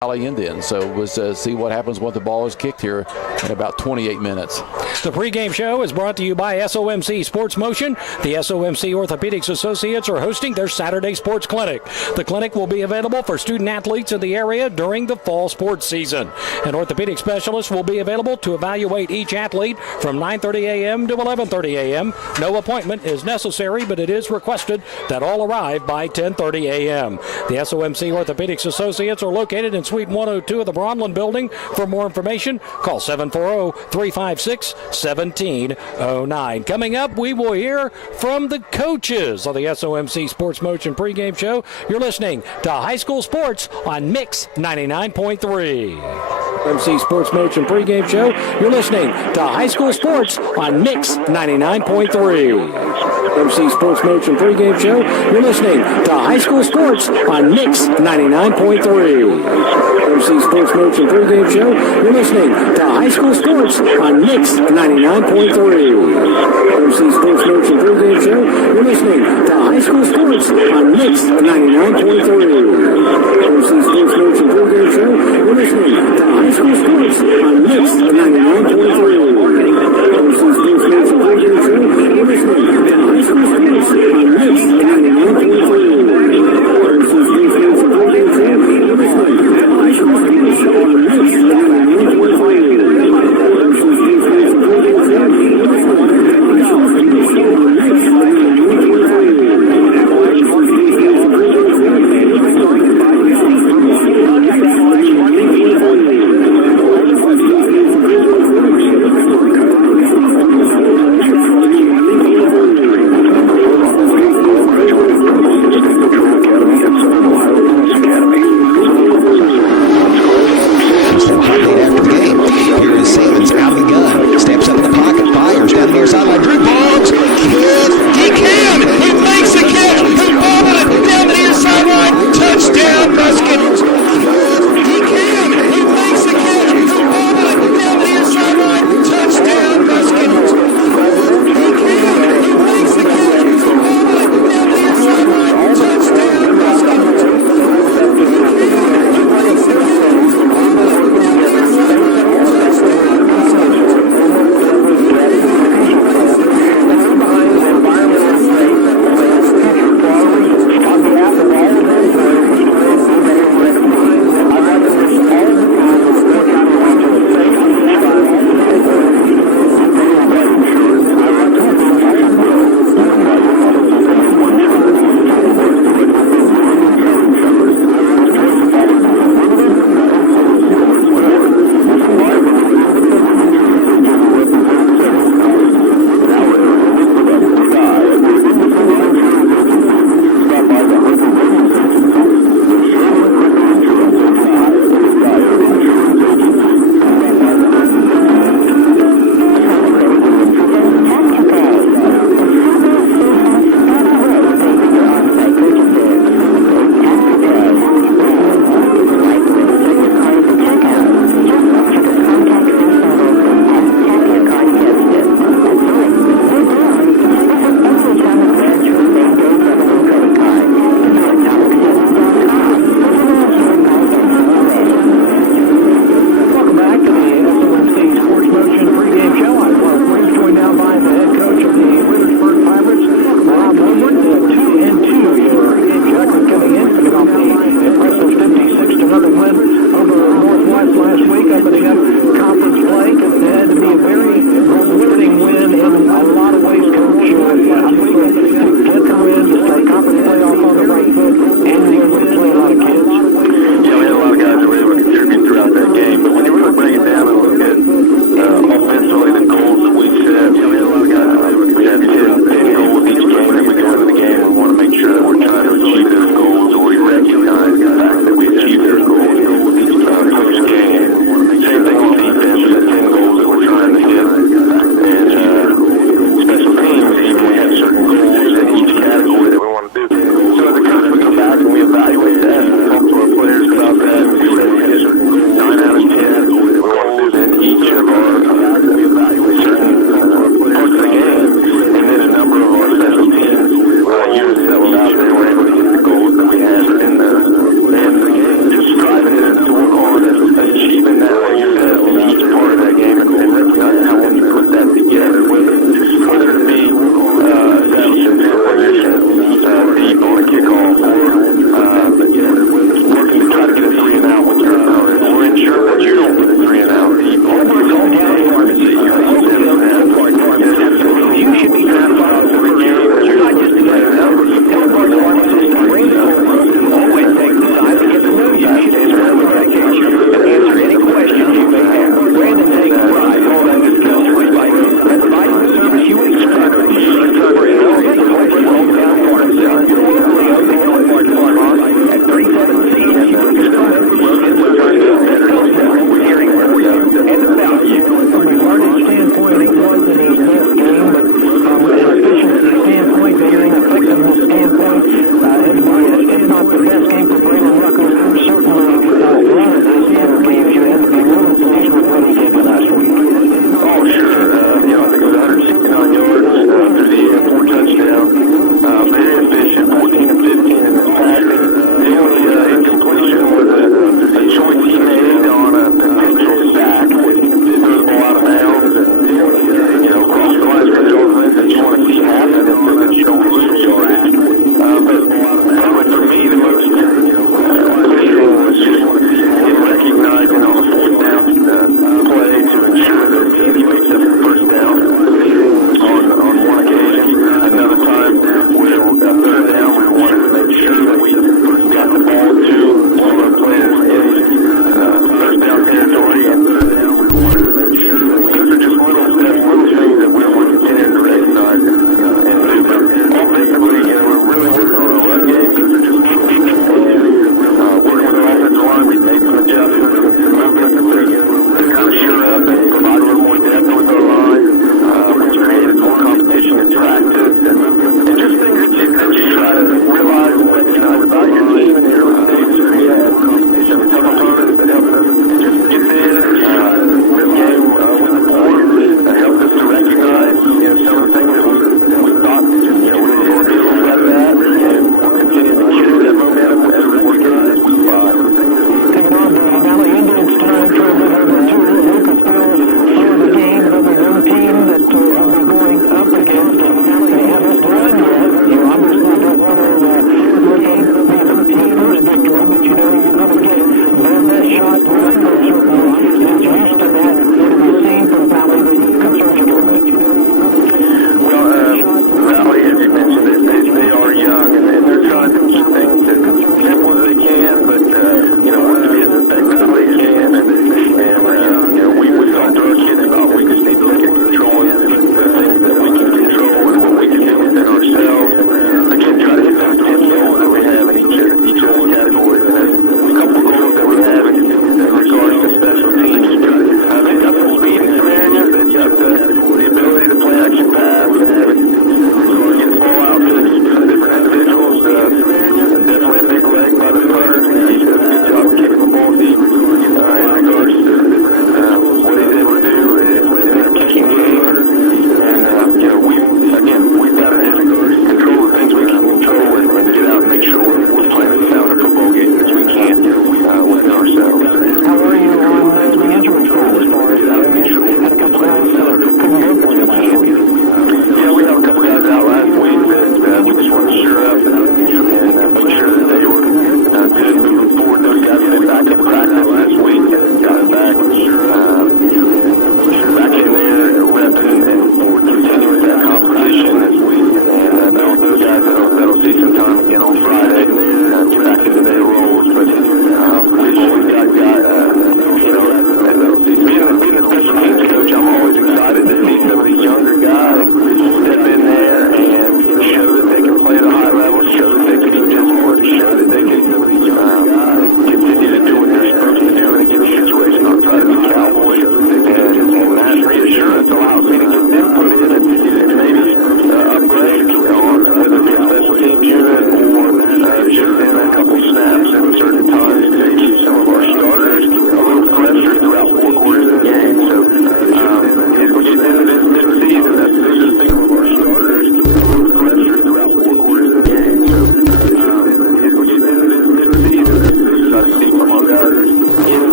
Appalachian then. So we'll see what happens when the ball is kicked here in about 28 minutes. The pregame show is brought to you by SOMC Sports Motion. The SOMC Orthopedics Associates are hosting their Saturday Sports Clinic. The clinic will be available for student athletes in the area during the fall sports season. An orthopedic specialist will be available to evaluate each athlete from 9:30 a.m. to 11:30 a.m. No appointment is necessary, but it is requested that all arrive by 10:30 a.m. The SOMC Orthopedics Associates are located in Suite 102 of the Bronlin Building. For more information, call 740-356-1709. Coming up, we will hear from the coaches of the SOMC Sports Motion pregame show. You're listening to High School Sports on Mix 99.3. SOMC Sports Motion pregame show. You're listening to High School Sports on Mix 99.3. SOMC Sports Motion pregame show. You're listening to High School Sports on Mix 99.3. MC Sports Motion pregame show. You're listening to High School Sports on Mix 99.3. MC Sports Motion pregame show. You're listening to High School Sports on Mix 99.3. MC Sports Motion pregame show. You're listening to High School Sports on Mix 99.3. MC Sports Motion pregame show. You're listening to High School Sports on Mix recognize the fact that we achieved their goals. Coach Gang, same thing on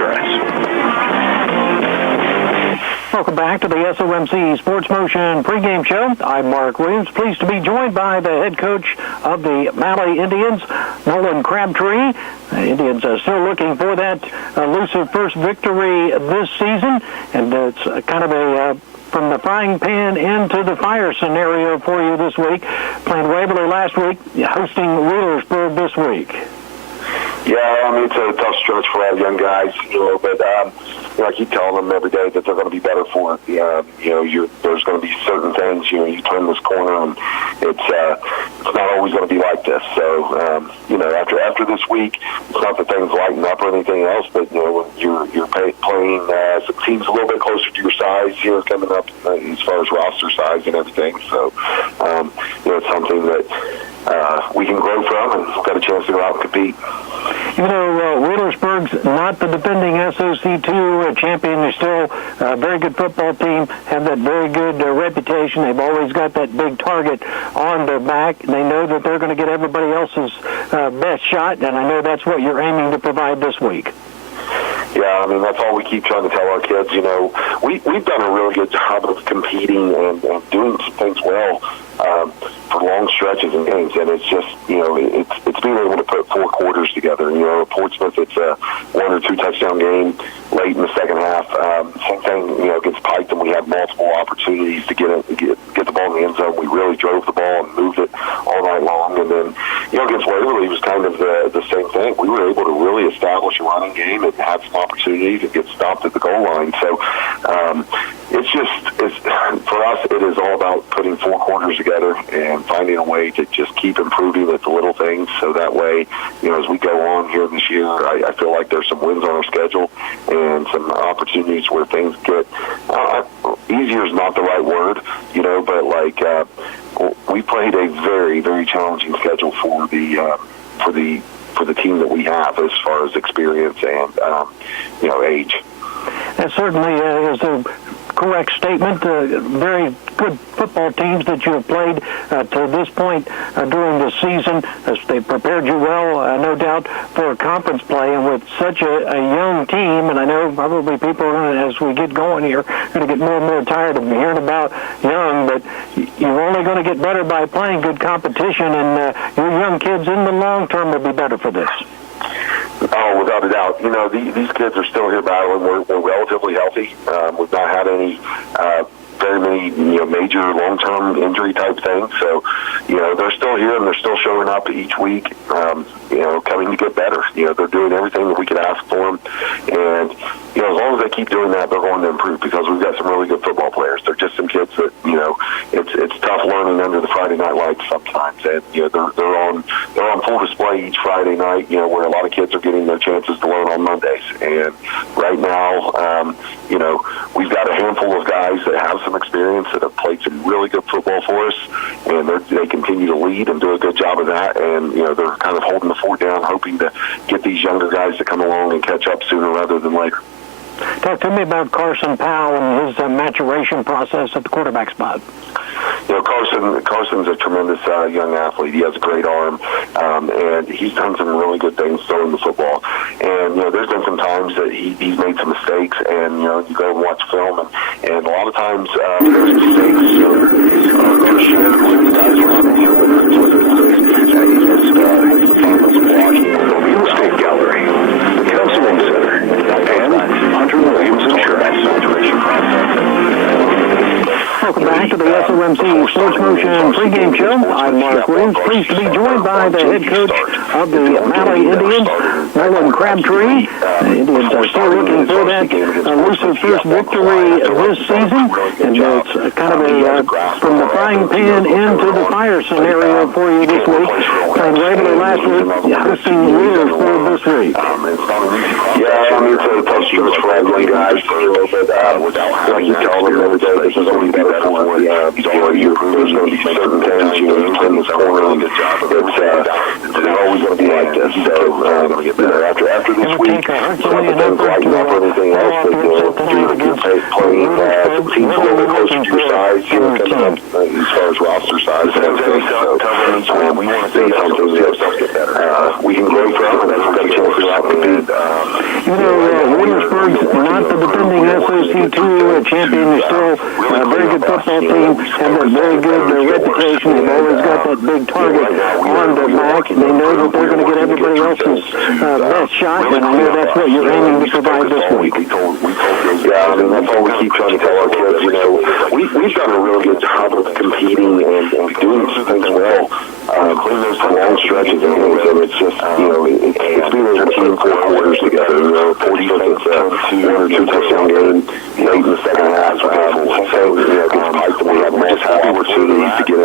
Insurance. Welcome back to the SOMC Sports Motion pregame show. I'm Mark Williams, pleased to be joined by the head coach of the Valley Indians, Nolan Crabtree. The Indians are still looking for that elusive first victory this season, and it's kind of a from the frying pan into the fire scenario for you this week. Playing Waverly last week, hosting Wheelersburg this week. Yeah, I mean, it's a tough stretch for our young guys, but I keep telling them every day that they're going to be better for it. There's going to be certain things, you turn this corner, and it's not always going to be like this. So, after this week, it's not that things lighten up or anything else, but, when you're playing some teams a little bit closer to your size, coming up as far as roster size and everything. So, it's something that we can grow from, and we've got a chance to go out and compete. Wheelersburg's not the defending SOC2 champion. They're still a very good football team, have that very good reputation. They've always got that big target on their back. They know that they're going to get everybody else's best shot, and I know that's what you're aiming to provide this week. Yeah, I mean, that's all we keep trying to tell our kids. We've done a really good job of competing and doing some things well for long stretches in games, and it's just, it's being able to put four quarters together. At Portsmouth, it's a 1 or 2 touchdown game late in the second half. Same thing, against Pike, and we had multiple opportunities to get the ball in the end zone. We really drove the ball and moved it all night long, and then, against Waverly, it was kind of the same thing. We were able to really establish a running game and have some opportunities and get stopped at the goal line. So for us, it is all about putting four quarters together and finding a way to just keep improving at the little things. So that way, as we go on here this year, I feel like there's some wins on our schedule and some opportunities where things get easier is not the right word, but we played a very, very challenging schedule for the team that we have as far as experience and age. That certainly is a correct statement. Very good football teams that you have played to this point during the season. They've prepared you well, no doubt, for conference play. And with such a young team, and I know probably people are going to, as we get going here, going to get more and more tired of hearing about young, but you're only going to get better by playing good competition, and your young kids in the long term will be better for this. Oh, without a doubt. These kids are still here battling. We're relatively healthy. We've not had any very many major long-term injury type things. So, they're still here and they're still showing up each week, coming to get better. They're doing everything that we could ask for them. And, as long as they keep doing that, they're going to improve because we've got some really good football players. They're just some kids that, it's tough learning under the Friday night lights sometimes. And, they're on full display each Friday night, where a lot of kids are getting their chances to learn on Mondays. And right now, we've got a handful of guys that have some experience that have played some really good football for us, and they continue to lead and do a good job of that. And, they're kind of holding the fort down, hoping to get these younger guys to come along and catch up sooner rather than later. Talk to me about Carson Powell and his maturation process at the quarterback spot. Carson's a tremendous young athlete. He has a great arm, and he's done some really good things throwing the football. And, there's been some times that he's made some mistakes, and, you go and watch film, and a lot of times those mistakes are shared with the guys around him. Real Estate Gallery, Counseling Center, and Hunter Williams Insurance. Welcome back to the SOMC Sports Motion pregame show. I'm Mark Williams, pleased to be joined by the head coach of the Valley Indians, Nolan Crabtree. The Indians are still looking for that elusive first victory this season, and it's kind of a from the frying pan into the fire scenario for you this week. Playing Waverly last week, hosting Wheelersburg this week. Yeah, I mean, it's a tough stretch for our young guys, but like you tell them every day, this is only better for it. There's going to be certain things, you turn this corner, and it's not always going to be like this. So, after this week, it's not that things lighten up or anything else, but you're playing some teams a little bit closer to your size, coming up as far as roster size and everything. So, we want to see something that we can grow from, and we've got a chance to go out and beat. words, not the defending SOC2 champion, is still a very good football team, have a very good reputation. They've always got that big target on their back. They know that they're going to get everybody else's best shot, and I know that's what you're aiming to provide this week. Yeah, I mean, that's all we keep trying to tell our kids. You know, we've done a really good job of competing and doing things well. Long stretches of games, and it's just, you know, it's been as a team 4 quarters together. You know, 40 seconds, 2 touchdown game late in the second half. So, you know, against Pike, we had multiple opportunities to get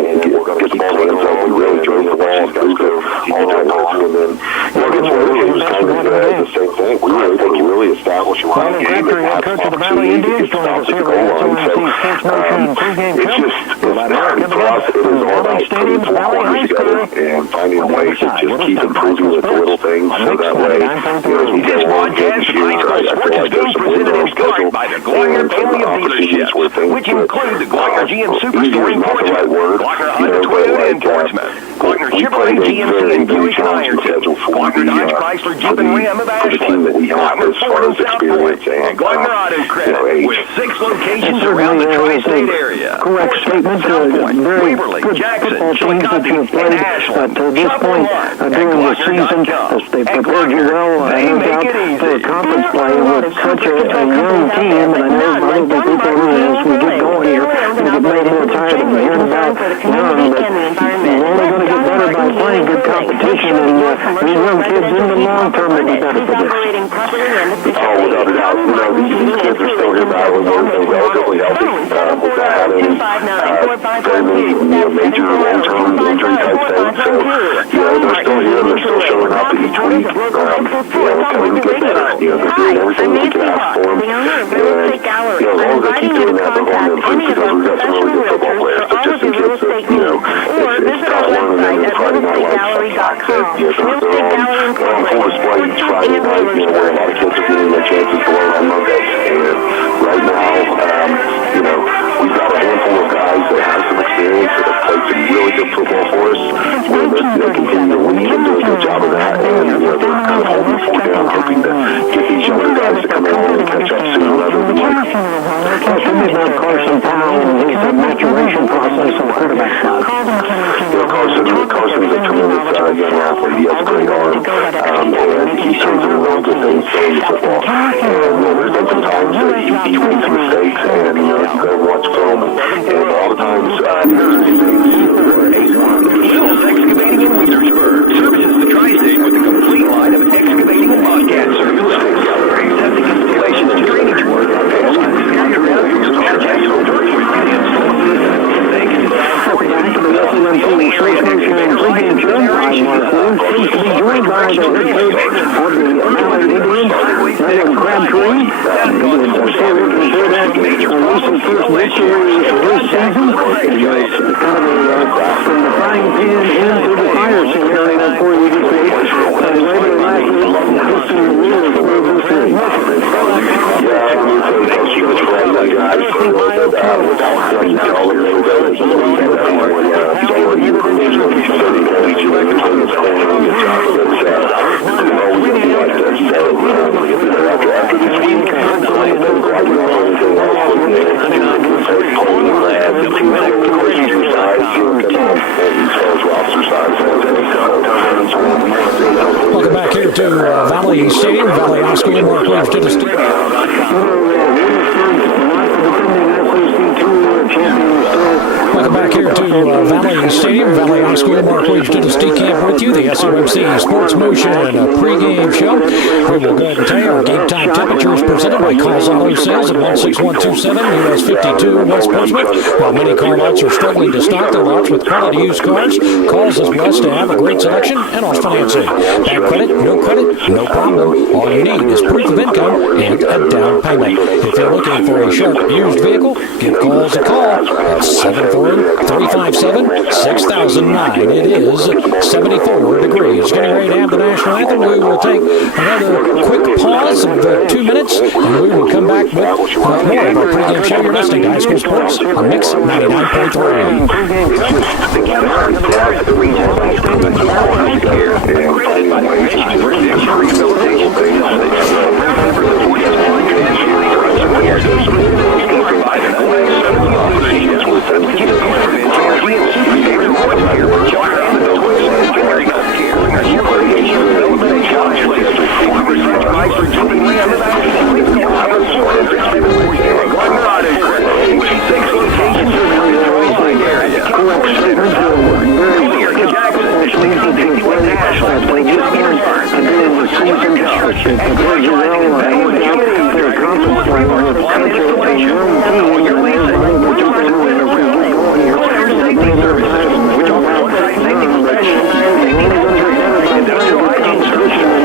the ball in the end zone. We really drove the ball and moved it all night long. And then, you know, against Wheeler, it was kind of the same thing. We were able to really establish a run game and have some opportunity to get south of the goal line. So, it's just, for us, it is all about putting 4 quarters together and finding a way to just keep improving with the little things, so that way, you know, as we get along this year, I feel like there's some wins on our schedule, and some opportunities where things which include the Glocker GM easy Superstore is not the right word, you know, but like, we played a very, very challenging schedule for the team that we have as far as experience and, you know, age. With 6 locations around the tri-state area. Correct statement. Very good football teams that you have played to this point during the season. They've prepared you well, no doubt, for conference play with such a young team. And I know probably people, as we get going here, going to get more and more tired of hearing about young, but you're only going to get better by playing good competition, and these young kids in the long term will be better for this. Oh, without a doubt. You know, these kids are still here battling. They're relatively healthy. We've not had any very many, you know, major long-term injury type things. So, you know, they're still here. They're still showing up each week. You know, coming to get better. You know, they're doing everything we can ask for them. And, you know, as long as they keep doing that, they're going to improve, because we've got some really good football players. But just in case that, you know, it's tough learning them in Friday night lights. You know, they're on full display each Friday night, you know, where a lot of kids are getting their chances to learn on Mondays. And right now, you know, we've got a handful of guys that have some experience, that have played some really good football for us. You know, they're continuing to lead and do a good job of that. And, you know, they're kind of holding the fort down, hoping to get these younger guys to come along and catch up sooner rather than later. Tell me about Carson Powell and his maturation process on the quarterback side. You know, Carson's a tremendous young athlete. He has a great arm, and he shows some real good things playing football. And, you know, there's been some times that he makes some mistakes, and, you know, you go watch film, and all the times there's mistakes. Mills Excavating in Wheelersburg services the tri-state with a complete line of excavating and bobcat services. Septic installations and drainage work. Pleased to be joined by the head coach of the Appalachian Indians, Ryan Crabtree. Recent first victory this season. It's kind of from the frying pan into the fire scenario for you this week. Later last week, this is really smooth this week. Yeah, I mean, so thanks to the friendly guys for without having to all the little guys and after this week, Welcome back here to Valley Stadium. Valley High School, Mark Williams to the stadium. Welcome back here to Valley Stadium. Valley High School, Mark Williams to the State Camp with you. The SOMC Sports Motion pregame show. We will go ahead and tell you our game time temperatures presented by Calls Auto Sales at 16127 US 52 West Portsmouth. While many car lots are struggling to stock their lots with quality used cars, Calls is blessed to have a great selection and off financing. Bad credit, no problem. All you need is proof of income and a down payment. If you're looking for a sharp used vehicle, give Calls a call at 740-357-6009. It is 74 degrees. Getting ready to have the national anthem. We will take another quick pause of 2 minutes, and we will come back with more of our pregame show. You're listening to High School Sports on Mix 99.3. prepared you well. They're concentrating on the installation of all your leasing, which is fire safety services, which offer on-site safety professionals, safety monitoring, industrial hygiene services,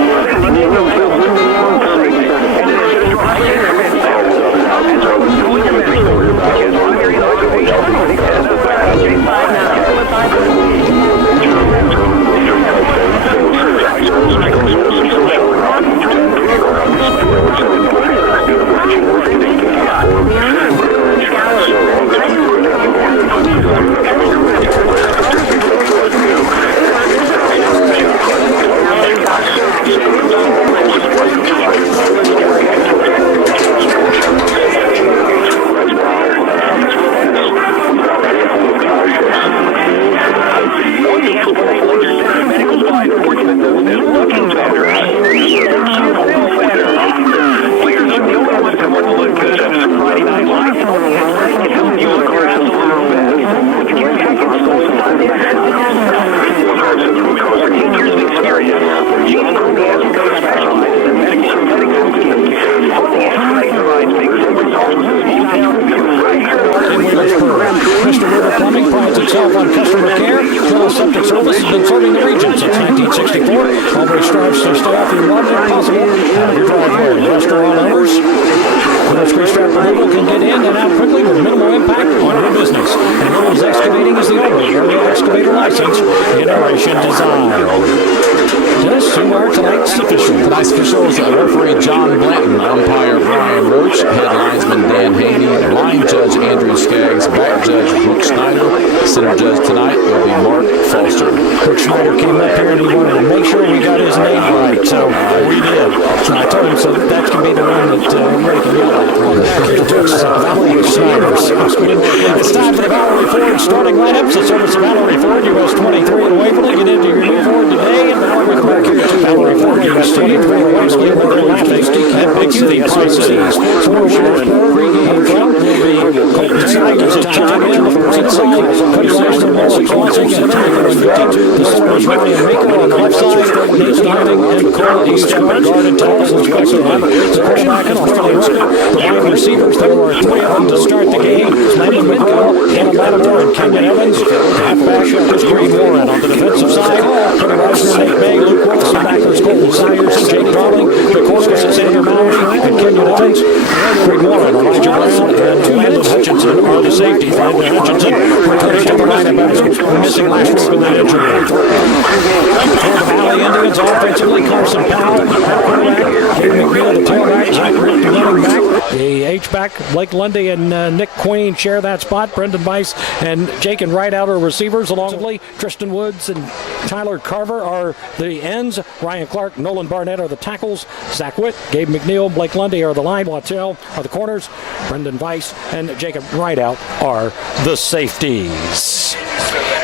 Blake Lundy and Nick Queen share that spot. Brendan Weiss and Jake and Wright out are receivers, along with Tristan Woods and Tyler Carver are the ends. Ryan Clark, Nolan Barnett are the tackles. Zach Witt, Gabe McNeil, Blake Lundy are the line. Wattell are the corners. Brendan Weiss and Jacob Rideout are the safeties.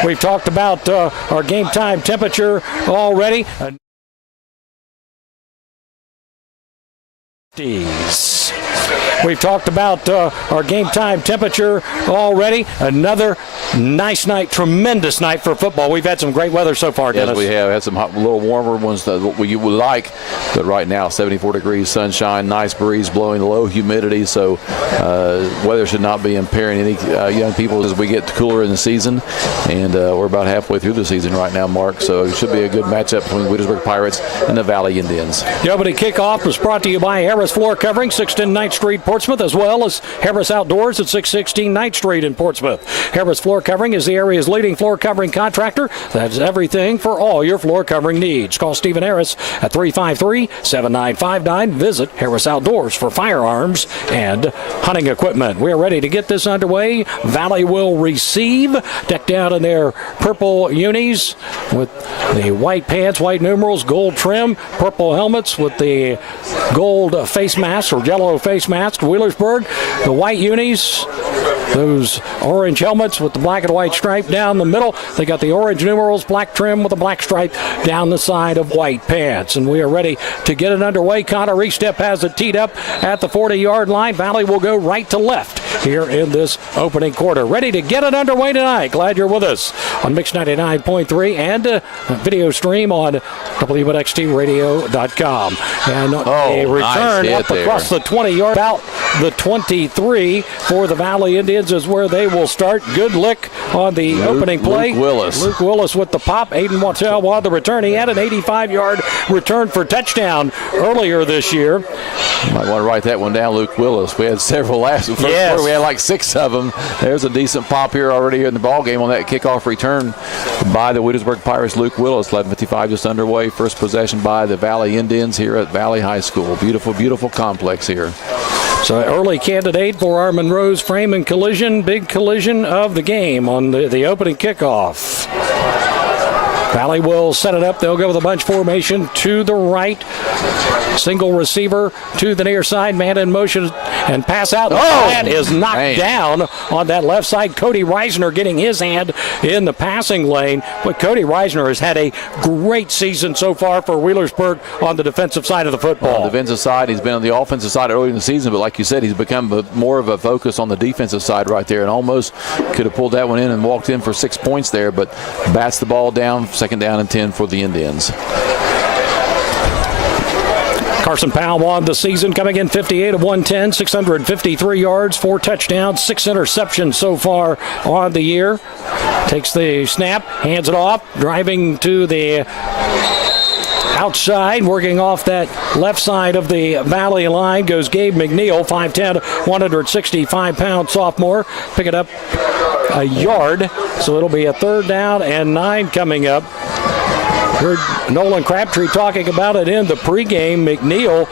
We've talked about our game time temperature already. We've talked about our game time temperature already. Another nice night, tremendous night for football. We've had some great weather so far, Dennis. Yes, we have had some hot, little warmer ones that you would like, but right now 74 degrees, sunshine, nice breeze blowing, low humidity, so weather should not be impairing any young people as we get cooler in the season, and we're about halfway through the season right now, Mark, so it should be a good matchup between Wheelersburg Pirates and the Valley Indians. The opening kickoff was brought to you by Harris Floor Covering, 610 Ninth Street, Portsmouth, as well as Harris Outdoors at 616 Ninth Street in Portsmouth. Harris Floor Covering is the area's leading floor covering contractor. That's everything for all your floor covering needs. Call Stephen Harris at 353-7959. Visit Harris Outdoors for firearms and hunting equipment. We're ready to get this underway. Valley will receive, decked out in their purple unis with the white pants, white numerals, gold trim, purple helmets with the gold face mask or yellow face mask. Wheelersburg, the white unis, those orange helmets with the black and white stripe down the middle. They got the orange numerals, black trim with a black stripe down the side of white pants. And we are ready to get it underway. Connor Restep has it teed up at the 40-yard line. Valley will go right to left here in this opening quarter. Ready to get it underway tonight. Glad you're with us on Mix 99.3 and video stream on WNXTradio.com. And a return up across the 20-yard, about the 23 for the Valley Indians is where they will start. Good lick on the opening play. Luke Willis with the pop. Aiden Wattell on the return. He had an 85-yard return for touchdown earlier this year. You might want to write that one down, Luke Willis. We had several last quarter. We had like 6 of them. There's a decent pop here already in the ball game on that kickoff return by the Wheelersburg Pirates. Luke Willis, 11:55 just underway. First possession by the Valley Indians here at Valley High School. Beautiful, beautiful complex here. So early candidate for our Monroe's frame and collision, big collision of the game on the opening kickoff. Valley will set it up. They'll go with a bunch formation to the right. Single receiver to the near side. Man in motion and pass out. That is knocked down on that left side. Cody Reisner getting his hand in the passing lane. But Cody Reisner has had a great season so far for Wheelersburg on the defensive side of the football. On the defensive side, he's been on the offensive side early in the season, but like you said, he's become more of a focus on the defensive side right there, and almost could have pulled that one in and walked in for 6 points there, but bats the ball down, second down and 10 for the Indians. Carson Powell on the season, coming in 58 of 110, 653 yards, 4 touchdowns, 6 interceptions so far on the year. Takes the snap, hands it off, driving to the outside, working off that left side of the Valley line goes Gabe McNeil, 5'10", 165-pound sophomore. Pick it up a yard, so it'll be a 3rd down and 9 coming up. Heard Nolan Crabtree talking about it in the pregame. McNeil,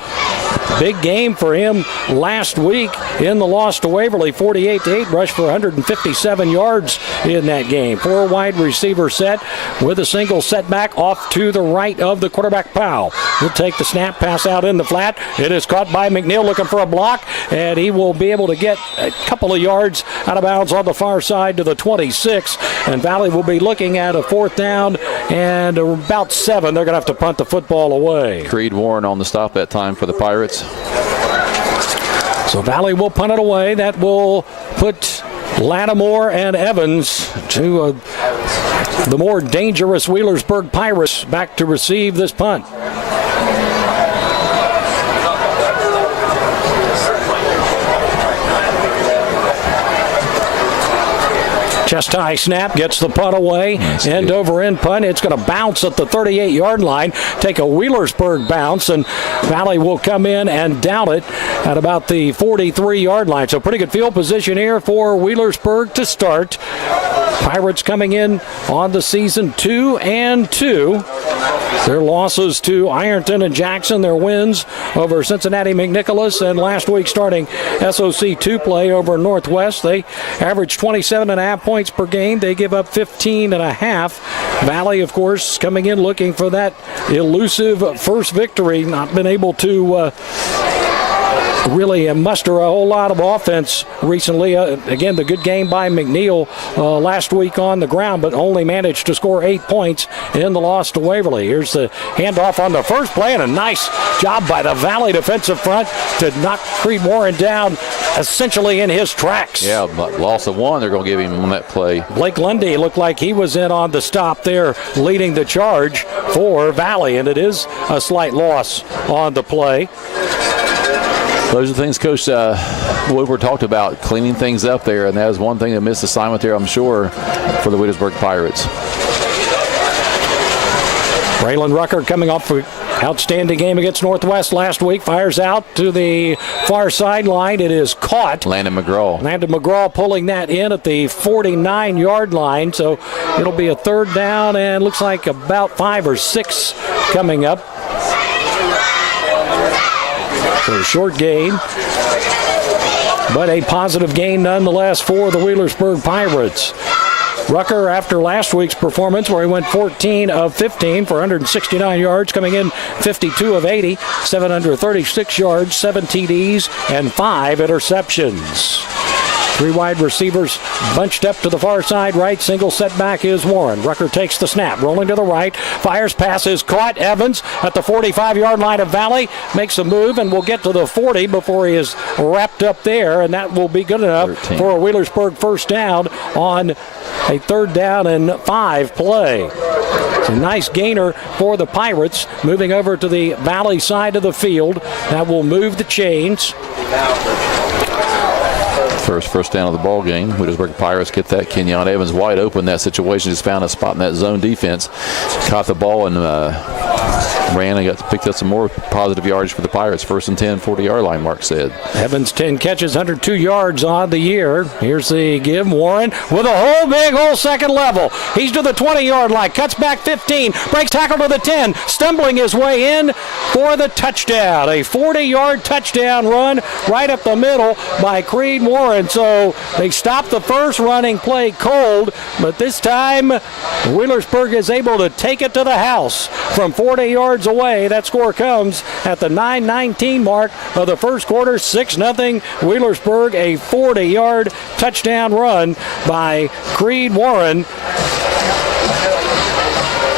big game for him last week in the loss to Waverly, 48-8, rushed for 157 yards in that game. 4 wide receiver set with a single setback off to the right of the quarterback Powell. He'll take the snap, pass out in the flat. It is caught by McNeil looking for a block, and he will be able to get a couple of yards out of bounds on the far side to the 26. And Valley will be looking at a 4th down and about 7. They're going to have to punt the football away. Creed Warren on the stop that time for the Pirates. So Valley will punt it away. That will put Lattimore and Evans to the more dangerous Wheelersburg Pirates back to receive this punt. Chest high snap, gets the punt away. End over end punt. It's going to bounce at the 38-yard line, take a Wheelersburg bounce, and Valley will come in and down it at about the 43-yard line. So pretty good field position here for Wheelersburg to start. Pirates coming in on the season 2-2. Their losses to Ironton and Jackson, their wins over Cincinnati McNicholas, and last week starting SOC 2 play over Northwest. They average 27.5 points per game. They give up 15.5. Valley, of course, coming in looking for that elusive first victory. Not been able to really muster a whole lot of offense recently. Again, the good game by McNeil last week on the ground, but only managed to score 8 points in the loss to Waverly. Here's the handoff on the first play, and a nice job by the Valley defensive front to knock Creed Warren down essentially in his tracks. Yeah, but loss of 1 they're going to give him on that play. Blake Lundy looked like he was in on the stop there, leading the charge for Valley, and it is a slight loss on the play. Those are the things Coach Woodward talked about, cleaning things up there, and that was one thing that missed assignment there, I'm sure, for the Wheelersburg Pirates. Braylon Rucker coming off an outstanding game against Northwest last week, fires out to the far sideline. It is caught. Landon McGraw pulling that in at the 49-yard line, so it'll be a 3rd down and looks like about 5 or 6 coming up. So a short gain, but a positive gain nonetheless for the Wheelersburg Pirates. Rucker, after last week's performance where he went 14 of 15 for 169 yards, coming in 52 of 80, 736 yards, 7 TDs, and 5 interceptions. Three wide receivers bunched up to the far side right. Single setback is Warren. Rucker takes the snap, rolling to the right. Fires, pass is caught. Evans at the 45-yard line of Valley makes a move and will get to the 40 before he is wrapped up there, and that will be good enough 13. for a Wheelersburg first down on a 3rd down and 5 play. It's a nice gainer for the Pirates, moving over to the Valley side of the field. That will move the chains. First down of the ball game. Wheelersburg Pirates get that. Kenyon Evans wide open in that situation. Just found a spot in that zone defense. Caught the ball and ran and picked up some more positive yardage for the Pirates. 1st and 10, 40-yard line, Mark said. Evans 10 catches, 102 yards on the year. Here's the give. Warren with a big hole second level. He's to the 20-yard line. Cuts back 15. Breaks tackle to the 10. Stumbling his way in for the touchdown. A 40-yard touchdown run right up the middle by Creed Warren. So they stopped the first running play cold, but this time Wheelersburg is able to take it to the house from 40 yards away. That score comes at the 9:19 mark of the first quarter. 6-0 Wheelersburg, a 40-yard touchdown run by Creed Warren.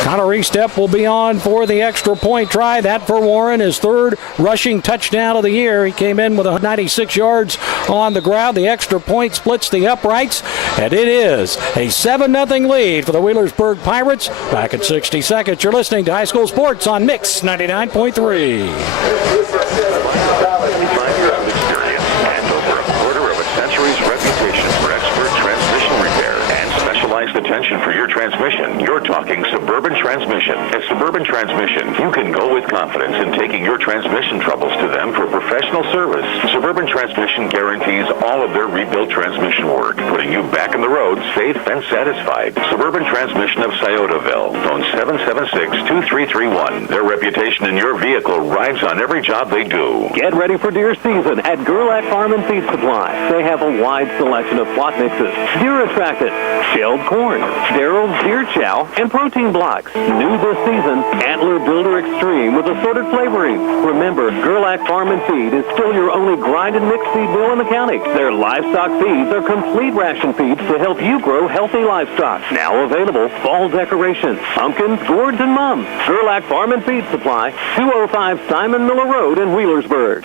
Connery Step will be on for the extra point try. That for Warren, his 3rd rushing touchdown of the year. He came in with 96 yards on the ground. The extra point splits the uprights, and it is a 7-0 lead for the Wheelersburg Pirates. Back at 60 seconds, you're listening to High School Sports on Mix 99.3. 25 years of experience and over a quarter of a century's reputation for expert transmission repair and specialized attention for your transmission. You're talking Suburban Transmission. At Suburban Transmission, you can go with confidence in taking your transmission troubles to them for professional service. Suburban Transmission guarantees all of their rebuilt transmission work, putting you back on the road safe and satisfied. Suburban Transmission of Sciotaville, phone 776-2331. Their reputation in your vehicle rides on every job they do. Get ready for deer season at Gerlach Farm and Feed Supply. They have a wide selection of plot mixes, deer attractant, shelled corn, Daryl's deer chow, and protein blocks. New this season, Antler Builder Extreme with assorted flavorings. Remember, Gerlach Farm and Feed is still your only grind and mix feed mill in the county. Their livestock feeds are complete ration feeds to help you grow healthy livestock. Now available fall decorations, pumpkins, gourds, and mums. Gerlach Farm and Feed Supply, 205 Simon Miller Road in Wheelersburg.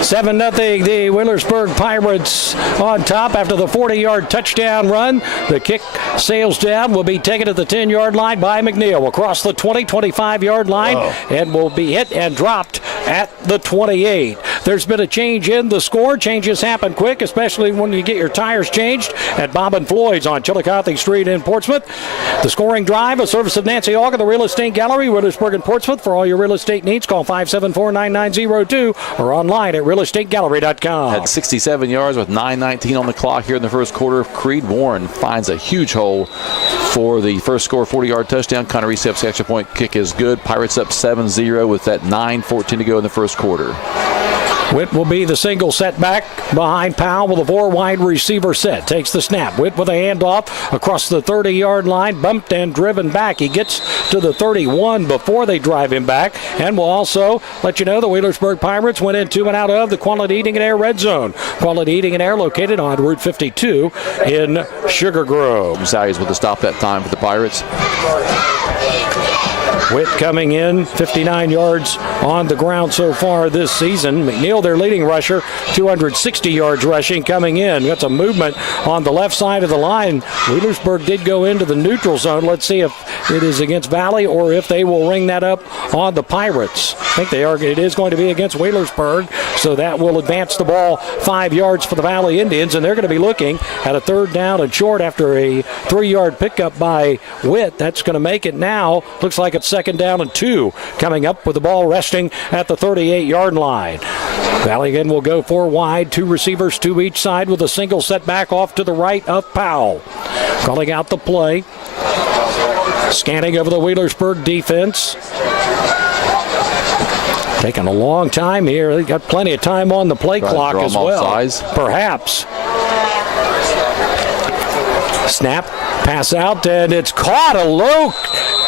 7-0, the Wheelersburg Pirates on top after the 40-yard touchdown run. The kick sails down, will be taken at the 10-yard line by McNeil across the 25-yard line, and will be hit and dropped at the 28. There's been a change in the score. Changes happen quick, especially when you get your tires changed at Bob and Floyd's on Chillicothe Street in Portsmouth. The scoring drive, a service of Nancy Aug of the Real Estate Gallery, Wheelersburg and Portsmouth. For all your real estate needs, call 574-9902 or online at realestategallery.com. Had 67 yards with 9:19 on the clock here in the first quarter. Creed Warren finds a huge hole for the first score, 40-yard touchdown. Connery Steps extra point kick is good. Pirates up 7-0 with that 9:14 to go in the first quarter. Witt will be the single setback behind Powell with a 4-wide receiver set. Takes the snap. Witt with a handoff across the 30-yard line. Bumped and driven back. He gets to the 31 before they drive him back. And we'll also let you know the Wheelersburg Pirates went into and out of the Quality Eating and Air Red Zone. Quality Eating and Air located on Route 52 in Sugar Grove. Zayas with the stop that time for the Pirates. Witt coming in, 59 yards on the ground so far this season. McNeil, their leading rusher, 260 yards rushing coming in. Got some movement on the left side of the line. Wheelersburg did go into the neutral zone. Let's see if it is against Valley or if they will ring that up on the Pirates. I think they are. It is going to be against Wheelersburg, so that will advance the ball 5 yards for the Valley Indians, and they're going to be looking at a 3rd down and short after a 3-yard pickup by Witt. That's going to make it now. Looks like it's 2nd down and 2 coming up with the ball resting at the 38-yard line. Valley again will go 4 wide, 2 receivers to each side with a single setback off to the right of Powell. Calling out the play. Scanning over the Wheelersburg defense. Taking a long time here. They got plenty of time on the play clock as well. Perhaps. Snap, pass out, and it's caught. A low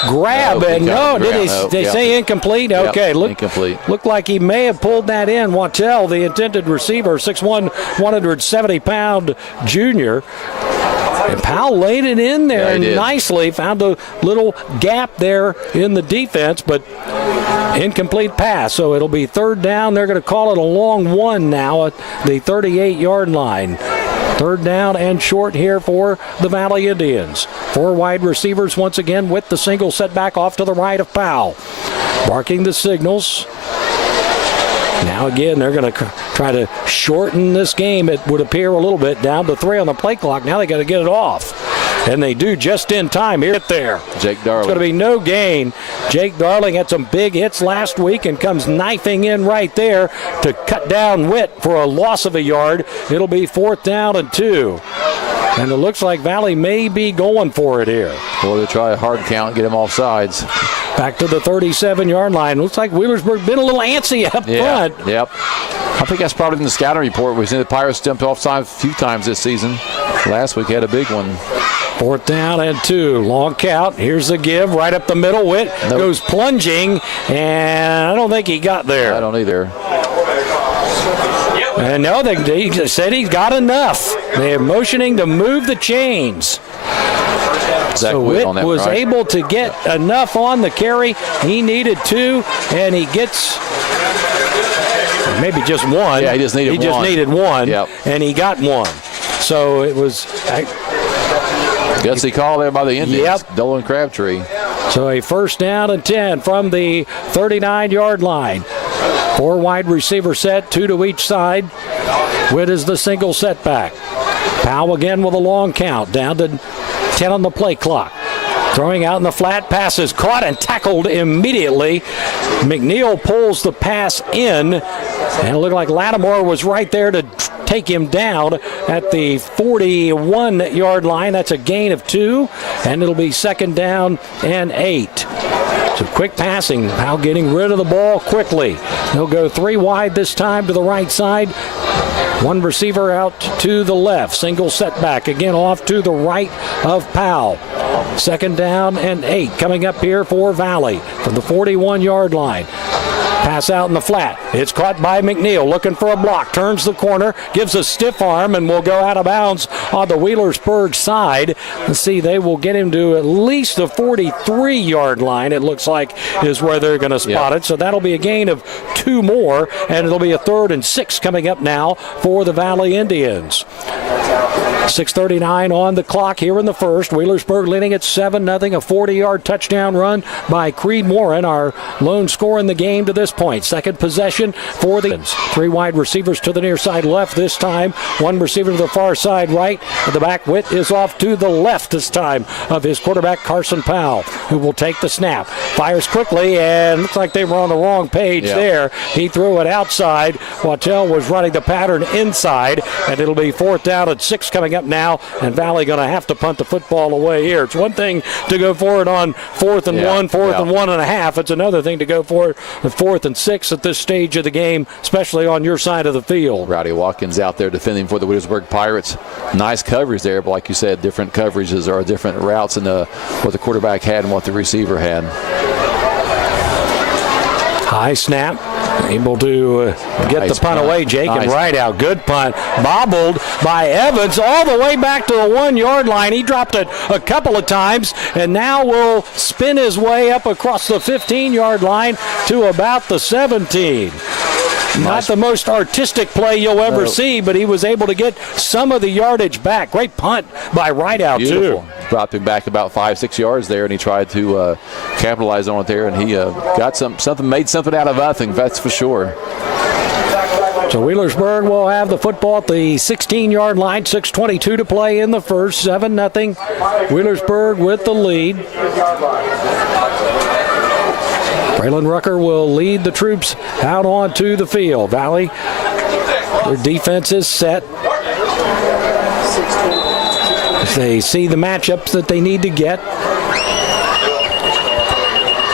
grab. And no, did they say incomplete? Yep, okay, incomplete. Looked like he may have pulled that in. Wattell, the intended receiver, 6'1", 170-pound junior. And Powell laid it in there nicely, found a little gap there in the defense, but incomplete pass. So it'll be third down. They're going to call it a long one now at the 38-yard line. Third down and short here for the Valley Indians. 4 wide receivers once again with the single setback off to the right of Powell. Barking the signals. Now again, they're going to try to shorten this game, it would appear, a little bit, down to 3 on the play clock. Now they got to get it off. And they do just in time. Here, there. Jake Darling. It's going to be no gain. Jake Darling had some big hits last week and comes knifing in right there to cut down Witt for a loss of a yard. It'll be 4th down and 2. And it looks like Valley may be going for it here. Well, they try a hard count, get him off sides. Back to the 37-yard line. Looks like Wheelersburg been a little antsy up front. Yep. I think that's probably in the scouting report. We've seen the Pirates jumped off sides a few times this season. Last week had a big one. 4th down and 2. Long count. Here's the give right up the middle. Witt goes plunging, and I don't think he got there. I don't either. And no, they said he's got enough. They're motioning to move the chains. So Witt was able to get enough on the carry. He needed 2, and he gets maybe just 1. Yeah, he just needed 1. He just needed 1, yep. And he got 1. So it was... Gutsy call there by the Indians. Yep. Dolan Crabtree. So a 1st down and 10 from the 39-yard line. 4 wide receiver set, 2 to each side. Witt is the single setback. Powell again with a long count, down to 10 on the play clock. Throwing out in the flat, pass is caught and tackled immediately. McNeil pulls the pass in, and it looked like Lattimore was right there to take him down at the 41-yard line. That's a gain of 2, and it'll be 2nd down and 8. So quick passing, Powell getting rid of the ball quickly. They'll go 3 wide this time to the right side. 1 receiver out to the left. Single setback again off to the right of Powell. 2nd down and 8 coming up here for Valley from the 41-yard line. Pass out in the flat. It's caught by McNeil, looking for a block. Turns the corner, gives a stiff arm, and will go out of bounds on the Wheelersburg side. Let's see, they will get him to at least the 43-yard line, it looks like, is where they're going to spot it. So that'll be a gain of 2 more, and it'll be a 3rd and 6 coming up now for the Valley Indians. 6:39 on the clock here in the first. Wheelersburg leading at 7-0. A 40-yard touchdown run by Creed Morin, our lone scorer in the game to this point. 2nd possession for the 3 wide receivers to the near side left this time. 1 receiver to the far side right. At the back, Witt is off to the left this time of his quarterback, Carson Powell, who will take the snap. Fires quickly, and looks like they were on the wrong page there. He threw it outside. Wattell was running the pattern inside, and it'll be 4th down and 6 coming up now, and Valley going to have to punt the football away here. It's one thing to go for it on 4th and 1, 4th and 1.5. It's another thing to go for it with 4th and 6 at this stage of the game, especially on your side of the field. Rowdy Watkins out there defending for the Wheelersburg Pirates. Nice coverage there, but like you said, different coverages or different routes in what the quarterback had and what the receiver had. High snap. Able to get the punt away, Jake, and right out. Good punt. Bobbled by Evans all the way back to the 1-yard line. He dropped it a couple of times, and now will spin his way up across the 15-yard line to about the 17. Not the most artistic play you'll ever see, but he was able to get some of the yardage back. Great punt by Rideout, too. Dropped him back about 5-6 yards there, and he tried to capitalize on it there, and he got something, made something out of nothing, that's for sure. So Wheelersburg will have the football at the 16-yard line, 6:22 to play in the first, 7-0. Wheelersburg with the lead. Braylon Rucker will lead the troops out onto the field. Valley, their defense is set. They see the matchups that they need to get.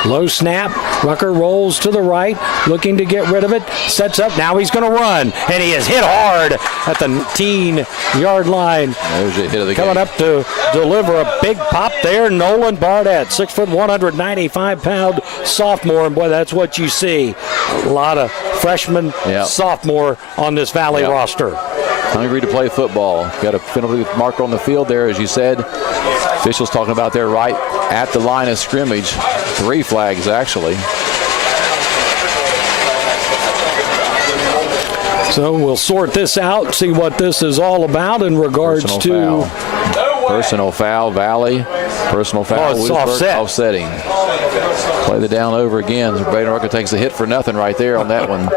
Low snap. Rucker rolls to the right, looking to get rid of it. Sets up. Now he's going to run. And he is hit hard at the 19-yard line. There's a hit of the Coming game. up to deliver a big pop there, Nolan Barnett, 6 foot, 195-pound sophomore. And boy, that's what you see. A lot of freshman, sophomore on this Valley roster. Hungry to play football. Got a penalty marker on the field there, as you said. Officials talking about there right at the line of scrimmage. 3 flags, actually. So we'll sort this out, see what this is all about in regards Personal foul, Valley. Personal foul, it's Wheelersburg, offsetting. Play the down over again. Braden Rucker takes a hit for nothing right there on that one.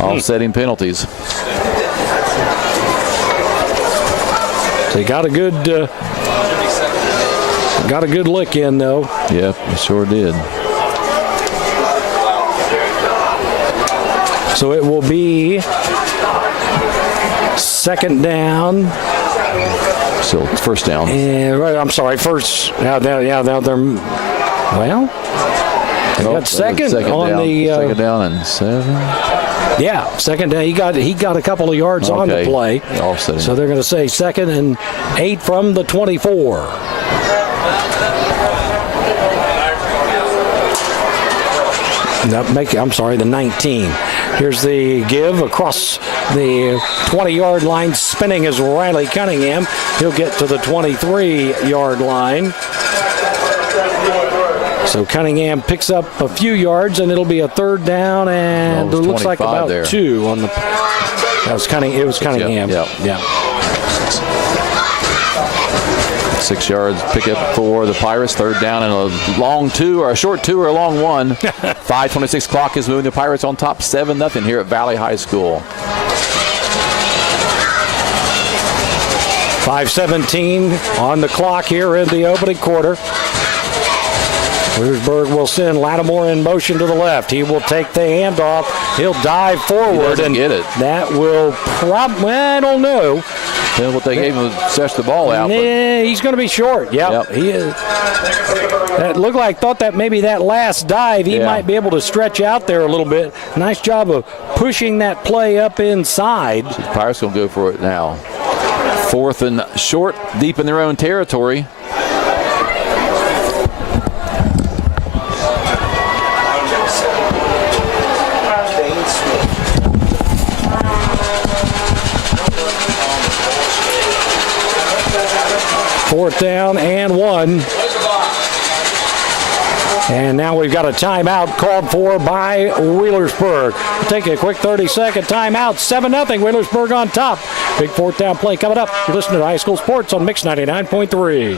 Offsetting penalties. So he got a good look in, though. Yep, he sure did. So it will be second down. So first down. I'm sorry, first. Now they're well. They got second on down, the second down and 7. Yeah, second down. He got a couple of yards on the play. Offsetting. So they're going to say 2nd and 8 from the 24. The 19. Here's the give across the 20-yard line. Spinning is Riley Cunningham. He'll get to the 23-yard line. So Cunningham picks up a few yards, and it'll be a third down, and it looks like about there. 2 on the. That was Cunningham. It was Cunningham. Yeah. 6 yards pickup for the Pirates. Third down and a long 2, or a short 2, or a long 1. 5:26 clock is moving. The Pirates on top 7-0 here at Valley High School. 5:17 on the clock here in the opening quarter. Wheelersburg will send Lattimore in motion to the left. He will take the handoff. He'll dive forward and get it. That will I don't know. Then what they gave him was stretch the ball out. He's going to be short. Yep. He is. That looked like thought that maybe that last dive he might be able to stretch out there a little bit. Nice job of pushing that play up inside. The Pirates going to go for it now. 4th and short, deep in their own territory. Fourth down and 1. And now we've got a timeout called for by Wheelersburg. We'll take a quick 30-second timeout. 7-0, Wheelersburg on top. Big 4th down play coming up. You're listening to High School Sports on Mix 99.3.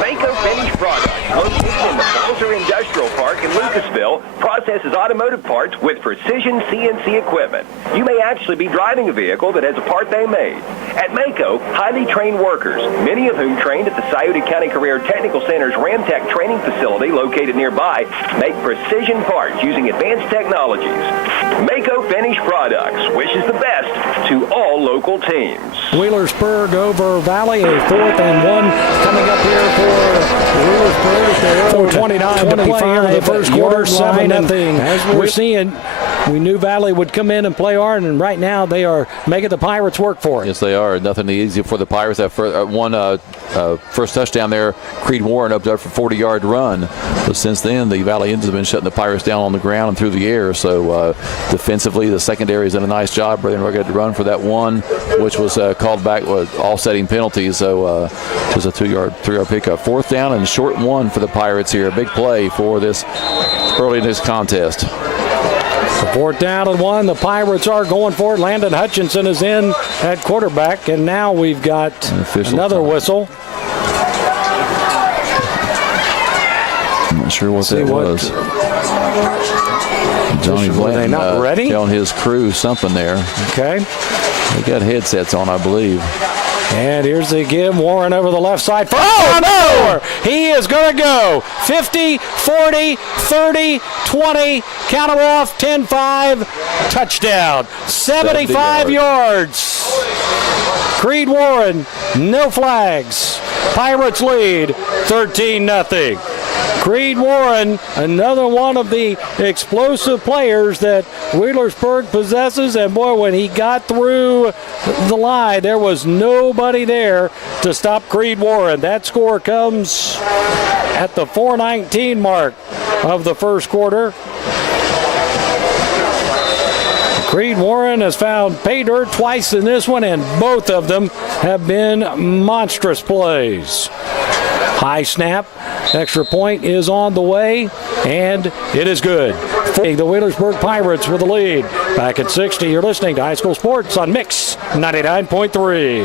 Mako Finished Products, located in the Balzer Industrial Park in Lucasville, processes automotive parts with precision CNC equipment. You may actually be driving a vehicle that has a part they made. At Mako, highly trained workers, many of whom trained at the Scioto County Career Technical Center's Ramtech training facility located nearby, make precision parts using advanced technologies. Mako Finished Products wishes the best to all local teams. Wheelersburg over Valley, a 4th and 1 coming up here for Wheelersburg. 4:29 to play in the first quarter, 7-0. As we're seeing, we knew Valley would come in and play hard, and right now they are making the Pirates work for it. Yes, they are. Nothing easy for the Pirates. That first touchdown there, Creed Warren up there for a 40-yard run. But since then, the Valley Indians have been shutting the Pirates down on the ground and through the air. So defensively, the secondary has done a nice job. Braden Rucker had to run for that one, which was called back with offsetting penalties. So just a 3-yard pickup. 4th down and short 1 for the Pirates here. A big play for this early in this contest. So 4th down and 1. The Pirates are going for it. Landon Hutchinson is in at quarterback, and now we've got another whistle. I'm not sure what that was. Johnny Blanton not ready? telling his crew something there. Okay. They got headsets on, I believe. And here's the give. Warren over the left side. No! He is going to go 50, 40, 30, 20. Count them off. 10-5. Touchdown. 75 yards. Creed Warren. No flags. Pirates lead 13-0. Creed Warren, another one of the explosive players that Wheelersburg possesses, and boy, when he got through the line, there was nobody there to stop Creed Warren. That score comes at the 4:19 mark of the first quarter. Creed Warren has found pay dirt twice in this one, and both of them have been monstrous plays. High snap, extra point is on the way, and it is good. The Wheelersburg Pirates with the lead. Back at 60, you're listening to High School Sports on Mix 99.3.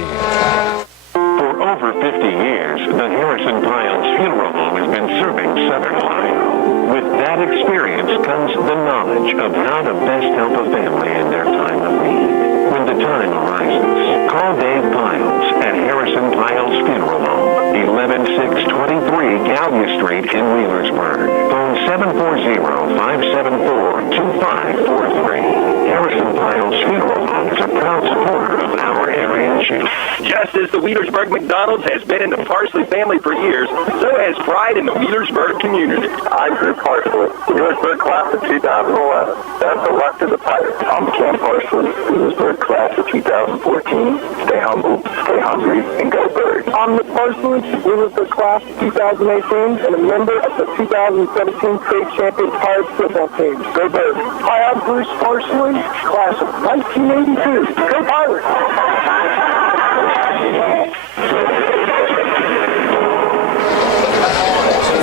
For over 50 years, the Harrison Piles Funeral Home has been serving Southern Ohio. With that experience comes the knowledge of how to best help a family in their time of need. When the time arises, call Dave Piles at Harrison Piles Funeral Home, 11623 Gallia Street in Wheelersburg. Phone 740-574-2543. Harrison Piles Funeral Home is a proud supporter of our area chief. Just as the Wheelersburg McDonald's has been in the Parsley family for years, so has pride in the Wheelersburg community. I'm Drew Parsley, Wheelersburg class of 2011. Best of luck to the Pirates. I'm Cam Parsley, Wheelersburg class of 2014. Stay humble, stay hungry, and go Birds. I'm Nick Parsley, Wheelersburg class of 2018, and a member of the 2017 state champion Pirates football team. Go Birds. Hi, I'm Bruce Parsley, class of 1982. Go Pirates!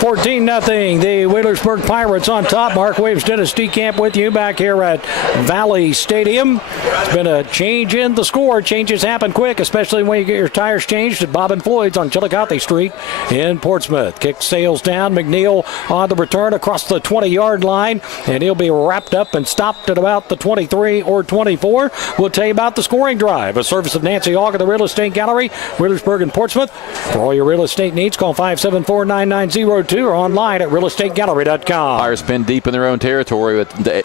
14-0, the Wheelersburg Pirates on top. Mark Williams, Dennis Steenkamp with you back here at Valley Stadium. It's been a change in the score. Changes happen quick, especially when you get your tires changed at Bob and Floyd's on Chillicothe Street in Portsmouth. Kick sails down. McNeil on the return across the 20-yard line, and he'll be wrapped up and stopped at about the 23 or 24. We'll tell you about the scoring drive. A service of Nancy Hogg of the Real Estate Gallery, Wheelersburg and Portsmouth. For all your real estate needs, call 574-9902 or online at realestategallery.com. Pirates been deep in their own territory at the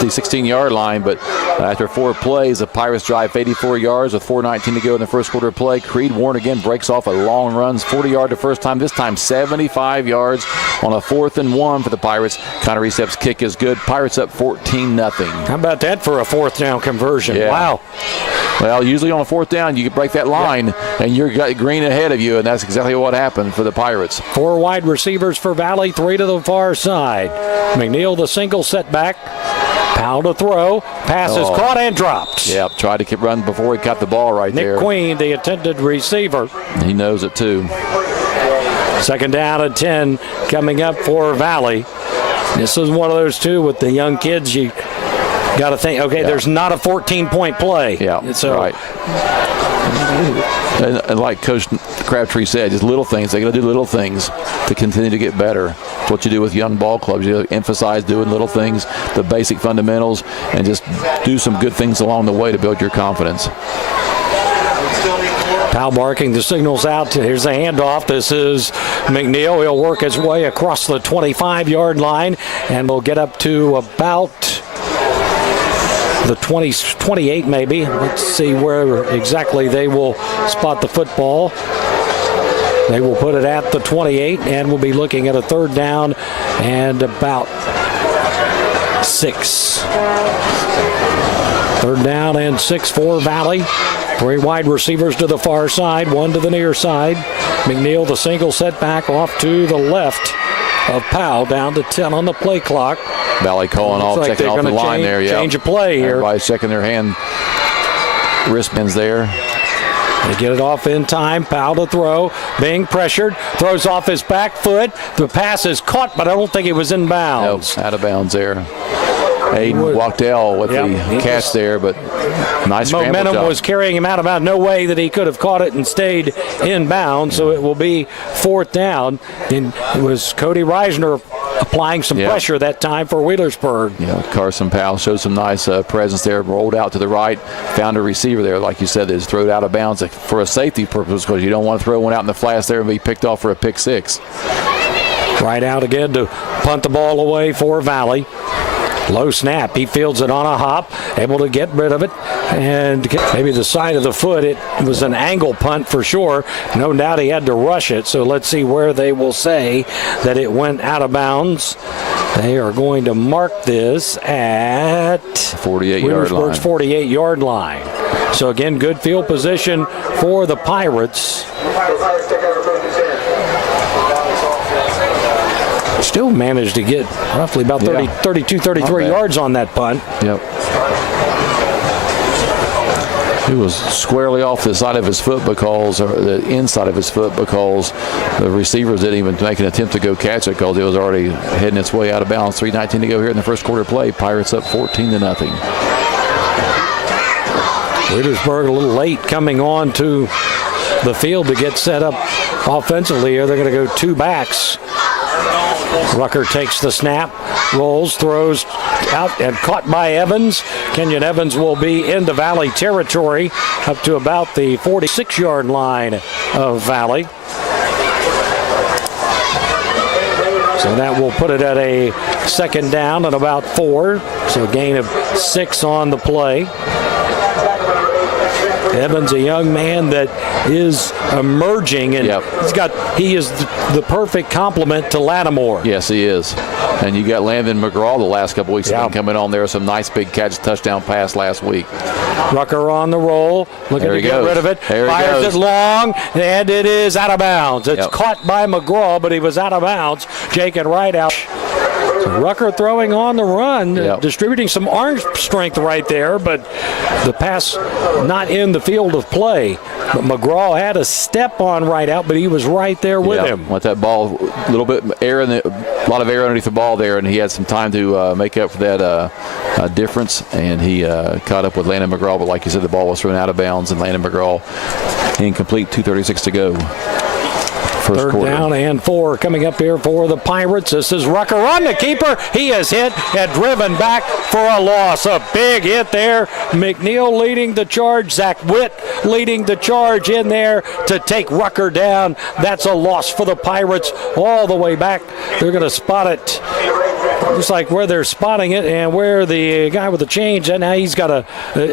16-yard line, but after 4 plays, the Pirates drive 84 yards with 4:19 to go in the first quarter of play. Creed Warren again breaks off a long run, 40-yard the first time, this time 75 yards on a 4th and 1 for the Pirates. Connor Recep's kick is good. Pirates up 14-0. How about that for a 4th down conversion? Yeah. Wow. Well, usually on a 4th down, you can break that line, and you're got green ahead of you, and that's exactly what happened for the Pirates. 4 wide receivers for Valley, 3 to the far side. McNeil, the single setback. Powell to throw. Pass is caught and dropped. Yep, tried to keep running before he caught the ball right there. Nick Queen, the intended receiver. He knows it too. 2nd down and 10 coming up for Valley. This is one of those, too, with the young kids. You got to think, okay, there's not a 14-point play. Yeah, so, right. And like Coach Crabtree said, just little things. They got to do little things to continue to get better. It's what you do with young ball clubs. You emphasize doing little things, the basic fundamentals, and just do some good things along the way to build your confidence. Powell barking the signals out. Here's the handoff. This is McNeil. He'll work his way across the 25-yard line, and we'll get up to about the 28 maybe. Let's see where exactly they will spot the football. They will put it at the 28, and we'll be looking at a 3rd down and about 6. 3rd down and 6 for Valley. 3 wide receivers to the far side, 1 to the near side. McNeil, the single setback off to the left of Powell, down to 10 on the play clock. Valley calling off, checking off the line there. Yeah, change of play here. Everybody's checking their hand wristbands there. They get it off in time. Powell to throw, being pressured, throws off his back foot. The pass is caught, but I don't think it was in bounds. Nope, out of bounds there. Aiden Wachtell with the catch there, but nice scramble momentum job. was carrying him out. About no way that he could have caught it and stayed in bounds, so it will be 4th down. And it was Cody Reisner applying some pressure that time for Wheelersburg. Yeah, Carson Powell showed some nice presence there, rolled out to the right, found a receiver there, like you said, that is thrown out of bounds for a safety purpose, because you don't want to throw one out in the flats there and be picked off for a pick 6. Right out again to punt the ball away for Valley. Low snap. He fields it on a hop, able to get rid of it, and maybe the side of the foot. It was an angle punt for sure. No doubt he had to rush it. So let's see where they will say that it went out of bounds. They are going to mark this at 48-yard line. 48-yard line. So again, good field position for the Pirates. Still managed to get roughly about 32, 33 yards on that punt. Yep. He was squarely off the side of his foot or the inside of his foot, because the receivers didn't even make an attempt to go catch it because it was already heading its way out of bounds. 3:19 to go here in the first quarter play. Pirates up 14-0. Wheelersburg a little late coming on to the field to get set up offensively here. They're going to go two backs. Rucker takes the snap, rolls, throws out, and caught by Evans. Kenyon Evans will be into Valley territory up to about the 46-yard line of Valley. So that will put it at a second down at about 4. So a gain of 6 on the play. Evans, a young man that is emerging, and he is the perfect complement to Lattimore. Yes, he is. And you got Landon McGraw the last couple weeks coming on there. Some nice big catch, touchdown pass last week. Rucker on the roll, looking to get rid of it. Fires it long, and it is out of bounds. It's caught by McGraw, but he was out of bounds. Jake and right out. So Rucker throwing on the run, distributing some arm strength right there, but the pass not in the field of play. But McGraw had a step on right out, but he was right there with him. Let that ball, a little bit air, a lot of air underneath the ball there, and he had some time to make up for that difference, and he caught up with Landon McGraw. But like you said, the ball was thrown out of bounds, and Landon McGraw incomplete. 2:36 to go. Third down and 4 coming up here for the Pirates. This is Rucker on the keeper. He is hit and driven back for a loss. A big hit there. McNeil leading the charge. Zach Witt leading the charge in there to take Rucker down. That's a loss for the Pirates all the way back. They're going to spot it. Looks like where they're spotting it and where the guy with the change, and now he's got to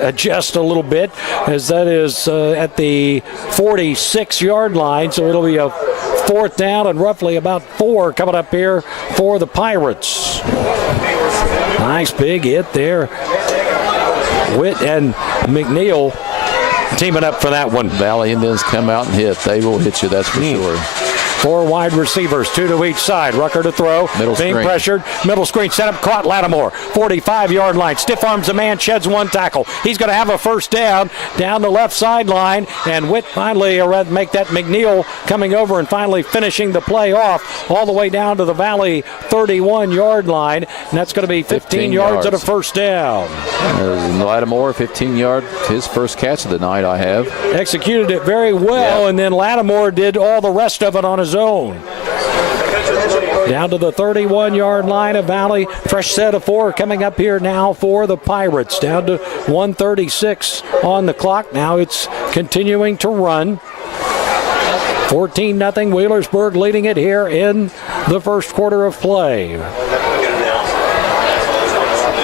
adjust a little bit, as that is at the 46-yard line. So it'll be a fourth down and roughly about 4 coming up here for the Pirates. Nice big hit there. Witt and McNeil teaming up for that one. Valley Indians come out and hit. They will hit you, that's for sure. 4 wide receivers, 2 to each side. Rucker to throw, being pressured. Middle screen set up, caught Lattimore. 45-yard line, stiff arms a man, sheds 1 tackle. He's going to have a first down the left sideline, and Witt finally make that. McNeil coming over and finally finishing the play off all the way down to the Valley 31-yard line, and that's going to be 15 yards at a first down. Lattimore, 15-yard, his first catch of the night, I have. Executed it very well, and then Lattimore did all the rest of it on his own. Down to the 31-yard line of Valley. Fresh set of 4 coming up here now for the Pirates. Down to 1:36 on the clock. Now it's continuing to run. 14-0. Wheelersburg leading it here in the first quarter of play.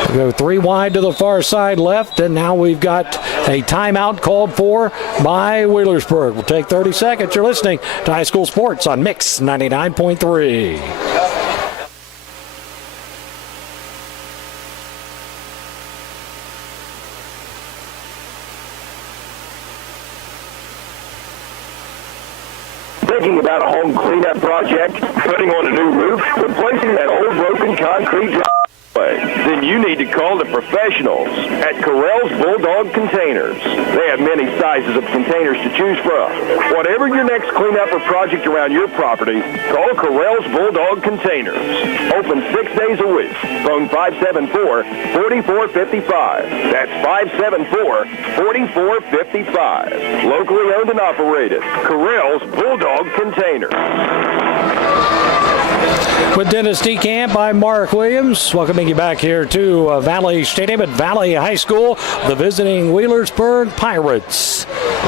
We go 3 wide to the far side left, and now we've got a timeout called for by Wheelersburg. We'll take 30 seconds. You're listening to High School Sports on Mix 99.3. Thinking about a home cleanup project, putting on a new roof, replacing that old broken concrete driveway? Then you need to call the professionals at Correll's Bulldog Containers. They have many sizes of containers to choose from. Whatever your next cleanup or project around your property, call Correll's Bulldog Containers. Open 6 days a week. Phone 574-4455. That's 574-4455. Locally owned and operated. Correll's Bulldog Containers. With Dennis DeCamp, I'm Mark Williams, welcoming you back here to Valley Stadium at Valley High School. The visiting Wheelersburg Pirates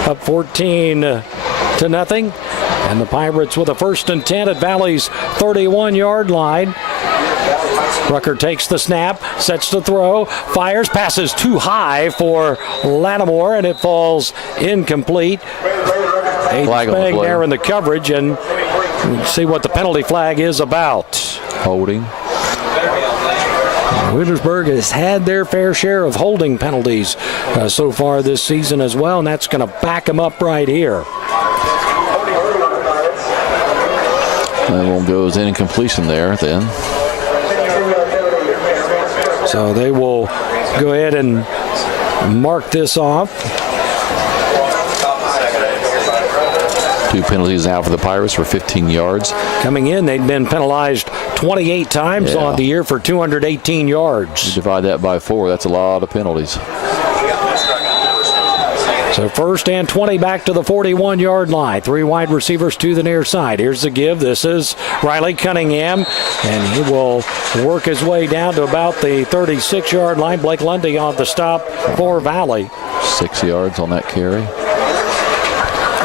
up 14-0. And the Pirates with a 1st and 10 at Valley's 31-yard line. Rucker takes the snap, sets the throw, fires, passes too high for Lattimore, and it falls incomplete. Flag on the play. There in the coverage, and see what the penalty flag is about. Holding. Wheelersburg has had their fair share of holding penalties so far this season as well, and that's going to back them up right here. And one goes incompletion there then. So they will go ahead and mark this off. 2 penalties now for the Pirates for 15 yards. Coming in, they'd been penalized 28 times on the year for 218 yards. You divide that by 4, that's a lot of penalties. So first and 20 back to the 41-yard line. 3 wide receivers to the near side. Here's the give. This is Riley Cunningham, and he will work his way down to about the 36-yard line. Blake Lundy on the stop for Valley. 6 yards on that carry.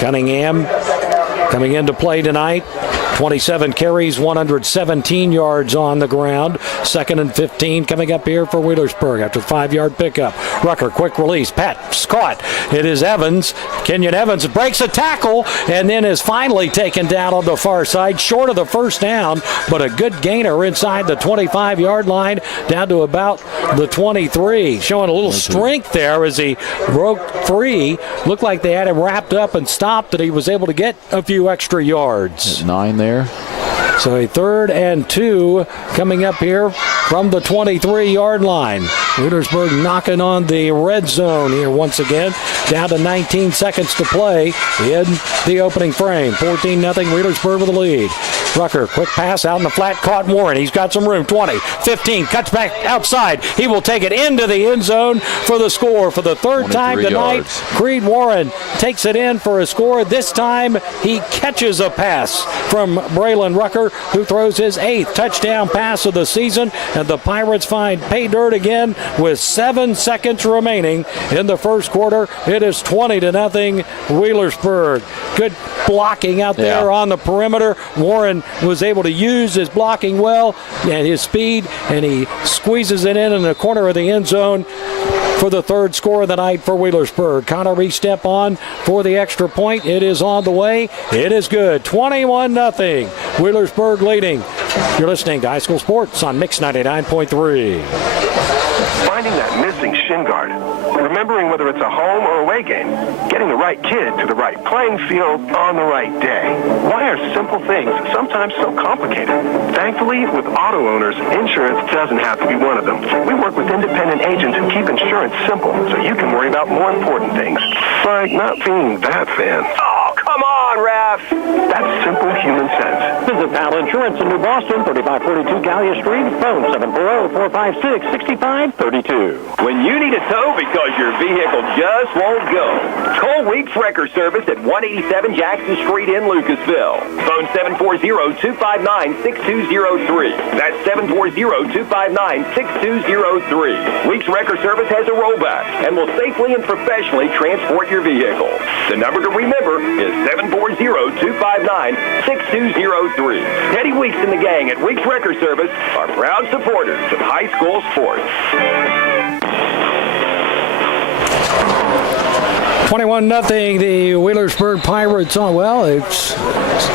Cunningham coming into play tonight. 27 carries, 117 yards on the ground. 2nd and 15 coming up here for Wheelersburg after the 5-yard pickup. Rucker, quick release. Pat's caught. It is Evans. Kenyon Evans breaks a tackle and then is finally taken down on the far side, short of the first down, but a good gainer inside the 25-yard line down to about the 23. Showing a little strength there as he broke free. Looked like they had him wrapped up and stopped, and he was able to get a few extra yards. 9 there. So a 3rd and 2 coming up here from the 23-yard line. Wheelersburg knocking on the red zone here once again. Down to 19 seconds to play in the opening frame. 14-0 Wheelersburg with the lead. Rucker, quick pass out in the flat, caught Warren. He's got some room. 20, 15, cuts back outside. He will take it into the end zone for the score for the 3rd time tonight. Yards. Creed Warren takes it in for a score. This time he catches a pass from Braylon Rucker, who throws his 8th touchdown pass of the season, and the Pirates find pay dirt again with 7 seconds remaining in the first quarter. It is 20-0 Wheelersburg. Good blocking out there on the perimeter. Warren was able to use his blocking well and his speed, and he squeezes it in the corner of the end zone for the 3rd score of the night for Wheelersburg. Connery step on for the extra point. It is on the way. It is good. 21-0. Wheelersburg leading. You're listening to High School Sports on Mix 99.3. Finding that missing shin guard, remembering whether it's a home or away game, getting the right kid to the right playing field on the right day. Why are simple things sometimes so complicated? Thankfully, with auto owners, insurance doesn't have to be one of them. We work with independent agents who keep insurance simple so you can worry about more important things, like not being that fan. Oh, come on, Raf. That's simple human sense. Visit Pal Insurance in New Boston, 3542 Gallia Street, phone 740-456-6532. When you need a tow because your vehicle just won't go, call Weeks Wrecker Service at 187 Jackson Street in Lucasville. Phone 740-259-6203. That's 740-259-6203. Weeks Wrecker Service has a rollback and will safely and professionally transport your vehicle. The number to remember is 740-259-6203. Teddy Weeks and the gang at Weeks Wrecker Service are proud supporters of high school sports. 21-0, the Wheelersburg Pirates on. Well,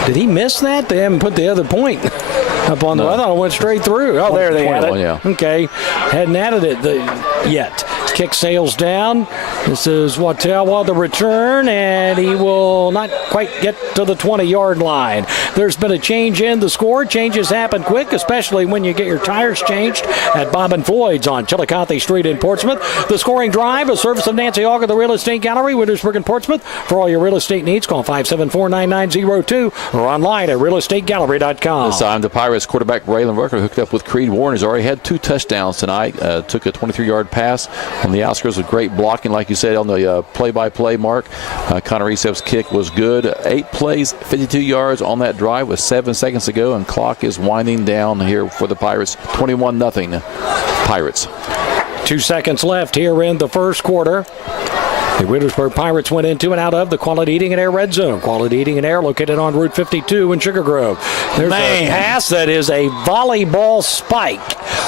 did he miss that? They haven't put the other point up on the. I thought it went straight through. Oh, there they had it. Yeah. Okay, hadn't added it yet. Kick sails down. This is Wattawa, the return, and he will not quite get to the 20-yard line. There's been a change in the score. Changes happen quick, especially when you get your tires changed at Bob and Floyd's on Chillicothe Street in Portsmouth. The scoring drive, a service of Nancy Auger, the Real Estate Gallery, Wheelersburg and Portsmouth. For all your real estate needs, call 574-9902 or online at realestategallery.com. This time, the Pirates quarterback Braylon Rucker hooked up with Creed Warren. He's already had 2 touchdowns tonight. Took a 23-yard pass on the outskirts with great blocking, like you said, on the play-by-play mark. Connor Resev's kick was good. 8 plays, 52 yards on that drive with 7 seconds to go, and clock is winding down here for the Pirates. 21-0 Pirates. 2 seconds left here in the first quarter. The Wheelersburg Pirates went into and out of the Quality Eating and Air Red Zone. Quality Eating and Air located on Route 52 in Sugar Grove. There's a pass that is a volleyball spike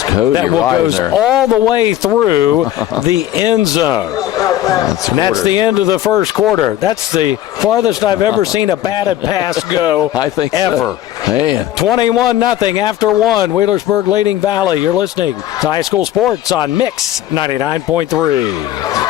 that goes all the way through the end zone. And that's the end of the first quarter. That's the farthest I've ever seen a batted pass go I think ever. So. Man. 21-0 after one. Wheelersburg leading Valley. You're listening to High School Sports on Mix 99.3.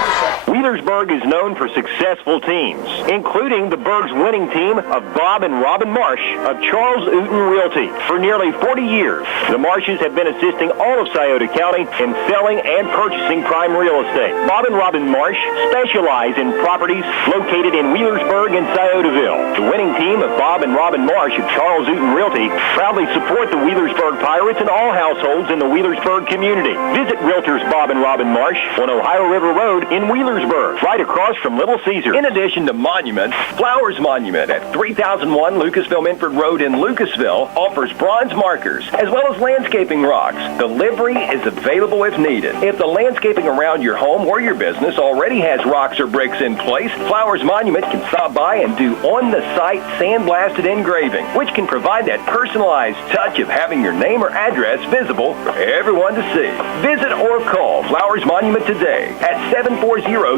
Wheelersburg is known for successful teams, including the Berg's winning team of Bob and Robin Marsh of Charles Uten Realty. For nearly 40 years, the Marshes have been assisting all of Scioto County in selling and purchasing prime real estate. Bob and Robin Marsh specialize in properties located in Wheelersburg and Sciotaville. The winning team of Bob and Robin Marsh of Charles Uten Realty proudly support the Wheelersburg Pirates and all households in the Wheelersburg community. Visit Realtors Bob and Robin Marsh on Ohio River Road in Wheelersburg, right across from Little Caesar. In addition to monuments, Flowers Monument at 3001 Lucasville-Minford Road in Lucasville offers bronze markers as well as landscaping rocks. Delivery is available if needed. If the landscaping around your home or your business already has rocks or bricks in place, Flowers Monument can stop by and do on-the-site sandblasted engraving, which can provide that personalized touch of having your name or address visible for everyone to see. Visit or call Flowers Monument today at 740-259-2731.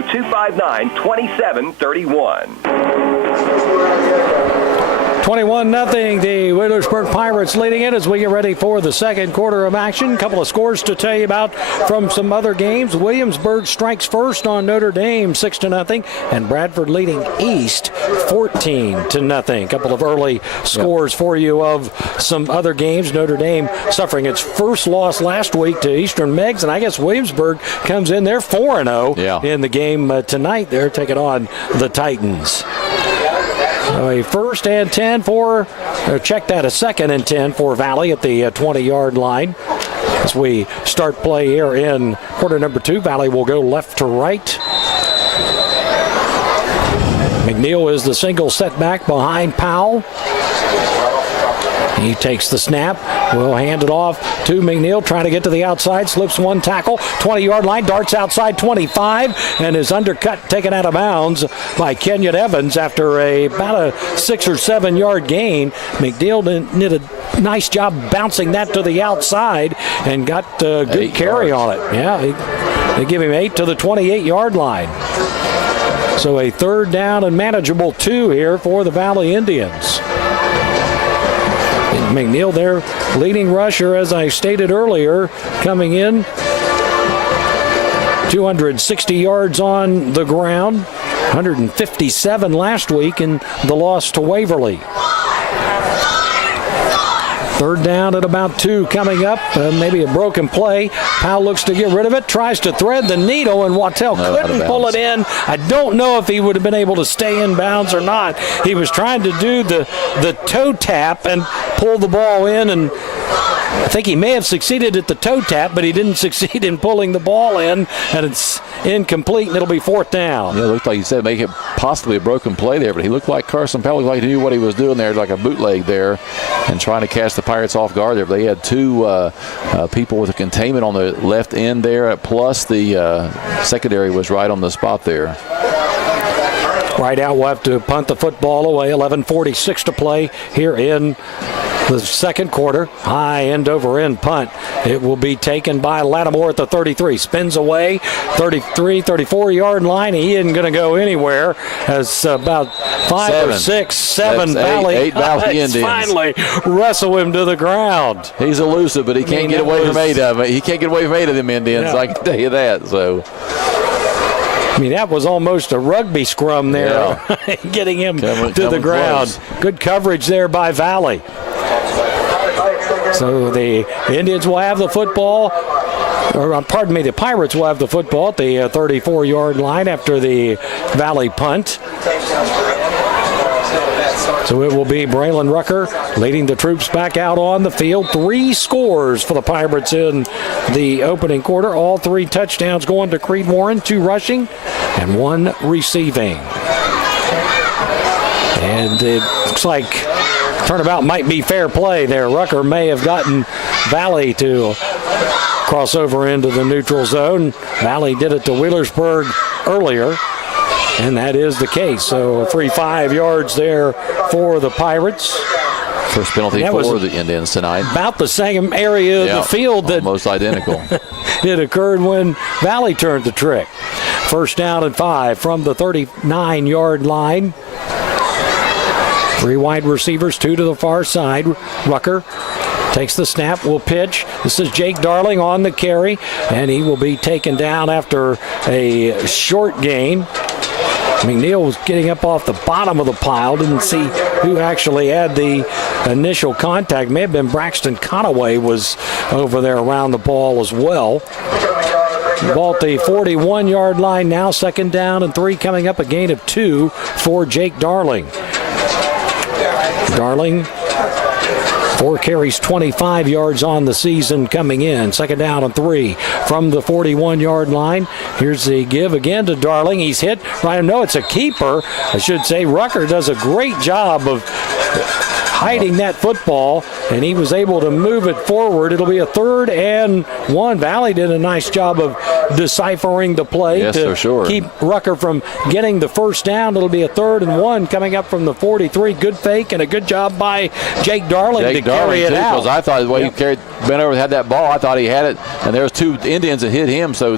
21-0, the Wheelersburg Pirates leading it as we get ready for the second quarter of action. A couple of scores to tell you about from some other games. Williamsburg strikes first on Notre Dame 6-0, and Bradford leading East 14-0. A couple of early scores for you of some other games. Notre Dame suffering its first loss last week to Eastern Meigs, and I guess Williamsburg comes in there 4-0 in the game tonight. They're taking on the Titans. So a first and 10 for, a second and 10 for Valley at the 20-yard line. As we start play here in quarter number 2, Valley will go left to right. McNeil is the single setback behind Powell. He takes the snap. Will hand it off to McNeil, trying to get to the outside. Slips one tackle. 20-yard line. Darts outside 25 and is undercut, taken out of bounds by Kenyon Evans after about a 6 or 7 yard gain. McNeil did a nice job bouncing that to the outside and got a good carry on it. Yeah, they give him 8 to the 28-yard line. So a third down and manageable 2 here for the Valley Indians. McNeil, their leading rusher, as I stated earlier, coming in 260 yards on the ground, 157 last week in the loss to Waverly. Third down at about 2 coming up. Maybe a broken play. Powell looks to get rid of it, tries to thread the needle, and Wattell couldn't pull it in. I don't know if he would have been able to stay in bounds or not. He was trying to do the toe tap and pull the ball in, and I think he may have succeeded at the toe tap, but he didn't succeed in pulling the ball in, and it's incomplete, and it'll be fourth down. Yeah, it looked like you said make it possibly a broken play there, but he looked like Carson Powell, like he knew what he was doing there, like a bootleg there, and trying to catch the Pirates off guard there. But they had 2 people with a containment on the left end there, plus the secondary was right on the spot there. Right out, we'll have to punt the football away. 11:46 to play here in the second quarter. High end over end punt. It will be taken by Lattimore at the 33. Spins away, 33, 34-yard line. He isn't going to go anywhere. As about 5 or 6, 7 Valley. 8 Valley Indians finally wrestle him to the ground. He's elusive, but he can't get away from 8 of them. He can't get away from 8 of them Indians. I can tell you that. So. I mean, that was almost a rugby scrum there, getting him to the ground. Close. Good coverage there by Valley. So the Indians will have the football, or pardon me, the Pirates will have the football at the 34-yard line after the Valley punt. So it will be Braylon Rucker leading the troops back out on the field. 3 scores for the Pirates in the opening quarter. All 3 touchdowns going to Creed Warren, 2 rushing and 1 receiving. And it looks like turnabout might be fair play there. Rucker may have gotten Valley to cross over into the neutral zone. Valley did it to Wheelersburg earlier. And that is the case. So a free 5 yards there for the Pirates. First penalty for the Indians tonight. About the same area of the field that almost identical. it occurred when Valley turned the trick. First down and 5 from the 39-yard line. 3 wide receivers, 2 to the far side. Rucker takes the snap, will pitch. This is Jake Darling on the carry, and he will be taken down after a short gain. McNeil was getting up off the bottom of the pile. Didn't see who actually had the initial contact. May have been Braxton Conaway was over there around the ball as well. Ball at the 41-yard line now. Second down and 3 coming up. A gain of 2 for Jake Darling. Darling, 4 carries, 25 yards on the season coming in. Second down and 3 from the 41-yard line. Here's the give again to Darling. He's hit. I know it's a keeper, I should say. Rucker does a great job of hiding that football, and he was able to move it forward. It'll be a 3rd and 1. Valley did a nice job of deciphering the play to keep Rucker from getting the first down. It'll be a 3rd and 1 coming up from the 43. Good fake and a good job by Jake Darling to carry it out. Because I thought the way he bent over and had that ball, I thought he had it, and there was 2 Indians that hit him. So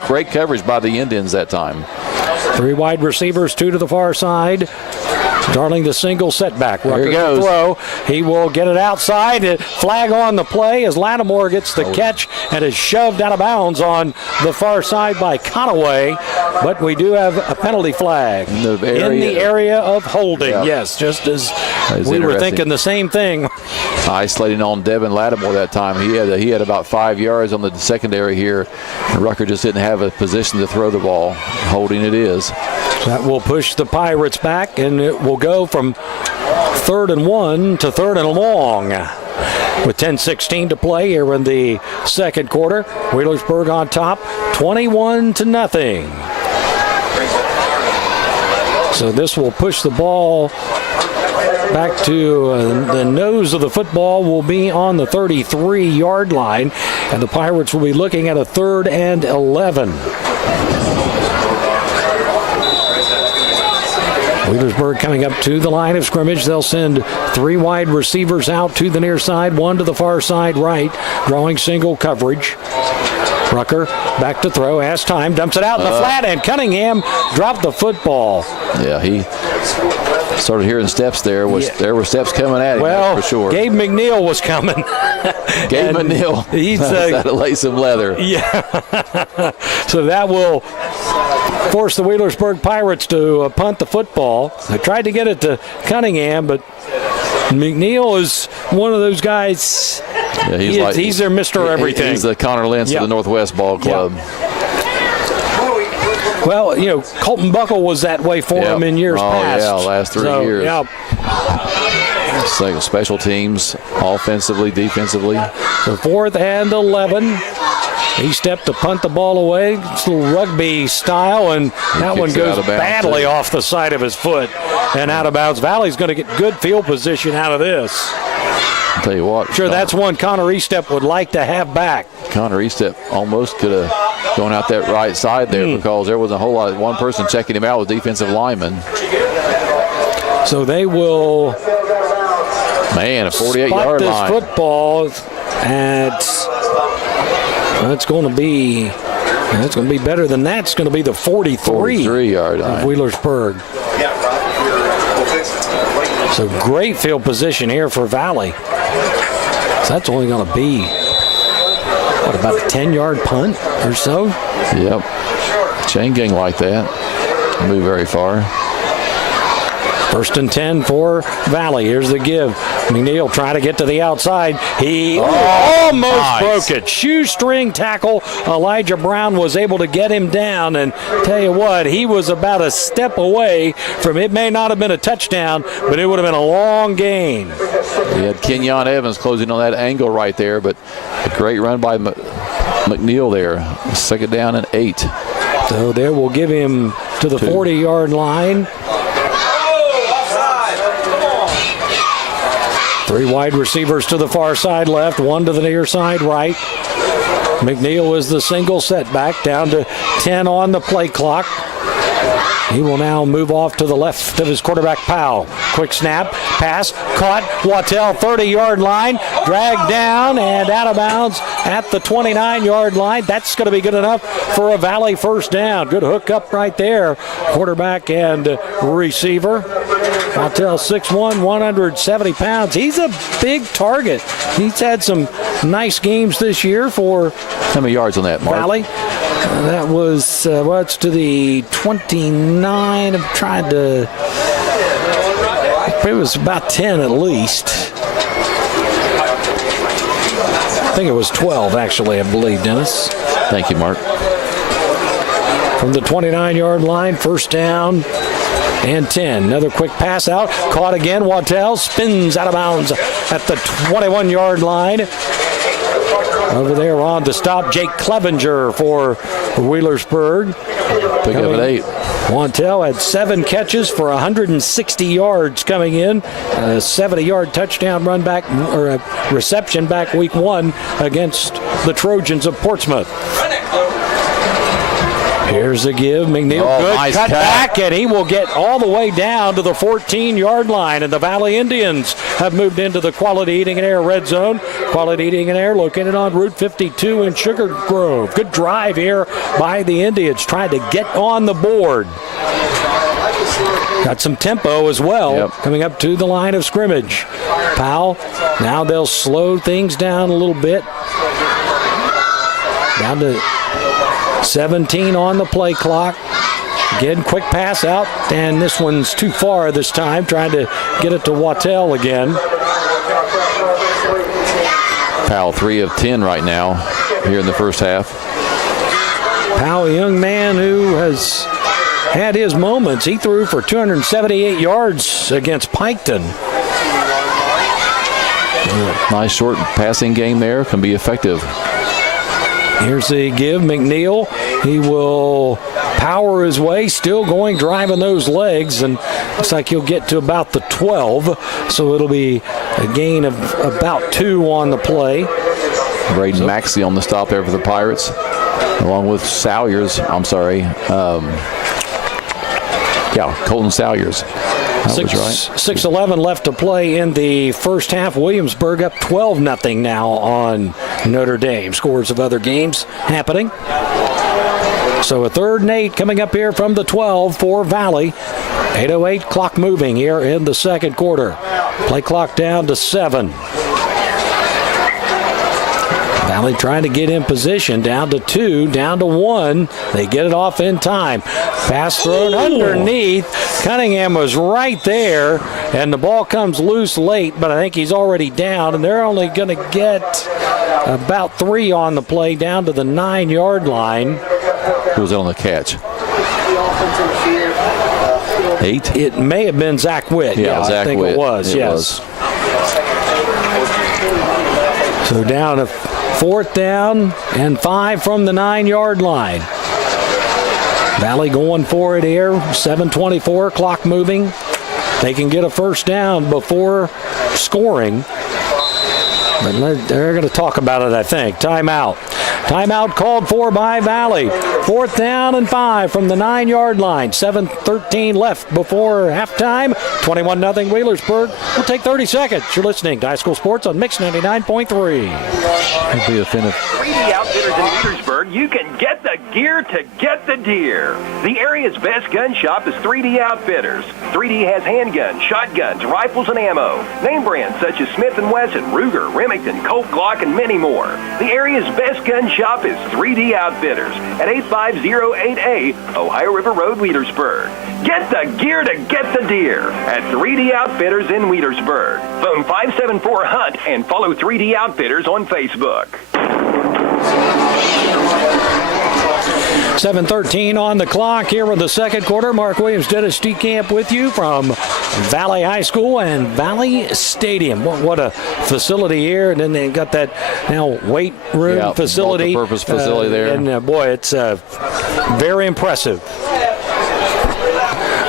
great coverage by the Indians that time. 3 wide receivers, 2 to the far side. Darling the single setback. Rucker goes. Throw. He will get it outside. Flag on the play as Lattimore gets the catch and is shoved out of bounds on the far side by Conaway. But we do have a penalty flag in the area of holding. Yeah. Yes, just as we were thinking the same thing. Isolating on Devin Lattimore that time. He had about 5 yards on the secondary here. And Rucker just didn't have a position to throw the ball. Holding it is. That will push the Pirates back, and it will go from 3rd and 1 to 3rd and long. With 10:16 to play here in the second quarter. Wheelersburg on top, 21-0. So this will push the ball back to the nose of the football will be on the 33-yard line, and the Pirates will be looking at a 3rd and 11. Wheelersburg coming up to the line of scrimmage. They'll send 3 wide receivers out to the near side, 1 to the far side right, drawing single coverage. Rucker back to throw, has time, dumps it out in the flat, and Cunningham dropped the football. Yeah, he started hearing steps there. There were steps coming at him, well, that's for sure. Gabe McNeil was coming. Gabe McNeil. He's got to lay some leather. Yeah. So that will force the Wheelersburg Pirates to punt the football. They tried to get it to Cunningham, but McNeil is one of those guys. Yeah, he's their Mr. Everything. He's the Connor Lentz of the Northwest Ball Club. Well, Colton Buckle was that way for him in years past. Yeah, last 3 years. Yeah. Special teams, offensively, defensively. So 4th and 11. He stepped to punt the ball away. It's a little rugby style, and that one goes badly off the side of his foot and out of bounds. Valley's going to get good field position out of this. I'll tell you what. Sure, that's one Connor Estep would like to have back. Connor Estep almost could have gone out that right side there because there was a whole lot. One person checking him out was defensive lineman. So they will. Man, a 48-yard line. This football at. It's going to be better than that. It's going to be the 43-yard line of Wheelersburg. So great field position here for Valley. So that's only going to be, about a 10-yard punt or so? Yep. Chain gang like that. Move very far. 1st and 10 for Valley. Here's the give. McNeil trying to get to the outside. He almost broke it. Shoestring tackle. Elijah Brown was able to get him down. And tell you what, he was about a step away from it. May not have been a touchdown, but it would have been a long gain. He had Kenyon Evans closing on that angle right there, but a great run by McNeil there. 2nd down and 8. So there we'll give him to the 40-yard line. 3 wide receivers to the far side left, 1 to the near side right. McNeil is the single setback, down to 10 on the play clock. He will now move off to the left of his quarterback, Powell. Quick snap, pass, caught. Wattell, 30-yard line, dragged down and out of bounds at the 29-yard line. That's going to be good enough for a Valley first down. Good hook up right there, quarterback and receiver. Wattell, 6'1", 170 pounds. He's a big target. He's had some nice games this year for How many yards on that, Mark? Valley. That was, it's to the 29. I'm trying to, it was about 10 at least. I think it was 12, actually, I believe, Dennis. Thank you, Mark. From the 29-yard line, first down and 10. Another quick pass out. Caught again. Wattell spins out of bounds at the 21-yard line. Over there on the stop, Jake Clevenger for Wheelersburg. Pick up at 8. Wattell had 7 catches for 160 yards coming in. A 70-yard touchdown run back, or a reception back week 1 against the Trojans of Portsmouth. Here's a give. McNeil, good nice cut catch. back, and he will get all the way down to the 14-yard line. And the Valley Indians have moved into the Quality Eating and Air red zone. Quality Eating and Air located on Route 52 in Sugar Grove. Good drive here by the Indians, trying to get on the board. Got some tempo as well, coming up to the line of scrimmage. Powell, now they'll slow things down a little bit. Down to 17 on the play clock. Again, quick pass out, and this one's too far this time, trying to get it to Wattell again. Powell 3 of 10 right now here in the first half. Powell, a young man who has had his moments. He threw for 278 yards against Piketon. Nice short passing game there. Can be effective. Here's the give. McNeil, he will power his way, still going, driving those legs, and looks like he'll get to about the 12, so it'll be a gain of about 2 on the play. Braden Maxey on the stop there for the Pirates, along with Salyers. I'm sorry. Colton Salyers. That was right. 6:11 left to play in the first half. Williamsburg up 12-0 now on Notre Dame. Scores of other games happening. So a 3rd and 8 coming up here from the 12 for Valley. 8:08 clock moving here in the second quarter. Play clock down to 7. Valley trying to get in position, down to 2, down to 1. They get it off in time. Pass thrown underneath. Cunningham was right there, and the ball comes loose late, but I think he's already down, and they're only going to get about 3 on the play, down to the 9-yard line. Who was on the catch? 8? It may have been Zach Witt. Yeah, Zach I think Witt. it was, yes. So down to 4th down and 5 from the 9-yard line. Valley going for it here. 7:24, clock moving. They can get a first down before scoring. But they're going to talk about it, I think. Timeout. Timeout called for by Valley. 4th down and 5 from the 9-yard line. 7:13 left before halftime. 21-0 Wheelersburg. We'll take 30 seconds. You're listening to High School Sports on Mix 99.3. Could be a finish. 3D Outfitters in Wheelersburg, you can get the gear to get the deer. The area's best gun shop is 3D Outfitters. 3D has handguns, shotguns, rifles, and ammo. Name brands such as Smith & Wesson, Ruger, Remington, Colt, Glock, and many more. The area's best gun shop is 3D Outfitters at 85088A, Ohio River Road, Wheelersburg. Get the gear to get the deer at 3D Outfitters in Wheelersburg. Phone 574-HUNT and follow 3D Outfitters on Facebook. 7:13 on the clock here in the second quarter. Mark Williams, Dennis Steenkamp with you from Valley High School and Valley Stadium. What a facility here. And then they got that now weight room facility. Multi-purpose facility there. And boy, it's very impressive.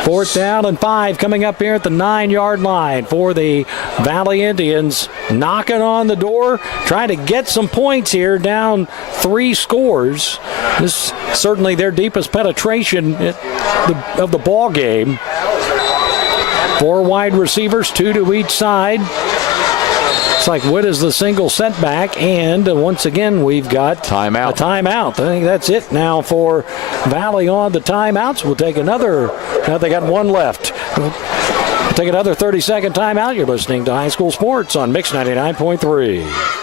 4th down and 5 coming up here at the 9-yard line for the Valley Indians. Knocking on the door, trying to get some points here, down 3 scores. This is certainly their deepest penetration of the ball game. 4 wide receivers, 2 to each side. Looks like Witt is the single setback, and once again we've got timeout. A timeout. I think that's it now for Valley on the timeouts. We'll take another. Now they got 1 left. We'll take another 30-second timeout. You're listening to High School Sports on Mix 99.3.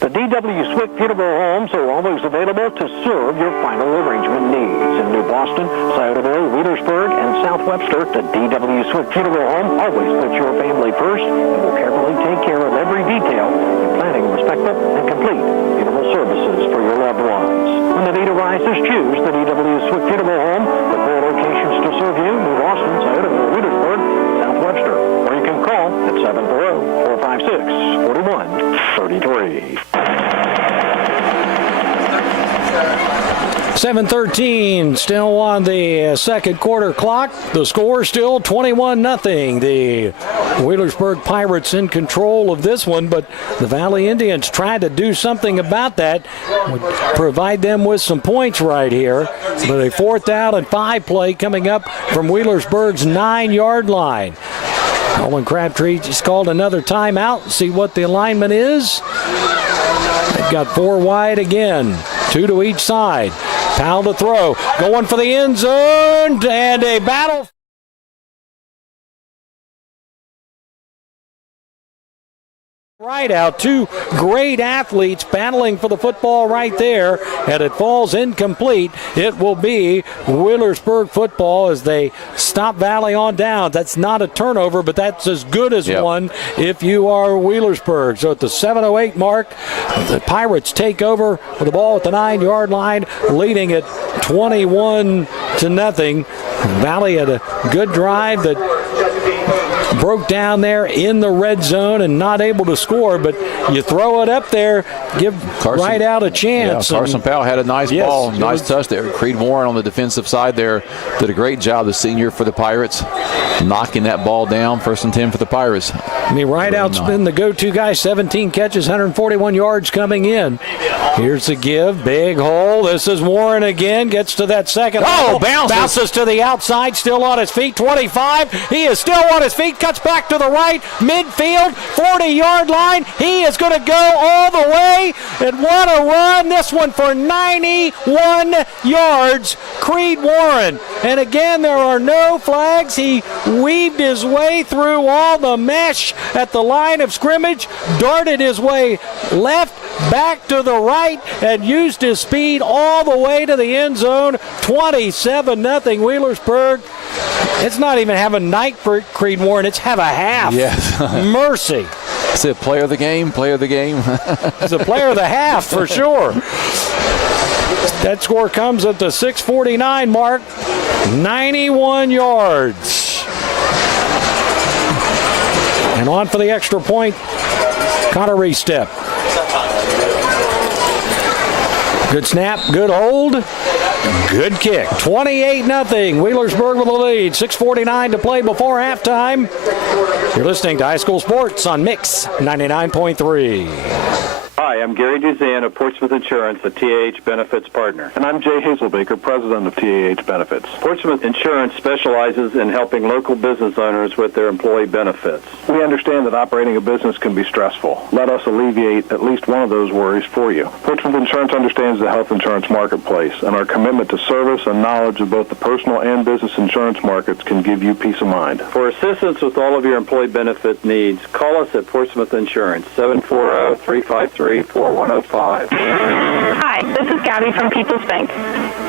The D.W. Swift Funeral Homes are always available to serve your final arrangement needs. In New Boston, Sciotoville, Wheelersburg, and South Webster, the D.W. Swift Funeral Home always puts your family first and will carefully take care of every detail in planning respectful and complete funeral services for your loved ones. When the need arises, choose the D.W. Swift Funeral Home with 4 locations to serve you: New Boston, Sciotoville, Wheelersburg, South Webster. Or you can call at 740-456-4133. 7:13 still on the second quarter clock. The score still 21-0. The Wheelersburg Pirates in control of this one, but the Valley Indians tried to do something about that. Would provide them with some points right here. But a 4th down and 5 play coming up from Wheelersburg's 9-yard line. Colin Crabtree just called another timeout. See what the alignment is. They've got 4 wide again, 2 to each side. Powell to throw, going for the end zone, and a battle. Right out, 2 great athletes battling for the football right there, and it falls incomplete. It will be Wheelersburg football as they stop Valley on down. That's not a turnover, but that's as good as one if you are Wheelersburg. So at the 7:08 mark, the Pirates take over with the ball at the 9-yard line, leading it 21-0. Valley had a good drive that broke down there in the red zone and not able to score, but you throw it up there, give Carson, right out a chance. Yeah, Carson Powell had a nice ball, nice touch there. Creed Warren on the defensive side there did a great job, the senior for the Pirates, knocking that ball down. 1st and 10 for the Pirates. I mean, right out's been the go-to guy, 17 catches, 141 yards coming in. Here's the give, big hole. This is Warren again, gets to that second. Bounces to the outside, still on his feet, 25. He is still on his feet, cuts back to the right, midfield, 40-yard line. He is going to go all the way, and what a run. This one for 91 yards, Creed Warren. And again, there are no flags. He weaved his way through all the mesh at the line of scrimmage, darted his way left, back to the right, and used his speed all the way to the end zone. 27-0 Wheelersburg. It's not even have a night for Creed Warren. It's have a half. Yes. Mercy. It's a player of the game, He's a player of the half for sure. That score comes at the 6:49 mark. 91 yards. And on for the extra point, Connery step. Good snap, good hold, good kick. 28-0. Wheelersburg with the lead. 6:49 to play before halftime. You're listening to High School Sports on Mix 99.3. Hi, I'm Gary Duzan of Portsmouth Insurance, a TAH Benefits partner. And I'm Jay Hazelbaker, president of TAH Benefits. Portsmouth Insurance specializes in helping local business owners with their employee benefits. We understand that operating a business can be stressful. Let us alleviate at least one of those worries for you. Portsmouth Insurance understands the health insurance marketplace, and our commitment to service and knowledge of both the personal and business insurance markets can give you peace of mind. For assistance with all of your employee benefit needs, call us at Portsmouth Insurance, 740-353-4105. Hi, this is Gabby from People's Bank.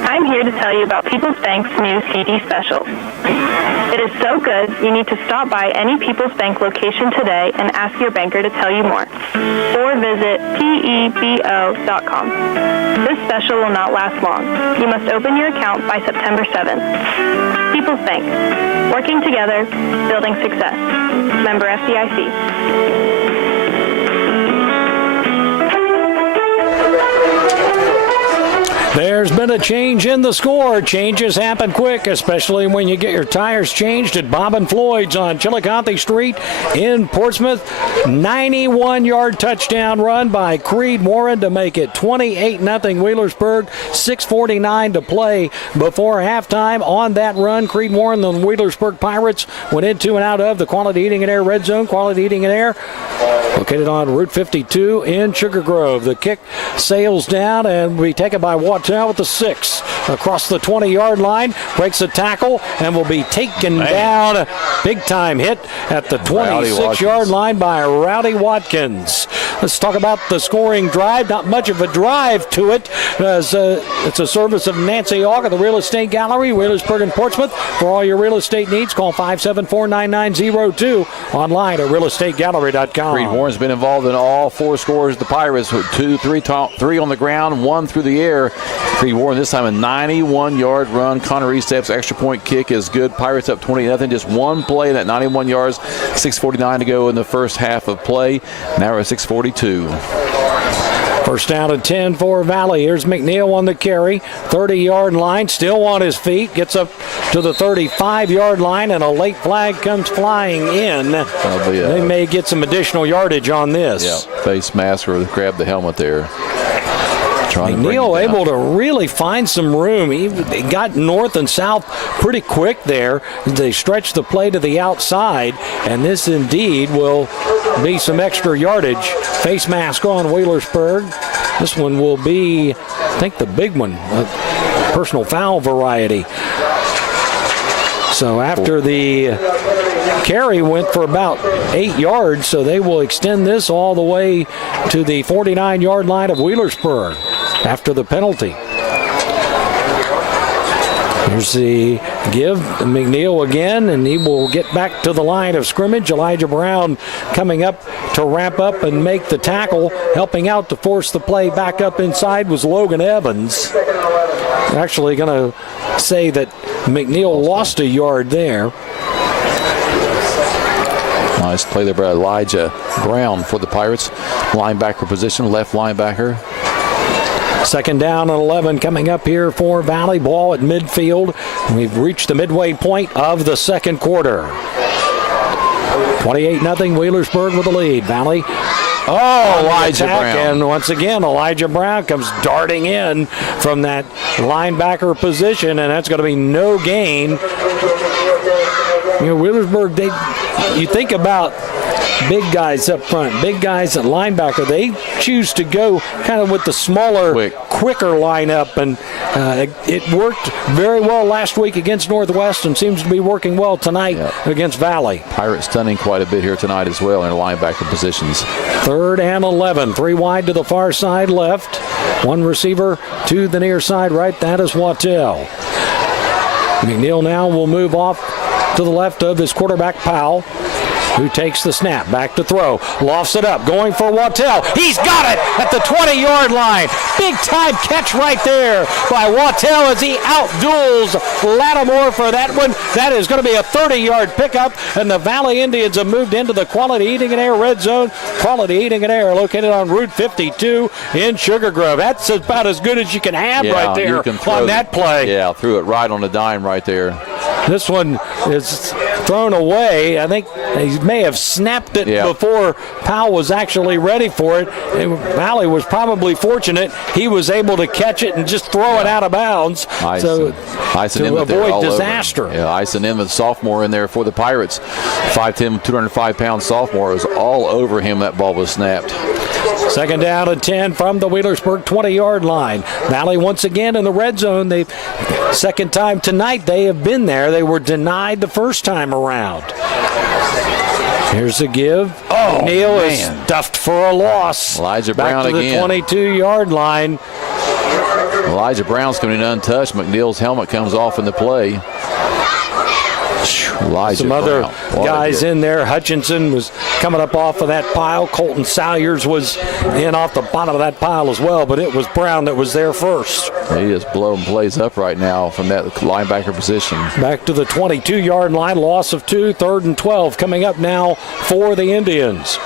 I'm here to tell you about People's Bank's new CD specials. It is so good, you need to stop by any People's Bank location today and ask your banker to tell you more. Or visit pebo.com. This special will not last long. You must open your account by September 7th. People's Bank. Working together, building success. Member FDIC. There's been a change in the score. Changes happen quick, especially when you get your tires changed at Bob and Floyd's on Chillicothe Street in Portsmouth. 91-yard touchdown run by Creed Warren to make it 28-0 Wheelersburg. 6:49 to play before halftime. On that run, Creed Warren, the Wheelersburg Pirates, went into and out of the Quality Eating and Air Red Zone. Quality Eating and Air, located on Route 52 in Sugar Grove. The kick sails down and will be taken by Wattell with the 6 across the 20-yard line, breaks a tackle and will be taken down. Big time hit at the 26-yard line by Rowdy Watkins. Let's talk about the scoring drive. Not much of a drive to it, as it's a service of Nancy Aug of the Real Estate Gallery, Wheelersburg and Portsmouth. For all your real estate needs, call 574-9902, online at realestategallery.com. Creed Warren's been involved in all 4 scores. The Pirates with 2, 3 on the ground, 1 through the air. Creed Warren this time a 91-yard run. Connor Estep's extra point kick is good. Pirates up 20-0. Just one play, that 91 yards. 6:49 to go in the first half of play. Now we're at 6:42. First down and 10 for Valley. Here's McNeil on the carry. 30-yard line, still on his feet. Gets up to the 35-yard line, and a late flag comes flying in. They may get some additional yardage on this. Yeah, face mask or grab the helmet there. McNeil able to really find some room. He got north and south pretty quick there. They stretched the play to the outside, and this indeed will be some extra yardage. Face mask on Wheelersburg. This one will be, I think, the big one, personal foul variety. So after the carry went for about 8 yards, so they will extend this all the way to the 49-yard line of Wheelersburg after the penalty. Here's the give, McNeil again, and he will get back to the line of scrimmage. Elijah Brown coming up to wrap up and make the tackle. Helping out to force the play back up inside was Logan Evans. Actually going to say that McNeil lost a yard there. Nice play there by Elijah Brown for the Pirates. Linebacker position, left linebacker. Second down and 11 coming up here for Valley. Ball at midfield. We've reached the midway point of the second quarter. 28-0 Wheelersburg with the lead. Valley. Elijah Brown. And once again, Elijah Brown comes darting in from that linebacker position, and that's going to be no gain. You know, Wheelersburg, you think about big guys up front, big guys at linebacker. They choose to go kind of with the smaller, quicker lineup, and it worked very well last week against Northwest and seems to be working well tonight against Valley. Pirates stunning quite a bit here tonight as well in their linebacker positions. 3rd and 11, 3 wide to the far side left, 1 receiver to the near side right. That is Wattell. McNeil now will move off to the left of his quarterback, Powell, who takes the snap, back to throw, lofts it up, going for Wattell. He's got it at the 20-yard line. Big time catch right there by Wattell as he outduels Lattimore for that one. That is going to be a 30-yard pickup, and the Valley Indians have moved into the Quality Eating and Air Red Zone. Quality Eating and Air located on Route 52 in Sugar Grove. That's about as good as you can have right there on that play. Yeah, threw it right on the dime right there. This one is thrown away. I think he may have snapped it before Powell was actually ready for it. Valley was probably fortunate. He was able to catch it and just throw it out of bounds to avoid disaster. Ison Emmett, sophomore in there for the Pirates. 5'10", 205-pound sophomore, was all over him. That ball was snapped. Second down and 10 from the Wheelersburg 20-yard line. Valley once again in the red zone. Second time tonight they have been there. They were denied the first time around. Here's the give. Neal is stuffed for a loss. Elijah Brown back to again. The 22-yard line. Elijah Brown's coming in untouched. McNeil's helmet comes off in the play. Elijah Some other Brown. guys in there. Hutchinson was coming up off of that pile. Colton Salyers was in off the bottom of that pile as well, but it was Brown that was there first. He just blowing plays up right now from that linebacker position. Back to the 22-yard line, loss of 2, 3rd and 12 coming up now for the Indians.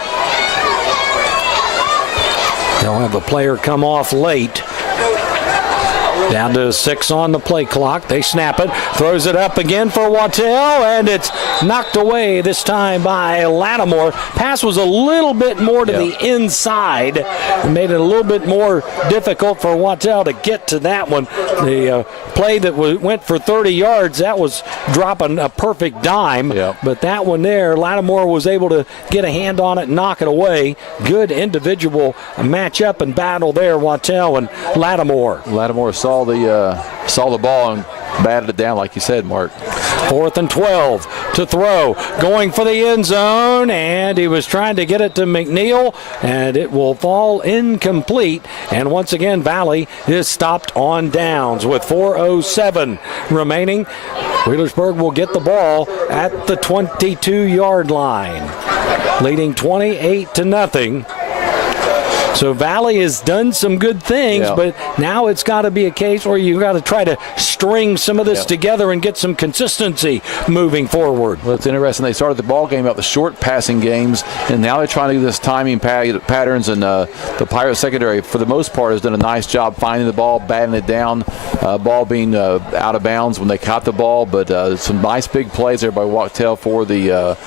They'll have a player come off late. Down to 6 on the play clock. They snap it. Throws it up again for Wattell, and it's knocked away this time by Lattimore. Pass was a little bit more to the inside. It made it a little bit more difficult for Wattell to get to that one. The play that went for 30 yards, that was dropping a perfect dime. But that one there, Lattimore was able to get a hand on it and knock it away. Good individual matchup and battle there, Wattell and Lattimore. Lattimore saw the ball and batted it down, like you said, Mark. 4th and 12 to throw. Going for the end zone, and he was trying to get it to McNeil, and it will fall incomplete. And once again, Valley is stopped on downs with 4:07 remaining. Wheelersburg will get the ball at the 22-yard line, leading 28-0. So Valley has done some good things, but now it's got to be a case where you've got to try to string some of this together and get some consistency moving forward. Well, it's interesting. They started the ball game out the short passing games, and now they're trying to do this timing patterns, and the Pirate secondary, for the most part, has done a nice job finding the ball, batting it down, ball being out of bounds when they caught the ball, but some nice big plays there by Wachtell for the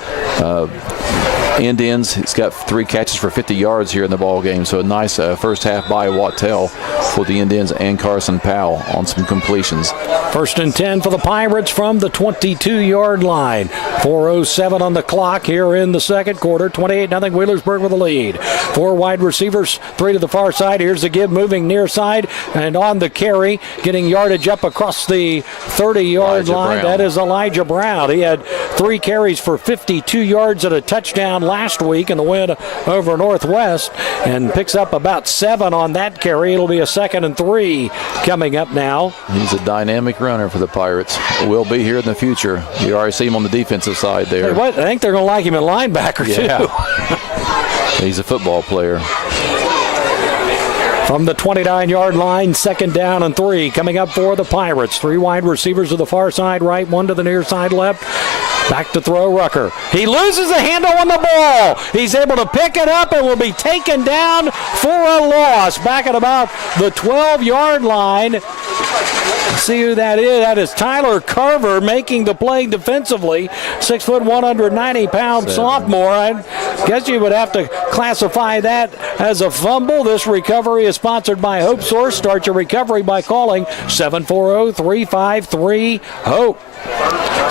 Indians. He's got 3 catches for 50 yards here in the ball game, so a nice first half by Wachtell for the Indians and Carson Powell on some completions. 1st and 10 for the Pirates from the 22-yard line. 4:07 on the clock here in the second quarter. 28-0 Wheelersburg with the lead. 4 wide receivers, 3 to the far side. Here's the give, moving near side, and on the carry, getting yardage up across the 30-yard line. That is Elijah Brown. He had 3 carries for 52 yards and a touchdown last week in the win over Northwest, and picks up about 7 on that carry. It'll be a 2nd and 3 coming up now. He's a dynamic runner for the Pirates. Will be here in the future. You already see him on the defensive side there. Hey, I think they're going to like him at linebacker too. He's a football player. From the 29-yard line, 2nd down and 3 coming up for the Pirates. 3 wide receivers to the far side right, 1 to the near side left. Back to throw, Rucker. He loses the handle on the ball. He's able to pick it up and will be taken down for a loss. Back at about the 12-yard line. Let's see who that is. That is Tyler Carver making the play defensively. 6 foot, 190-pound sophomore. I guess you would have to classify that as a fumble. This recovery is sponsored by Hope Source. Start your recovery by calling 740-353-HOPE.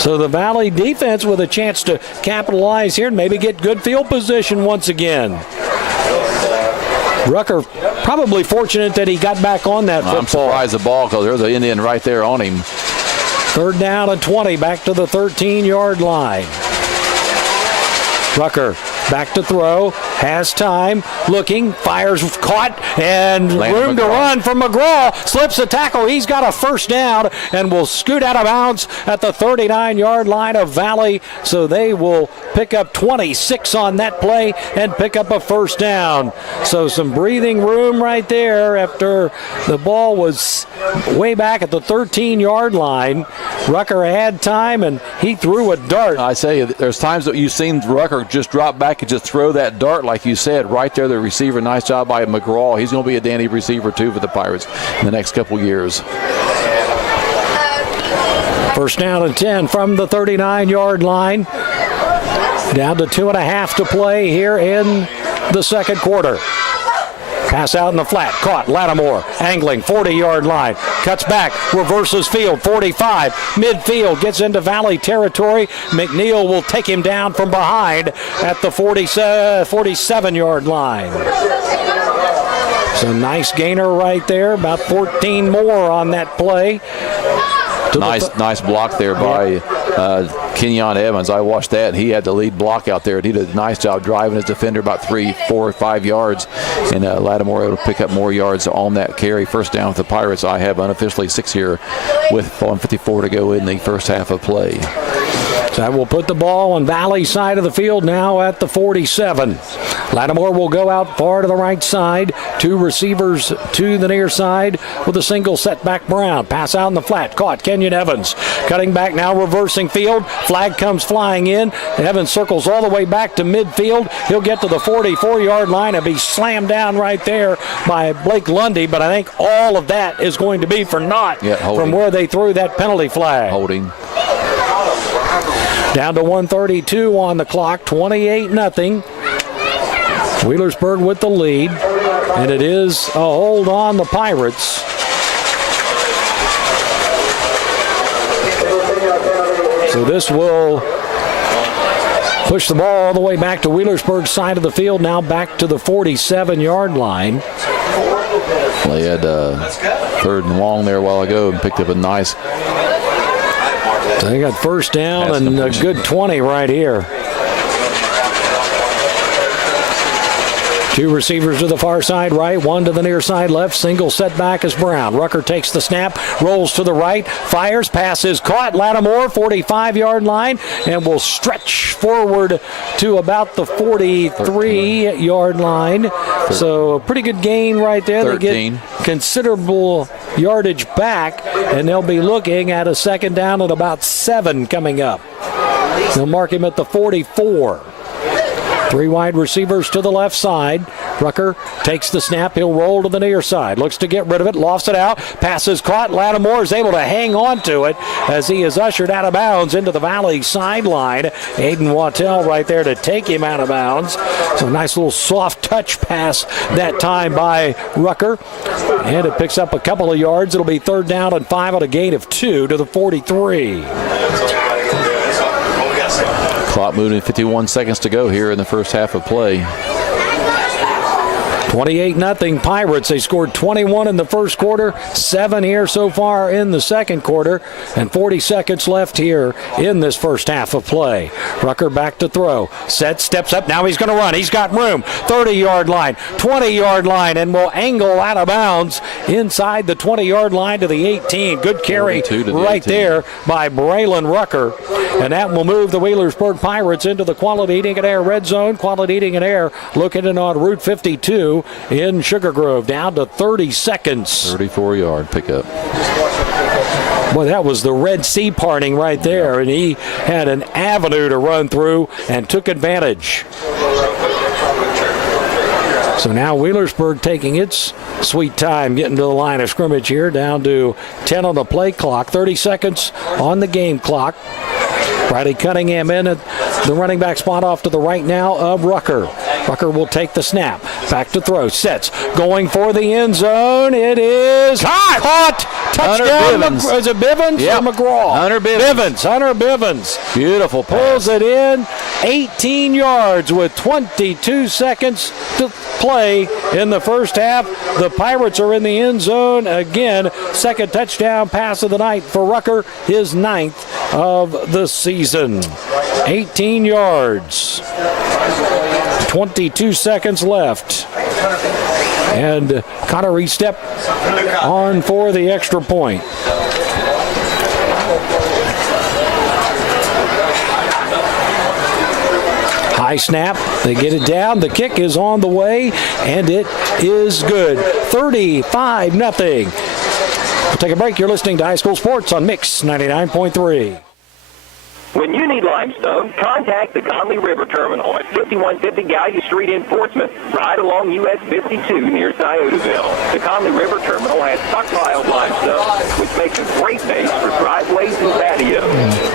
So the Valley defense with a chance to capitalize here and maybe get good field position once again. Rucker probably fortunate that he got back on that football. I'm surprised the ball, because there's an Indian right there on him. 3rd down and 20, back to the 13-yard line. Rucker back to throw, has time, looking, fires, caught, and room to run from McGraw. Slips the tackle. He's got a 1st down and will scoot out of bounds at the 39-yard line of Valley. So they will pick up 26 on that play and pick up a 1st down. So some breathing room right there after the ball was way back at the 13-yard line. Rucker had time, and he threw a dart. I say, there's times that you've seen Rucker just drop back and just throw that dart, like you said, right there, the receiver. Nice job by McGraw. He's going to be a dandy receiver, too, for the Pirates in the next couple years. 1st down and 10 from the 39-yard line. Down to 2.5 to play here in the second quarter. Pass out in the flat, caught, Lattimore, angling, 40-yard line, cuts back, reverses field, 45, midfield, gets into Valley territory. McNeil will take him down from behind at the 47-yard line. So nice gainer right there, about 14 more on that play. Nice block there by Kenyon Evans. I watched that. He had the lead block out there. He did a nice job driving his defender about 3, 4, 5 yards. And Lattimore able to pick up more yards on that carry. 1st down with the Pirates. I have unofficially 6 here with 1:54 to go in the first half of play. So that will put the ball on Valley side of the field now at the 47. Lattimore will go out far to the right side. 2 receivers to the near side with a single setback Brown. Pass out in the flat. Caught Kenyon Evans. Cutting back now, reversing field. Flag comes flying in. Evans circles all the way back to midfield. He'll get to the 44-yard line and be slammed down right there by Blake Lundy, but I think all of that is going to be for naught from where they threw that penalty flag. Holding. Down to 1:32 on the clock, 28-0. Wheelersburg with the lead, and it is a hold on the Pirates. So this will push the ball all the way back to Wheelersburg's side of the field, now back to the 47-yard line. They had 3rd and long there a while ago and picked up a nice. They got first down and a good 20 right here. 2 receivers to the far side right, 1 to the near side left. Single setback is Brown. Rucker takes the snap, rolls to the right, fires, pass is caught. Lattimore, 45-yard line, and will stretch forward to about the 43-yard line. So a pretty good gain right there. 13. They get considerable yardage back, and they'll be looking at a second down at about 7 coming up. They'll mark him at the 44. 3 wide receivers to the left side. Rucker takes the snap. He'll roll to the near side. Looks to get rid of it. Lofts it out. Passes caught. Lattimore is able to hang on to it as he is ushered out of bounds into the Valley sideline. Aiden Wattell right there to take him out of bounds. So a nice little soft touch pass that time by Rucker. And it picks up a couple of yards. It'll be 3rd down and 5 on a gain of 2 to the 43. Clock moving, 51 seconds to go here in the first half of play. 28-0 Pirates. They scored 21 in the first quarter, 7 here so far in the second quarter, and 40 seconds left here in this first half of play. Rucker back to throw. Set, steps up. Now he's going to run. He's got room. 30-yard line, 20-yard line, and will angle out of bounds inside the 20-yard line to the 18. Good carry right 18. There by Braylon Rucker, and that will move the Wheelersburg Pirates into the Quality Eating and Air red zone. Quality Eating and Air located on Route 52 in Sugar Grove, down to 30 seconds. 34-yard pickup. Boy, that was the Red Sea parting right there, and he had an avenue to run through and took advantage. So now Wheelersburg taking its sweet time getting to the line of scrimmage here, down to 10 on the play clock, 30 seconds on the game clock. Riley Cunningham in at the running back spot off to the right now of Rucker. Rucker will take the snap. Back to throw. Sets. Going for the end zone. It is caught. Touchdown. Is it Bivens or McGraw? Hunter Bivens. Hunter Bivens. Beautiful pass. Pulls it in. 18 yards with 22 seconds to play in the first half. The Pirates are in the end zone again. Second touchdown pass of the night for Rucker. His 9th of the season. 18 yards. 22 seconds left. And Connery step on for the extra point. High snap. They get it down. The kick is on the way, and it is good. 35-0. We'll take a break. You're listening to High School Sports on Mix 99.3. When you need limestone, contact the Conley River Terminal at 5150 Gallia Street in Portsmouth, right along US 52 near Sciotoville. The Conley River Terminal has stockpiled limestone, which makes a great base for driveways and patios.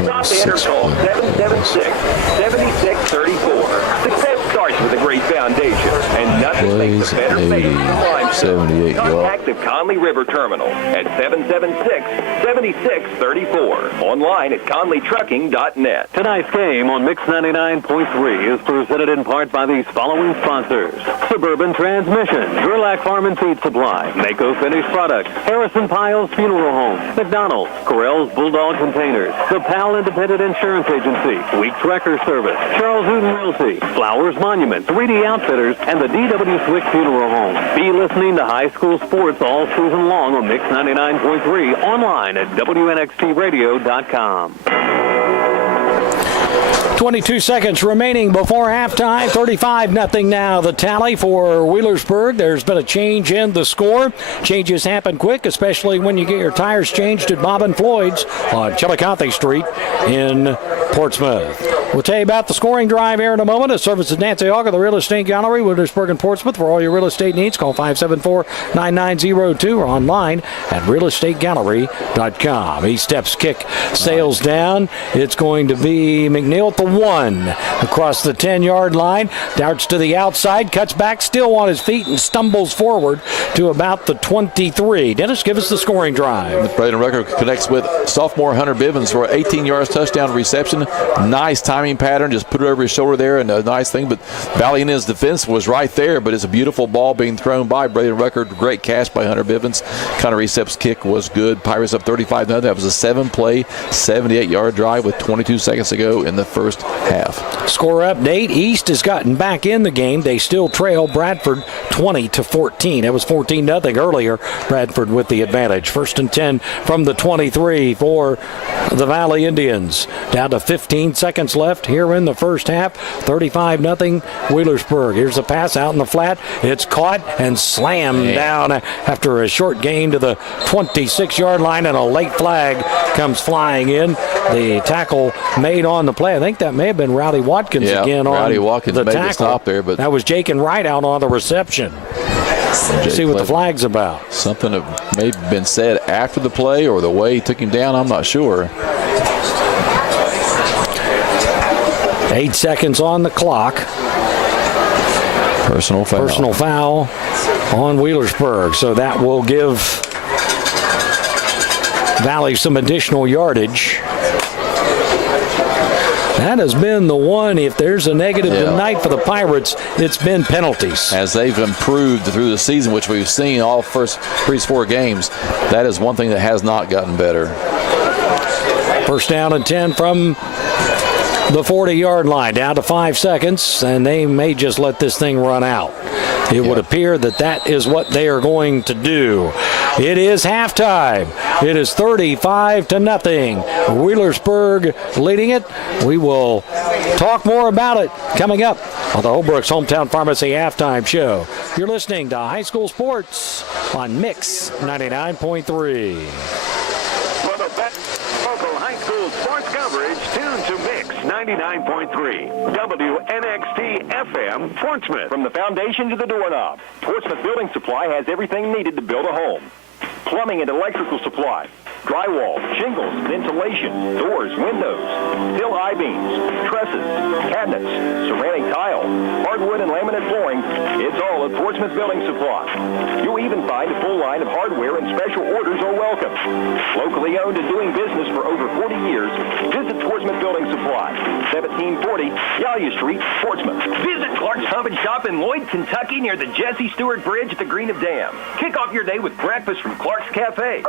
Stop in or call 776-7634. Success starts with a great foundation, and nothing makes a better base than limestone. Contact the Conley River Terminal at 776-7634. Online at conleytrucking.net. Tonight's game on Mix 99.3 is presented in part by these following sponsors: Suburban Transmission, Gerlach Farm and Feed Supply, Mako Finished Products, Harrison Piles Funeral Home, McDonald's, Correll's Bulldog Containers, the Powell Independent Insurance Agency, Weeks Wrecker Service, Charles Hooten Realty, Flowers Monument, 3D Outfitters, and the D.W. Swick Funeral Home. Be listening to High School Sports all season long on Mix 99.3, online at WNXTradio.com. 22 seconds remaining before halftime. 35-0 now the tally for Wheelersburg. There's been a change in the score. Changes happen quick, especially when you get your tires changed at Bob and Floyd's on Chillicothe Street in Portsmouth. We'll tell you about the scoring drive here in a moment. A service is Nancy Hogg of the Real Estate Gallery, Wheelersburg and Portsmouth. For all your real estate needs, call 574-9902 or online at realestategallery.com. East steps kick sails down. It's going to be McNeil at the 1 across the 10-yard line. Darts to the outside, cuts back, still on his feet, and stumbles forward to about the 23. Dennis, give us the scoring drive. Braden Rucker connects with sophomore Hunter Bivens for 18 yards touchdown reception. Nice timing pattern, just put it over his shoulder there, and a nice thing. But Valley in his defense was right there, but it's a beautiful ball being thrown by Braden Rucker. Great catch by Hunter Bivens. Connor Recep's kick was good. Pirates up 35-0. That was a 7-play, 78-yard drive with 22 seconds to go in the first half. Score update. East has gotten back in the game. They still trail Bradford 20-14. It was 14-0 earlier. Bradford with the advantage. 1st and 10 from the 23 for the Valley Indians. Down to 15 seconds left here in the first half. 35-0 Wheelersburg. Here's a pass out in the flat. It's caught and slammed down after a short gain to the 26-yard line, and a late flag comes flying in. The tackle made on the play. I think that may have been Rowdy Watkins again on Rowdy Watkins the made tackle. the stop there, but that was Jake and Wright out on the reception. See what the flag's about. Something that may have been said after the play or the way he took him down, I'm not sure. 8 seconds on the clock. Personal foul on Wheelersburg. So that will give Valley some additional yardage. That has been the one. If there's a negative tonight for the Pirates, it's been penalties. As they've improved through the season, which we've seen all first 4 games, that is one thing that has not gotten better. 1st down and 10 from the 40-yard line, down to 5 seconds, and they may just let this thing run out. It would appear that that is what they are going to do. It is halftime. It is 35-0. Wheelersburg leading it. We will talk more about it coming up on the Holbrook's Hometown Pharmacy halftime show. You're listening to High School Sports on Mix 99.3. For the best local high school sports coverage, tune to Mix 99.3 WNXT FM Portsmouth. From the foundation to the doorknob, Portsmouth Building Supply has everything needed to build a home. Plumbing and electrical supply, drywall, shingles, insulation, doors, windows, steel I-beams, trusses, cabinets, ceramic tile, hardwood and laminate flooring. It's all at Portsmouth Building Supply. You'll even find a full line of hardware and special orders are welcome. Locally owned and doing business for over 40 years, visit Portsmouth Building Supply, 1740 Yalya Street, Portsmouth. Visit Clark's Pump and Shop in Lloyd, Kentucky, near the Jesse Stewart Bridge at the Green of Dam. Kick off your day with breakfast from Clark's Cafe,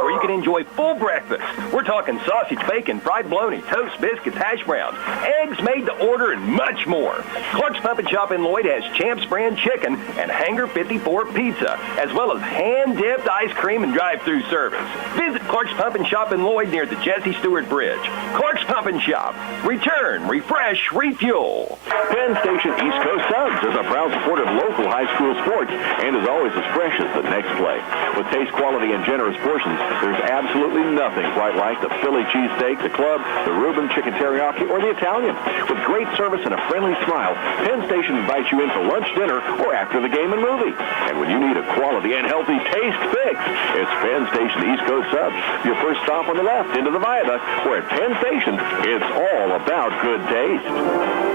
where you can enjoy full breakfast. We're talking sausage, bacon, fried bologna, toast, biscuits, hash browns, eggs made to order, and much more. Clark's Pump and Shop in Lloyd has Champs brand chicken and Hanger 54 pizza, as well as hand-dipped ice cream and drive-through service. Visit Clark's Pump and Shop in Lloyd near the Jesse Stewart Bridge. Clark's Pump and Shop. Return, refresh, refuel. Penn Station East Coast Subs is a proud supporter of local high school sports and is always as fresh as the next play. With taste, quality, and generous portions, there's absolutely nothing quite like the Philly cheesesteak, the club, the Reuben chicken teriyaki, or the Italian. With great service and a friendly smile, Penn Station invites you in for lunch, dinner, or after the game and movie. And when you need a quality and healthy taste fix, it's Penn Station East Coast Subs. Your first stop on the left into the viaduct, where at Penn Station, it's all about good taste.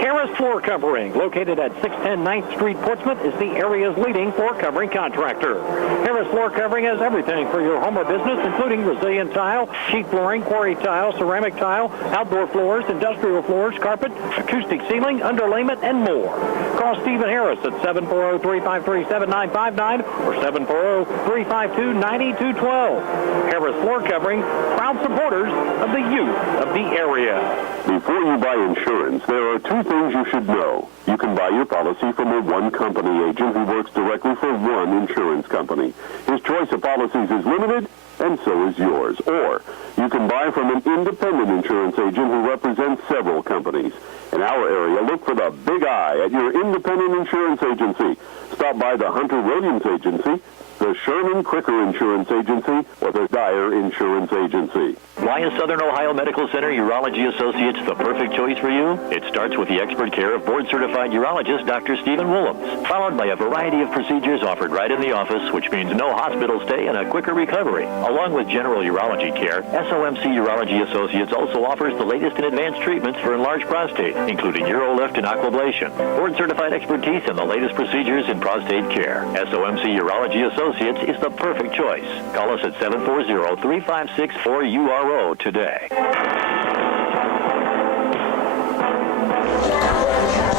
Harris Floor Covering, located at 610 9th Street, Portsmouth, is the area's leading floor covering contractor. Harris Floor Covering has everything for your home or business, including resilient tile, sheet flooring, quarry tile, ceramic tile, outdoor floors, industrial floors, carpet, acoustic ceiling, underlayment, and more. Call Stephen Harris at 740-353-7959 or 740-352-9212. Harris Floor Covering, proud supporters of the youth of the area. Before you buy insurance, there are 2 things you should know. You can buy your policy from a one-company agent who works directly for one insurance company. His choice of policies is limited and so is yours. Or you can buy from an independent insurance agent who represents several companies. In our area, look for the Big I at your independent insurance agency. Stop by the Hunter Williams Agency, the Sherman Cricker Insurance Agency, or the Dyer Insurance Agency. Why is Southern Ohio Medical Center Urology Associates the perfect choice for you? It starts with the expert care of board-certified urologist Dr. Stephen Willems, followed by a variety of procedures offered right in the office, which means no hospital stay and a quicker recovery. Along with general urology care, SOMC Urology Associates also offers the latest in advanced treatments for enlarged prostate, including UroLift and Aquablation, board-certified expertise in the latest procedures in prostate care. SOMC Urology Associates is the perfect choice. Call us at 740-356-4URO today.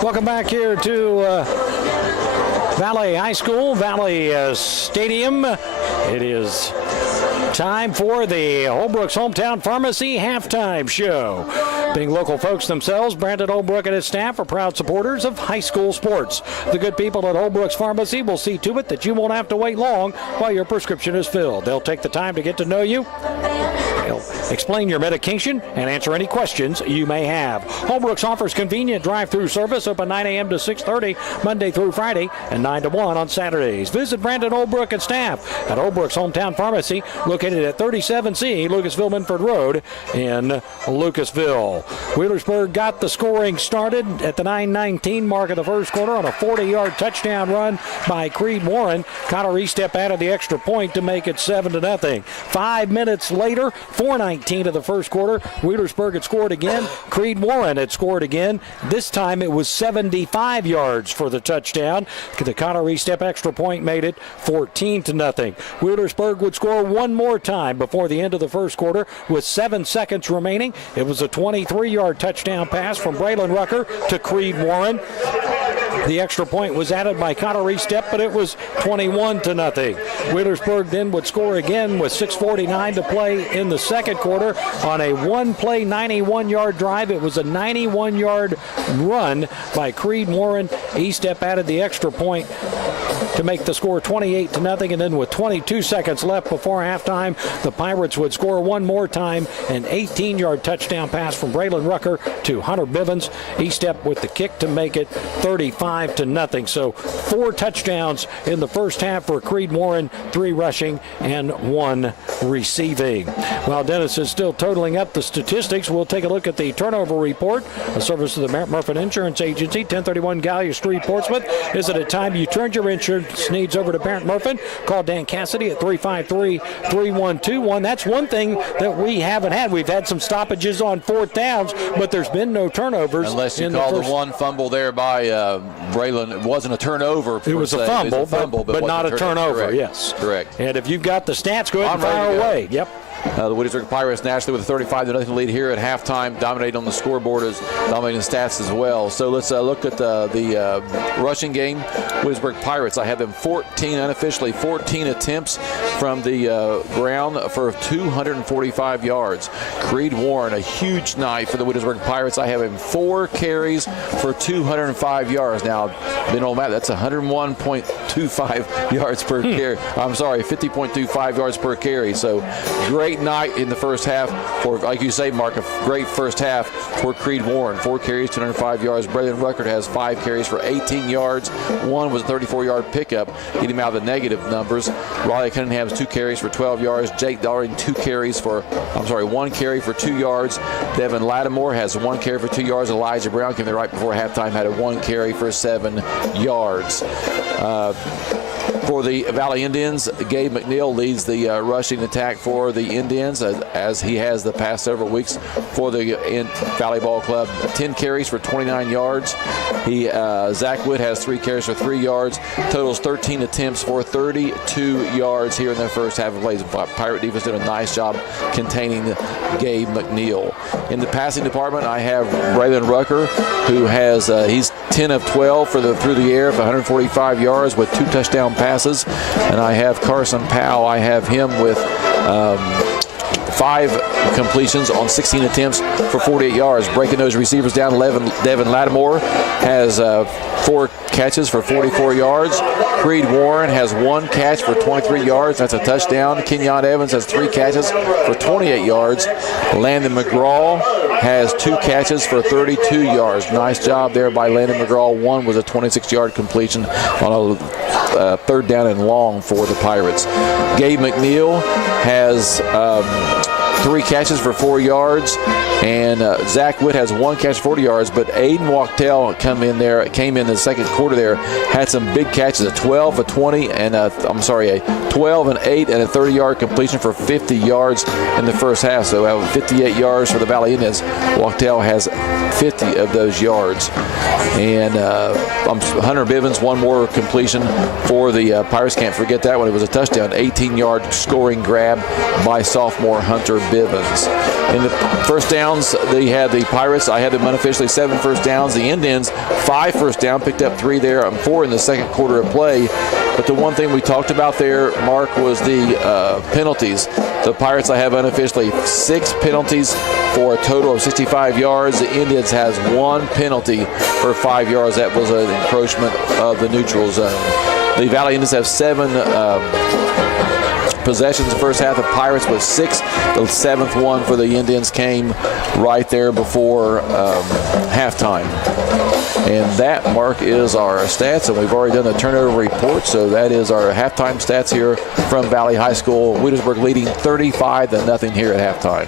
Welcome back here to Valley High School, Valley Stadium. It is time for the Holbrook's Hometown Pharmacy halftime show. Being local folks themselves, Brandon Holbrook and his staff are proud supporters of high school sports. The good people at Holbrook's Pharmacy will see to it that you won't have to wait long while your prescription is filled. They'll take the time to get to know you. They'll explain your medication and answer any questions you may have. Holbrook's offers convenient drive-through service, open 9 a.m. to 6:30 Monday through Friday and 9 to 1 on Saturdays. Visit Brandon Holbrook and staff at Holbrook's Hometown Pharmacy, located at 37C Lucasville-Minford Road in Lucasville. Wheelersburg got the scoring started at the 9:19 mark of the first quarter on a 40-yard touchdown run by Creed Warren. Connor Estep added the extra point to make it 7-0. 5 minutes later, 4:19 of the first quarter, Wheelersburg had scored again. Creed Warren had scored again. This time it was 75 yards for the touchdown. The Connor Estep extra point made it 14-0. Wheelersburg would score one more time before the end of the first quarter with 7 seconds remaining. It was a 23-yard touchdown pass from Braylon Rucker to Creed Warren. The extra point was added by Connor Estep, but it was 21-0. Wheelersburg then would score again with 6:49 to play in the second quarter on a one-play 91-yard drive. It was a 91-yard run by Creed Warren. Estep added the extra point to make the score 28-0, and then with 22 seconds left before halftime, the Pirates would score one more time, an 18-yard touchdown pass from Braylon Rucker to Hunter Bivens. Estep with the kick to make it 35-0. So 4 touchdowns in the first half for Creed Warren, 3 rushing and 1 receiving. While Dennis is still totaling up the statistics, we'll take a look at the turnover report. A service of the Barrett Murphy Insurance Agency, 1031 Gallia Street, Portsmouth. Is it a time you turned your insurance needs over to Barrett Murphy? Call Dan Cassidy at 353-3121. That's one thing that we haven't had. We've had some stoppages on fourth downs, but there's been no turnovers. Unless you call the one fumble there by Braylon. It wasn't a turnover. It was a fumble, but not a turnover. Correct. Yes. Correct. And if you've got the stats, go ahead and fire away. Yep. The Wheelersburg Pirates nationally with a 35-0 lead here at halftime, dominating on the scoreboard, as dominating stats as well. So let's look at the rushing game. Wheelersburg Pirates, I have them unofficially 14 attempts from the ground for 245 yards. Creed Warren, a huge night for the Wheelersburg Pirates. I have him 4 carries for 205 yards. Now, Ben Olmatt, that's 101.25 yards per carry. I'm sorry, 50.25 yards per carry. So great night in the first half for, like you say, Mark, a great first half for Creed Warren. 4 carries, 205 yards. Braylon Rucker has 5 carries for 18 yards. One was a 34-yard pickup, getting him out of the negative numbers. Riley Cunningham has 2 carries for 12 yards. Jake Darling, 1 carry for 2 yards. Devin Lattimore has 1 carry for 2 yards. Elijah Brown came there right before halftime, had a 1 carry for 7 yards. For the Valley Indians, Gabe McNeil leads the rushing attack for the Indians, as he has the past several weeks for the Valley Ball Club. 10 carries for 29 yards. Zach Wood has 3 carries for 3 yards. Totals 13 attempts for 32 yards here in the first half of plays. Pirate defense did a nice job containing Gabe McNeil. In the passing department, I have Braylon Rucker, who has he's 10 of 12 through the air for 145 yards with 2 touchdown passes. And I have Carson Powell. I have him with 5 completions on 16 attempts for 48 yards. Breaking those receivers down, Devin Lattimore has 4 catches for 44 yards. Creed Warren has 1 catch for 23 yards. That's a touchdown. Kenyon Evans has 3 catches for 28 yards. Landon McGraw has 2 catches for 32 yards. Nice job there by Landon McGraw. 1 was a 26-yard completion on a 3rd down and long for the Pirates. Gabe McNeil has 3 catches for 4 yards, and Zach Witt has 1 catch for 40 yards, but Aiden Wachtel came in the second quarter there, had some big catches, a 12, a 20, and a 12, an 8, and a 30-yard completion for 50 yards in the first half. So 58 yards for the Valley Indians. Wachtel has 50 of those yards. And Hunter Bivens, 1 more completion for the Pirates. Can't forget that one. It was a touchdown, 18-yard scoring grab by sophomore Hunter Bivens. In the first downs, they had the Pirates. I had them unofficially 7 first downs. The Indians 5 first down, picked up 3 there, and 4 in the second quarter of play. But the one thing we talked about there, Mark, was the penalties. The Pirates, I have unofficially 6 penalties for a total of 65 yards. The Indians has 1 penalty for 5 yards. That was an encroachment of the neutral zone. The Valley Indians have 7 possessions the first half. The Pirates with 6. The 7th one for the Indians came right there before halftime. And that, Mark, is our stats, and we've already done the turnover report, so that is our halftime stats here from Valley High School. Wheelersburg leading 35-0 here at halftime.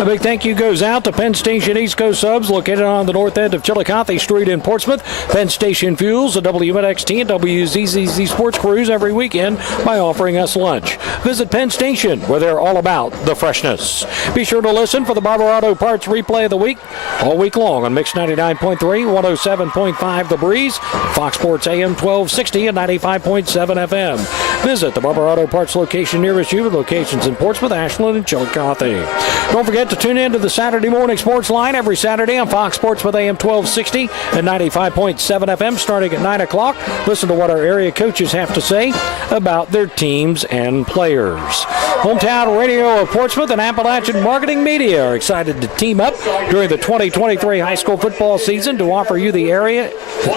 A big thank you goes out to Penn Station East Coast Subs, located on the north end of Chillicothe Street in Portsmouth. Penn Station fuels the WNXT and WZZZ sports crews every weekend by offering us lunch. Visit Penn Station, where they're all about the freshness. Be sure to listen for the Barber Auto Parts replay of the week all week long on Mix 99.3, 107.5 The Breeze, Fox Sports AM 1260 and 95.7 FM. Visit the Barber Auto Parts location nearest you with locations in Portsmouth, Ashland, and Chillicothe. Don't forget to tune in to the Saturday Morning Sports Line every Saturday on Fox Sports with AM 1260 and 95.7 FM starting at 9 o'clock. Listen to what our area coaches have to say about their teams and players. Hometown Radio of Portsmouth and Appalachian Marketing Media are excited to team up during the 2023 high school football season to offer you the area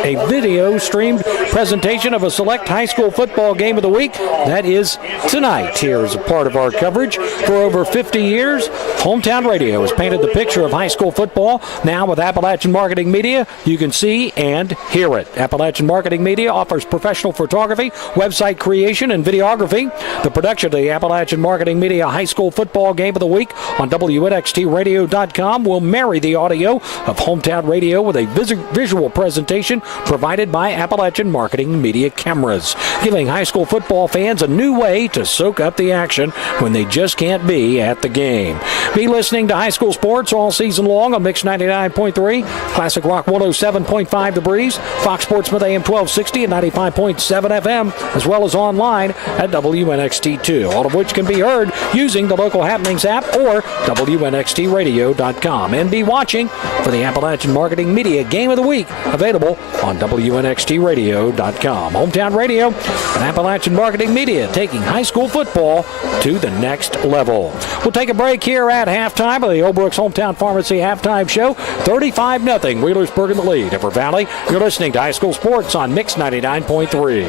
a video streamed presentation of a select high school football game of the week. That is tonight. Here is a part of our coverage. For over 50 years, Hometown Radio has painted the picture of high school football. Now with Appalachian Marketing Media, you can see and hear it. Appalachian Marketing Media offers professional photography, website creation, and videography. The production of the Appalachian Marketing Media High School Football Game of the Week on WNXTradio.com will marry the audio of Hometown Radio with a visual presentation provided by Appalachian Marketing Media cameras, giving high school football fans a new way to soak up the action when they just can't be at the game. Be listening to high school sports all season long on Mix 99.3, Classic Rock 107.5 The Breeze, Fox Sports with AM 1260 and 95.7 FM, as well as online at WNXT2, all of which can be heard using the Local Happenings app or WNXTradio.com. And be watching for the Appalachian Marketing Media Game of the Week, available on WNXTradio.com. Hometown Radio and Appalachian Marketing Media taking high school football to the next level. We'll take a break here at halftime of the Old Brooks Hometown Pharmacy halftime show. 35-0, Wheelersburg in the lead. Upper Valley, you're listening to high school sports on Mix 99.3.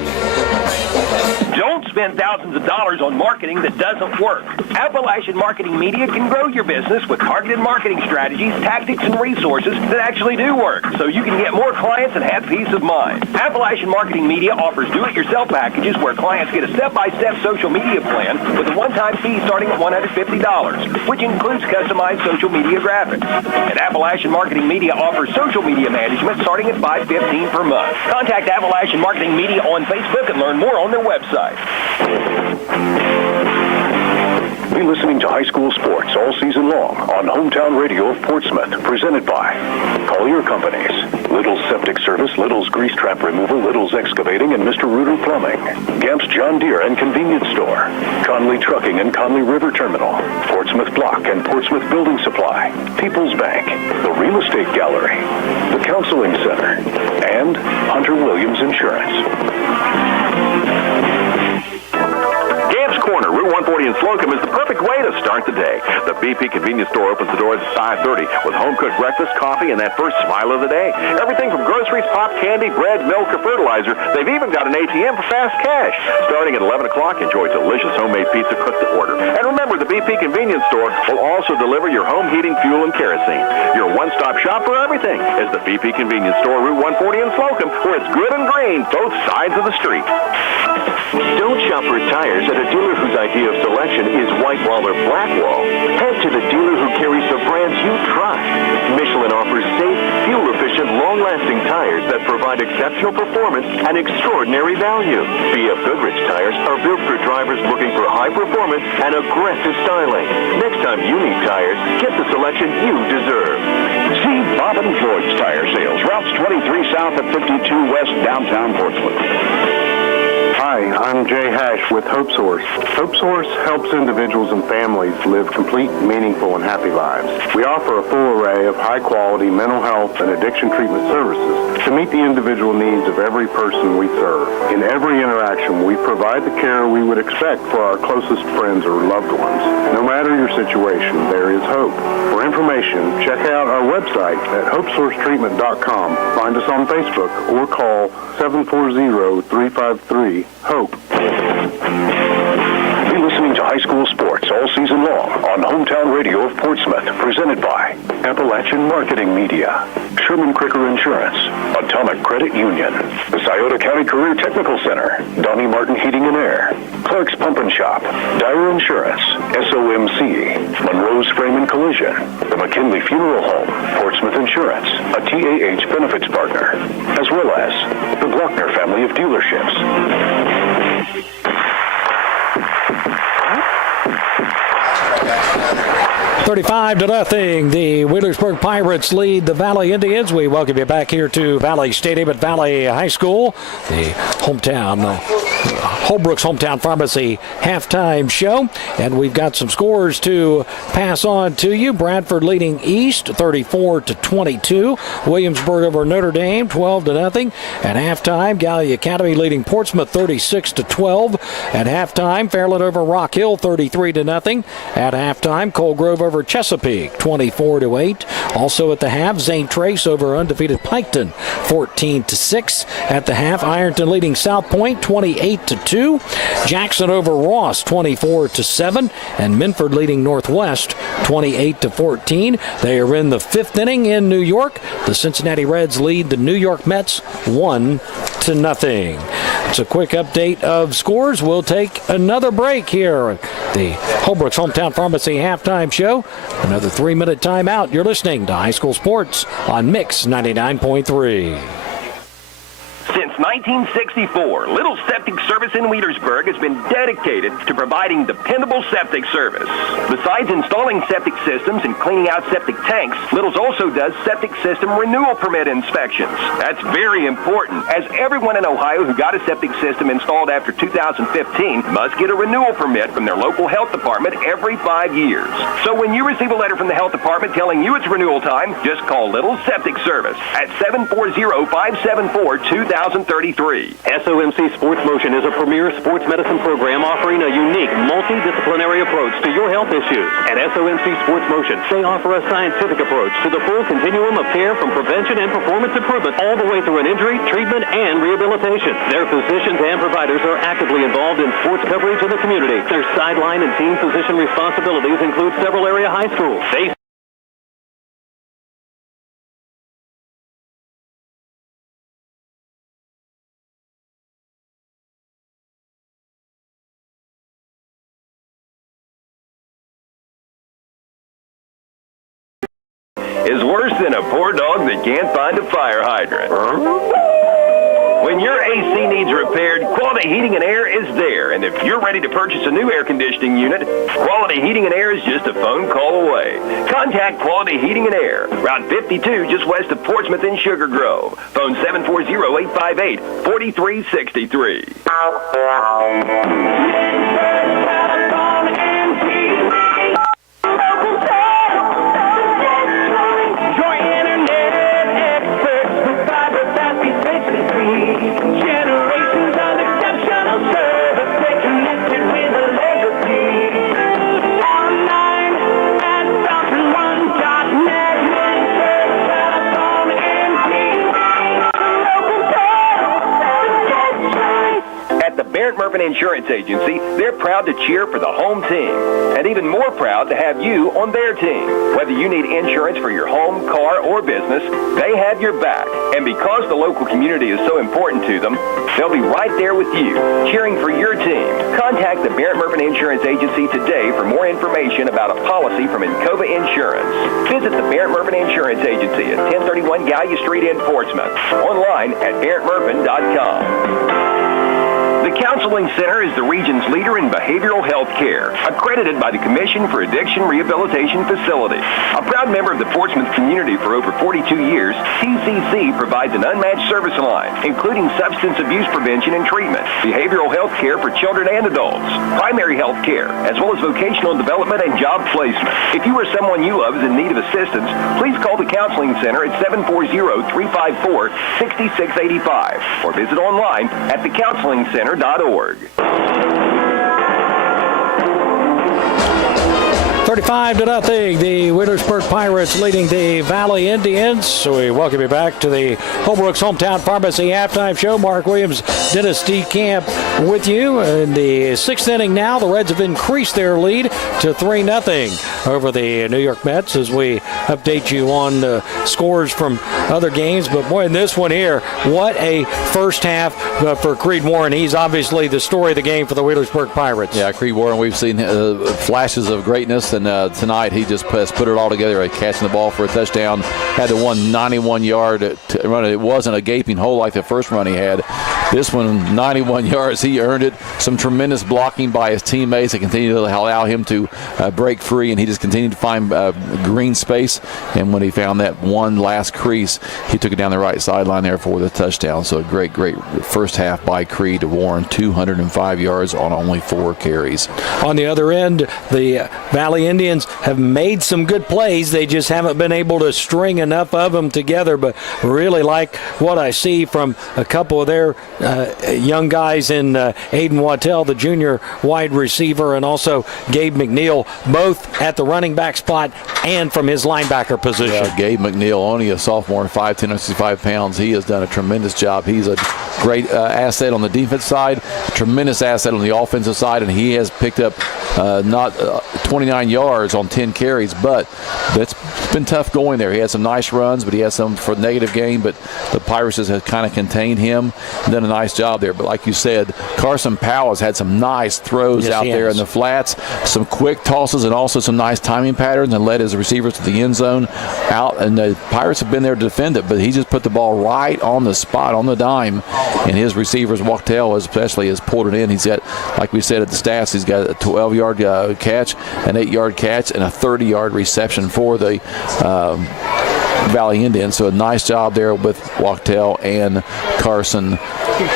Don't spend thousands of dollars on marketing that doesn't work. Appalachian Marketing Media can grow your business with targeted marketing strategies, tactics, and resources that actually do work, so you can get more clients and have peace of mind. Appalachian Marketing Media offers do-it-yourself packages where clients get a step-by-step social media plan with a one-time fee starting at $150, which includes customized social media graphics. And Appalachian Marketing Media offers social media management starting at $515 per month. Contact Appalachian Marketing Media on Facebook and learn more on their website. Be listening to high school sports all season long on Hometown Radio of Portsmouth, presented by Collier Companies, Little's Septic Service, Little's Grease Trap Removal, Little's Excavating, and Mr. Reuter Plumbing, Gamp's John Deere and Convenience Store, Conley Trucking and Conley River Terminal, Portsmouth Block and Portsmouth Building Supply, People's Bank, the Real Estate Gallery, the Counseling Center, and Hunter Williams Insurance. Corner, Route 140 in Slocum is the perfect way to start the day. The BP convenience store opens the doors at 5:30 with home-cooked breakfast, coffee, and that first smile of the day. Everything from groceries, pop, candy, bread, milk, or fertilizer. They've even got an ATM for fast cash. Starting at 11 o'clock, enjoy delicious homemade pizza cooked to order. And remember, the BP convenience store will also deliver your home heating, fuel, and kerosene. Your one-stop shop for everything is the BP convenience store, Route 140 in Slocum, where it's good and green, both sides of the street. Don't shop for tires at a dealer whose idea of selection is white wall or black wall. Head to the dealer who carries the brands you trust. Michelin offers safe, fuel-efficient, long-lasting tires that provide exceptional performance and extraordinary value. BF Goodrich tires are built for drivers looking for high performance and aggressive styling. Next time you need tires, get the selection you deserve. See Bob and George Tire Sales, routes 23 south at 52 west, downtown Portsmouth. Hi, I'm Jay Hash with Hope Source. Hope Source helps individuals and families live complete, meaningful, and happy lives. We offer a full array of high-quality mental health and addiction treatment services to meet the individual needs of every person we serve. In every interaction, we provide the care we would expect for our closest friends or loved ones. No matter your situation, there is hope. For information, check out our website at hopesourcetreatment.com. Find us on Facebook or call 740-353-HOPE. You're listening to high school sports all season long on Hometown Radio of Portsmouth, presented by Appalachian Marketing Media, Sherman Cricker Insurance, Atomic Credit Union, the Scioto County Career Technical Center, Donnie Martin Heating and Air, Clark's Pump and Shop, Dyer Insurance, SOMC, Monroe's Frame and Collision, the McKinley Funeral Home, Portsmouth Insurance, a TAH benefits partner, as well as the Glockner family of dealerships. 35-0. The Wheelersburg Pirates lead the Valley Indians. We welcome you back here to Valley Stadium at Valley High School, the hometown, Holbrook's Hometown Pharmacy halftime show. And we've got some scores to pass on to you. Bradford leading East 34-22. Williamsburg over Notre Dame 12-0. At halftime, Gallia Academy leading Portsmouth 36-12. At halftime, Fairland over Rock Hill 33-0. At halftime, Cole Grove over Chesapeake 24-8. Also at the half, Zane Trace over undefeated Piketon 14-6. At the half, Ironton leading South Point 28-2. Jackson over Ross 24-7. And Minford leading Northwest 28-14. They are in the fifth inning in New York. The Cincinnati Reds lead the New York Mets 1-0. It's a quick update of scores. We'll take another break here at the Holbrook's Hometown Pharmacy halftime show. Another 3-minute timeout. You're listening to High School Sports on Mix 99.3. Since 1964, Little Septic Service in Wheelersburg has been dedicated to providing dependable septic service. Besides installing septic systems and cleaning out septic tanks, Little's also does septic system renewal permit inspections. That's very important, as everyone in Ohio who got a septic system installed after 2015 must get a renewal permit from their local health department every 5 years. So when you receive a letter from the health department telling you it's renewal time, just call Little Septic Service at 740-574-2033. SOMC Sports Motion is a premier sports medicine program offering a unique multidisciplinary approach to your health issues. At SOMC Sports Motion, they offer a scientific approach to the full continuum of care from prevention and performance improvement all the way through an injury, treatment, and rehabilitation. Their physicians and providers are actively involved in sports coverage in the community. Their sideline and team physician responsibilities include several area high schools. They is worse than a poor dog that can't find a fire hydrant. When your AC needs repaired, Quality Heating and Air is there. And if you're ready to purchase a new air conditioning unit, Quality Heating and Air is just a phone call away. Contact Quality Heating and Air, Route 52, just west of Portsmouth in Sugar Grove. Phone 740-858-4363. Generations of exceptional service, they connected with a legacy. Murphy Insurance Agency, they're proud to cheer for the home team, and even more proud to have you on their team. Whether you need insurance for your home, car, or business, they have your back. And because the local community is so important to them, they'll be right there with you, cheering for your team. Contact the Barrett Murphy Insurance Agency today for more information about a policy from Encova Insurance. Visit the Barrett Murphy Insurance Agency at 1031 Gallia Street in Portsmouth. Online at barrettmurphy.com. The Counseling Center is the region's leader in behavioral health care, accredited by the Commission for Addiction Rehabilitation Facilities. A proud member of the Portsmouth community for over 42 years, TCC provides an unmatched service line, including substance abuse prevention and treatment, behavioral health care for children and adults, primary health care, as well as vocational development and job placement. If you or someone you love is in need of assistance, please call the Counseling Center at 740-354-6685 or visit online at thecounselingcenter.org. 35-0, the Wheelersburg Pirates leading the Valley Indians. So we welcome you back to the Holbrook's Hometown Pharmacy halftime show. Mark Williams, Dennis D. Camp with you. In the sixth inning now, the Reds have increased their lead to 3-0 over the New York Mets as we update you on the scores from other games. But boy, in this one here, what a first half for Creed Warren. He's obviously the story of the game for the Wheelersburg Pirates. Yeah, Creed Warren, we've seen flashes of greatness. And tonight he just put it all together, catching the ball for a touchdown. Had the 191-yard run. It wasn't a gaping hole like the first run he had. This one, 91 yards, he earned it. Some tremendous blocking by his teammates that continued to allow him to break free, and he just continued to find green space. And when he found that one last crease, he took it down the right sideline there for the touchdown. So a great first half by Creed Warren, 205 yards on only 4 carries. On the other end, the Valley Indians have made some good plays. They just haven't been able to string enough of them together, but really like what I see from a couple of their young guys in Aiden Wattell, the junior wide receiver, and also Gabe McNeil, both at the running back spot and from his linebacker position. Yeah, Gabe McNeil, only a sophomore, 5'10", 165 pounds. He has done a tremendous job. He's a great asset on the defense side, tremendous asset on the offensive side, and he has picked up not 29 yards on 10 carries, but that's been tough going there. He had some nice runs, but he had some for negative game, but the Pirates have kind of contained him, done a nice job there. But like you said, Carson Powell has had some nice throws out there in the flats, some quick tosses, and also some nice timing patterns, and led his receivers to the end zone out, and the Pirates have been there to defend it, but he just put the ball right on the spot, on the dime, and his receivers, Wachtell especially, has pulled it in. He's got, like we said at the stats, he's got a 12-yard catch, an 8-yard catch, and a 30-yard reception for the Valley Indians. So a nice job there with Wachtell and Carson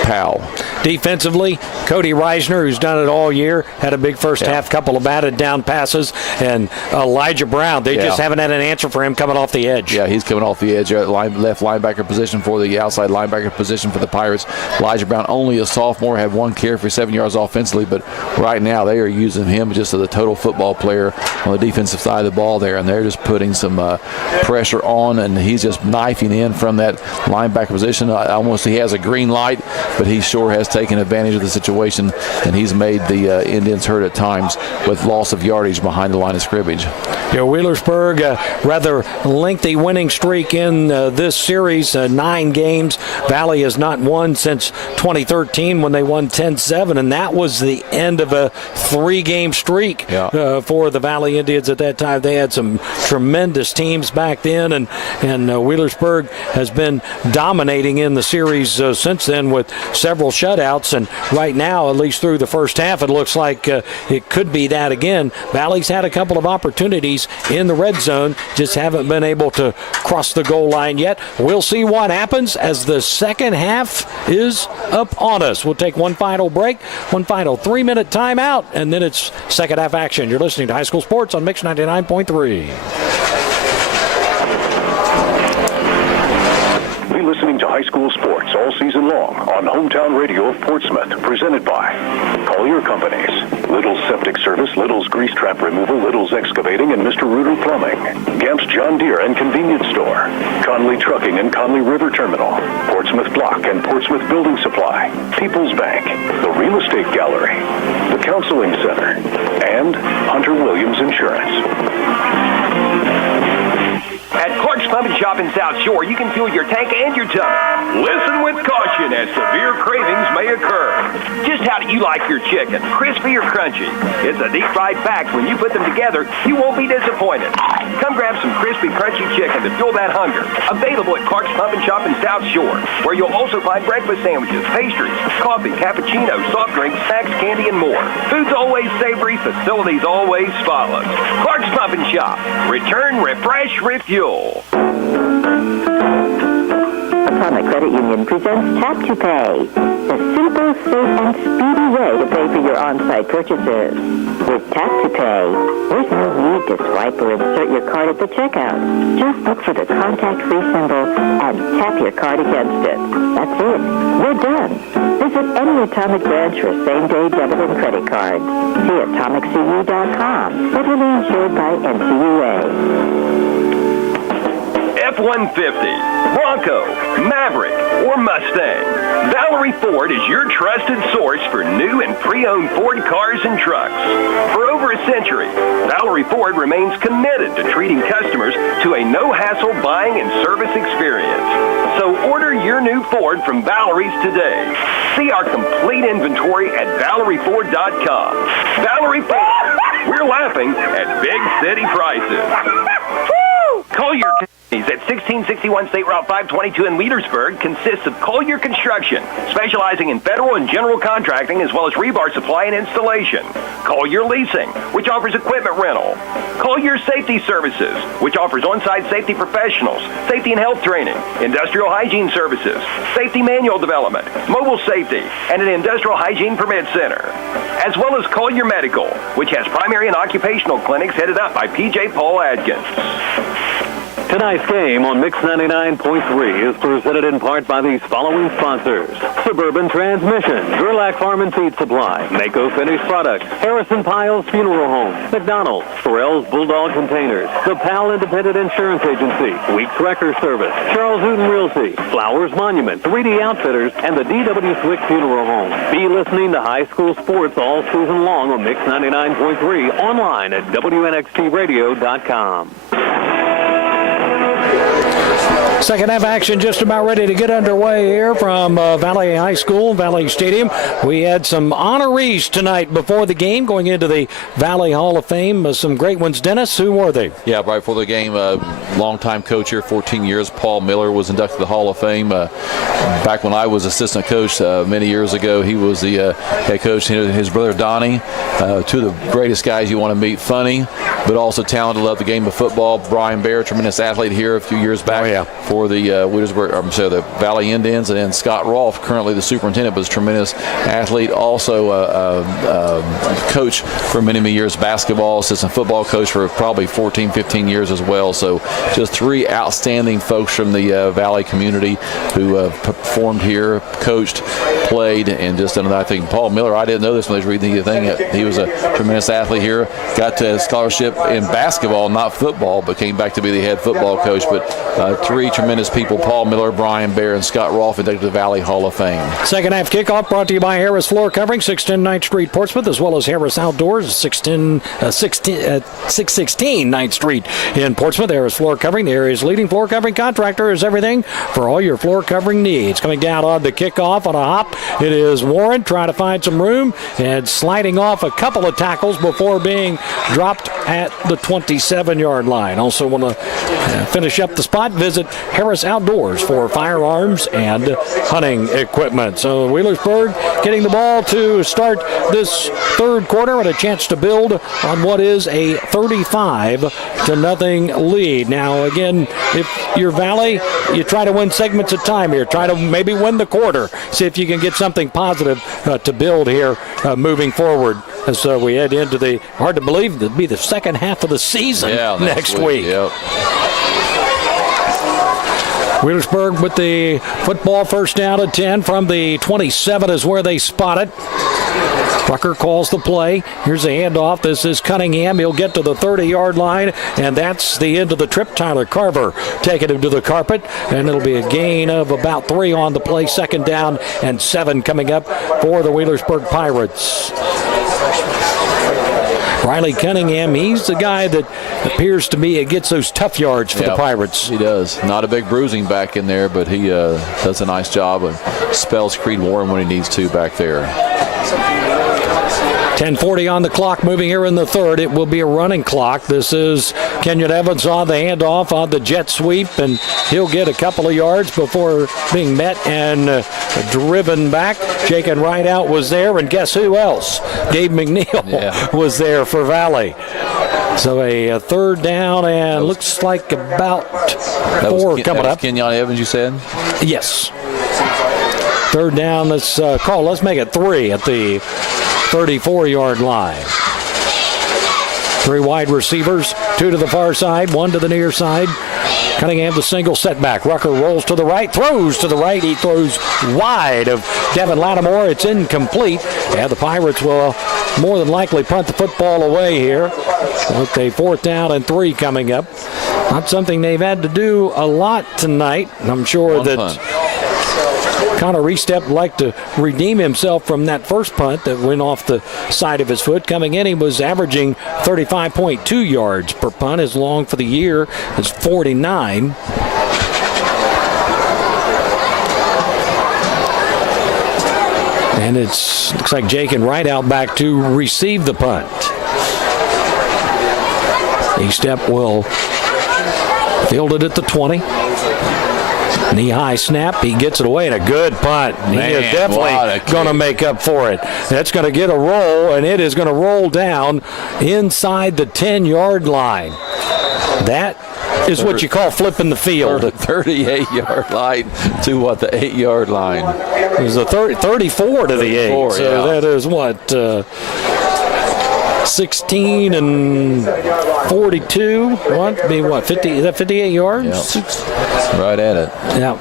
Powell. Defensively, Cody Reisner, who's done it all year, had a big first half, couple of batted down passes, and Elijah Brown, they just haven't had an answer for him coming off the edge. Yeah, he's coming off the edge, left linebacker position for the outside linebacker position for the Pirates. Elijah Brown, only a sophomore, had 1 carry for 7 yards offensively, but right now they are using him just as a total football player on the defensive side of the ball there, and they're just putting some pressure on, and he's just knifing in from that linebacker position. Almost he has a green light, but he sure has taken advantage of the situation, and he's made the Indians hurt at times with loss of yardage behind the line of scrimmage. Wheelersburg, rather lengthy winning streak in this series, 9 games. Valley has not won since 2013 when they won 10-7, and that was the end of a 3-game streak for the Valley Indians at that time. They had some tremendous teams back then, and Wheelersburg has been dominating in the series since then with several shutouts, and right now, at least through the first half, it looks like it could be that again. Valley's had a couple of opportunities in the red zone, just haven't been able to cross the goal line yet. We'll see what happens as the second half is up on us. We'll take one final break, one final 3-minute timeout, and then it's second half action. You're listening to High School Sports on Mix 99.3. listening to high school sports all season long on Hometown Radio of Portsmouth, presented by Collier Companies, Little's Septic Service, Little's Grease Trap Removal, Little's Excavating, and Mr. Rooter Plumbing, Gamp's John Deere and Convenience Store, Conley Trucking and Conley River Terminal, Portsmouth Block and Portsmouth Building Supply, People's Bank, the Real Estate Gallery, the Counseling Center, and Hunter Williams Insurance. At Clark's Pump and Shop in South Shore, you can fuel your tank and your tummy. Listen with caution as severe cravings may occur. Just how do you like your chicken? Crispy or crunchy? It's a deep-fried fact. When you put them together, you won't be disappointed. Come grab some crispy, crunchy chicken to fuel that hunger. Available at Clark's Pump and Shop in South Shore, where you'll also find breakfast sandwiches, pastries, coffee, cappuccinos, soft drinks, snacks, candy, and more. Food's always savory. Facilities always spotless. Clark's Pump and Shop. Return, refresh, refuel. Atomic Credit Union presents Tap to Pay, the simple, safe, and speedy way to pay for your on-site purchases. With Tap to Pay, there's no need to swipe or insert your card at the checkout. Just look for the contact-free symbol and tap your card against it. That's it. You're done. Visit any Atomic branch for same-day debit and credit cards. See atomiccu.com. Federally insured by NCUA. F-150, Bronco, Maverick, or Mustang. Valerie Ford is your trusted source for new and pre-owned Ford cars and trucks. For over a century, Valerie Ford remains committed to treating customers to a no-hassle buying and service experience. So order your new Ford from Valerie's today. See our complete inventory at ValerieFord.com. Valerie Ford, we're laughing at big city prices. Collier Companies at 1661 State Route 522 in Wheelersburg consists of Collier Construction, specializing in federal and general contracting as well as rebar supply and installation. Collier Leasing, which offers equipment rental. Collier Safety Services, which offers on-site safety professionals, safety and health training, industrial hygiene services, safety manual development, mobile safety, and an industrial hygiene permit center. As well as Collier Medical, which has primary and occupational clinics headed up by P.J. Paul Adkins. Tonight's game on Mix 99.3 is presented in part by these following sponsors: Suburban Transmission, Gerlach Farm and Feed Supply, Mako Finished Products, Harrison Piles Funeral Home, McDonald's, Sorrell's Bulldog Containers, the PAL Independent Insurance Agency, Weeks Wrecker Service, Charles Newton Realty, Flowers Monument, 3D Outfitters, and the D.W. Swick Funeral Home. Be listening to high school sports all season long on Mix 99.3, online at WNXTradio.com. Second half action just about ready to get underway here from Valley High School, Valley Stadium. We had some honorees tonight before the game going into the Valley Hall of Fame. Some great ones. Dennis, who were they? Yeah, right before the game, longtime coach here, 14 years, Paul Miller, was inducted to the Hall of Fame. Back when I was assistant coach many years ago, he was the head coach. His brother Donnie, two of the greatest guys you want to meet, funny, but also talented, loved the game of football. Brian Bear, tremendous athlete here a few years back. Oh, yeah. For the the Valley Indians, and then Scott Rolfe, currently the superintendent, but a tremendous athlete, also coach for many, many years, basketball, assistant football coach for probably 14, 15 years as well. So just three outstanding folks from the Valley community who performed here, coached, played, and just done. I think Paul Miller, I didn't know this when I was reading the thing. He was a tremendous athlete here, got a scholarship in basketball, not football, but came back to be the head football coach. But three tremendous people: Paul Miller, Brian Bear, and Scott Rolfe, inducted to the Valley Hall of Fame. Second half kickoff brought to you by Harris Floor Covering, 610 9th Street, Portsmouth, as well as Harris Outdoors, 616 9th Street in Portsmouth. Harris Floor Covering, the area's leading floor covering contractor, is everything for all your floor covering needs. Coming down on the kickoff on a hop, it is Warren trying to find some room and sliding off a couple of tackles before being dropped at the 27-yard line. Also want to finish up the spot, visit Harris Outdoors for firearms and hunting equipment. So Wheelersburg getting the ball to start this third quarter and a chance to build on what is a 35-0 lead. Now again, if you're Valley, you try to win segments of time here. Try to maybe win the quarter. See if you can get something positive to build here moving forward. And so we head into the, hard to believe, it'll be the second half of the season next week. Yep. Wheelersburg with the football, first down at 10 from the 27 is where they spot it. Rucker calls the play. Here's a handoff. This is Cunningham. He'll get to the 30-yard line, and that's the end of the trip. Tyler Carver taking him to the carpet, and it'll be a gain of about 3 on the play. Second down and 7 coming up for the Wheelersburg Pirates. Riley Cunningham, he's the guy that appears to me gets those tough yards for the Pirates. He does. Not a big bruising back in there, but he does a nice job and spells Creed Warren when he needs to back there. 10:40 on the clock, moving here in the third. It will be a running clock. This is Kenyon Evans on the handoff on the jet sweep, and he'll get a couple of yards before being met and driven back. Jacob Rideout was there, and guess who else? Gabe McNeil was there for Valley. So a third down, and looks like about 4 coming up. Kenyon Evans, you said? Yes. Third down, let's make it 3 at the 34-yard line. 3 wide receivers, 2 to the far side, 1 to the near side. Cunningham the single setback. Rucker rolls to the right, throws to the right. He throws wide of Devin Lattimore. It's incomplete. And the Pirates will more than likely punt the football away here with a 4th down and 3 coming up. Not something they've had to do a lot tonight. I'm sure that Connor Restep liked to redeem himself from that first punt that went off the side of his foot. Coming in, he was averaging 35.2 yards per punt. His long for the year is 49. And it looks like Jake and Rideout back to receive the punt. Restep will field it at the 20. Knee-high snap. He gets it away, and a good punt. He is definitely going to make up for it. That's going to get a roll, and it is going to roll down inside the 10-yard line. That is what you call flipping the field. 38-yard line to what, the 8-yard line? It was a 34 to the 8. So that is what, 16 and 42. What? Be what? 50? Is that 58 yards? Yep. Right at it. Yeah.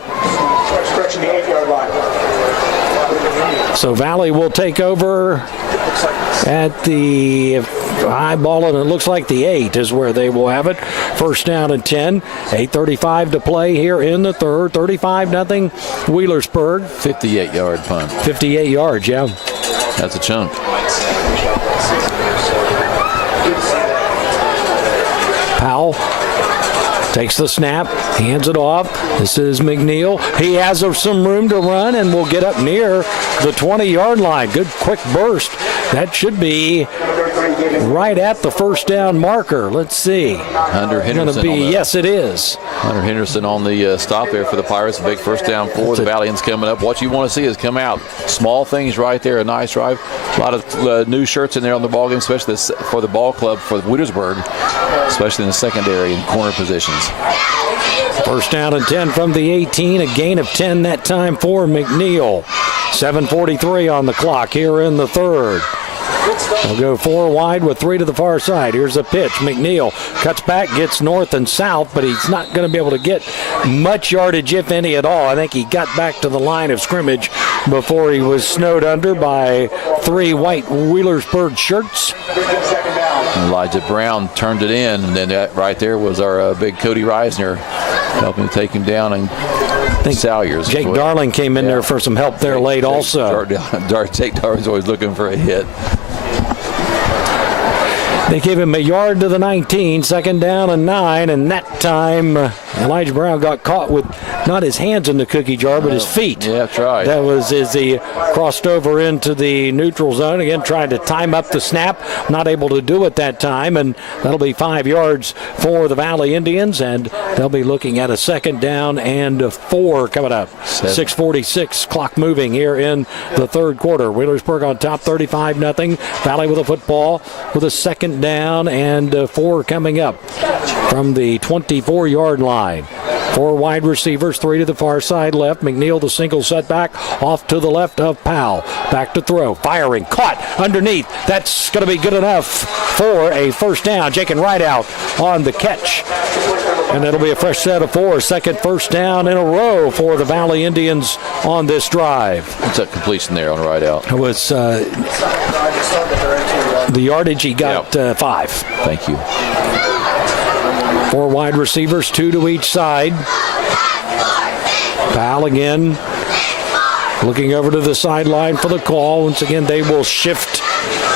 So Valley will take over at the high ball, and it looks like the 8 is where they will have it. First down and 10. 8:35 to play here in the third. 35-0 Wheelersburg. 58-yard punt. 58 yards, yeah. That's a chunk. Powell takes the snap, hands it off. This is McNeil. He has some room to run and will get up near the 20-yard line. Good quick burst. That should be right at the first down marker. Let's see. Hunter Henderson. Yes, it is. Hunter Henderson on the stop there for the Pirates. A big first down for the Valiants coming up. What you want to see is come out. Small things right there. A nice drive. A lot of new shirts in there on the ball game, especially for the ball club for Wheelersburg, especially in the secondary and corner positions. First down and 10 from the 18. A gain of 10 that time for McNeil. 7:43 on the clock here in the third. They'll go 4 wide with 3 to the far side. Here's a pitch. McNeil cuts back, gets north and south, but he's not going to be able to get much yardage, if any at all. I think he got back to the line of scrimmage before he was snowed under by 3 white Wheelersburg shirts. Elijah Brown turned it in, and then that right there was our big Cody Reisner helping to take him down. And I think Salyers. Jake Darling came in there for some help there late also. Jake Darling's always looking for a hit. They gave him a yard to the 19, second down and 9, and that time Elijah Brown got caught with not his hands in the cookie jar, but his feet. Yeah, that's right. That was as he crossed over into the neutral zone, again trying to time up the snap, not able to do it that time, and that'll be 5 yards for the Valley Indians, and they'll be looking at a second down and 4 coming up. 6:46, clock moving here in the third quarter. Wheelersburg on top, 35-0. Valley with a football with a second down and 4 coming up from the 24-yard line. 4 wide receivers, 3 to the far side left. McNeil, the single setback, off to the left of Powell. Back to throw, firing, caught underneath. That's going to be good enough for a first down. Jake and Rideout on the catch And it'll be a fresh set of 4. Second first down in a row for the Valley Indians on this drive. It's a completion there on the right out. It was the yardage he got 5. Thank you. 4 wide receivers, 2 to each side. Powell again looking over to the sideline for the call. Once again, they will shift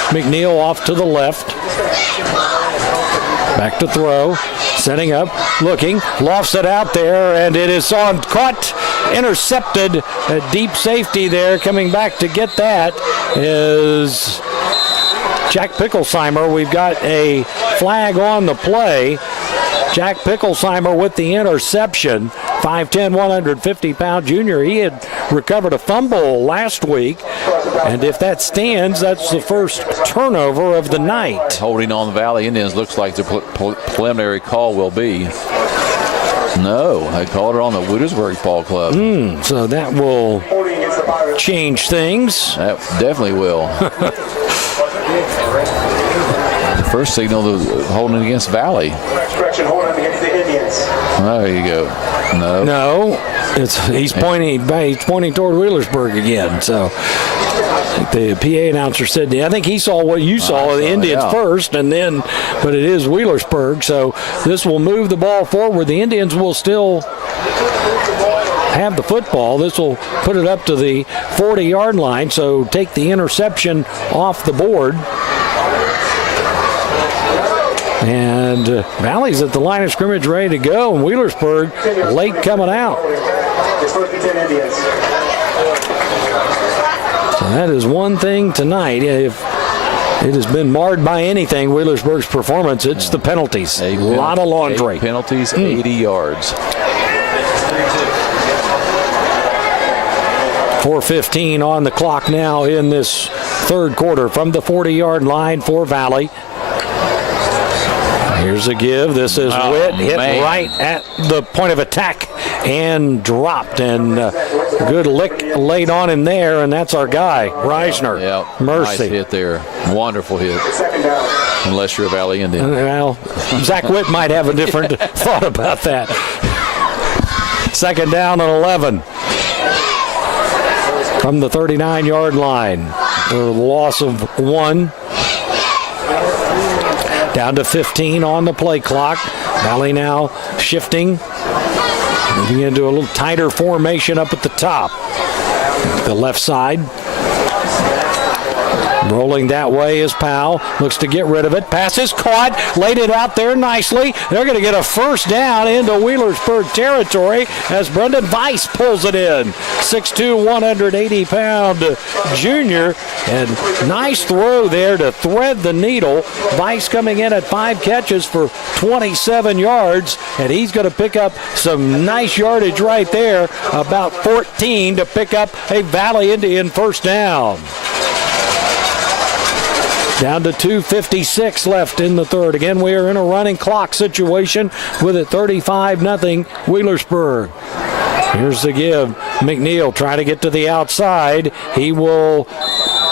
McNeil off to the left. Back to throw. Setting up, looking, lofts it out there, and it is caught, intercepted. A deep safety there. Coming back to get that is Jack Picklesheimer. We've got a flag on the play. Jack Picklesheimer with the interception. 5'10", 150-pound junior. He had recovered a fumble last week, and if that stands, that's the first turnover of the night. Holding on the Valley Indians looks like the preliminary call will be. No, they called it on the Wheelersburg Ball Club. So that will change things. That definitely will. The first signal holding against Valley. There you go. No, he's pointing toward Wheelersburg again. So the PA announcer said, I think he saw what you saw, the Indians first, but it is Wheelersburg. So this will move the ball forward. The Indians will still have the football. This will put it up to the 40-yard line. So take the interception off the board. And Valley's at the line of scrimmage ready to go, and Wheelersburg late coming out. So that is one thing tonight. If it has been marred by anything, Wheelersburg's performance, it's the penalties. A lot of laundry. 8 penalties, 80 yards. 4:15 on the clock now in this third quarter from the 40-yard line for Valley. Here's a give. This is Witt, hit right at the point of attack and dropped. And good lick laid on him there, and that's our guy, Reisner. Yeah, Mercy. Nice hit there. Wonderful hit. Unless you're a Valley Indian. Well, Zach Witt might have a different thought about that. Second down and 11 from the 39-yard line. A loss of 1. Down to 15 on the play clock. Valley now shifting, moving into a little tighter formation up at the top. The left side. Rolling that way is Powell. Looks to get rid of it. Pass is caught. Laid it out there nicely. They're going to get a first down into Wheelersburg territory as Brendan Weiss pulls it in. 6'2", 180-pound junior. And nice throw there to thread the needle. Weiss coming in at 5 catches for 27 yards. And he's going to pick up some nice yardage right there. About 14 to pick up a Valley Indian first down. Down to 2:56 left in the third. Again, we are in a running clock situation with it 35-0 Wheelersburg. Here's the give. McNeil trying to get to the outside. He will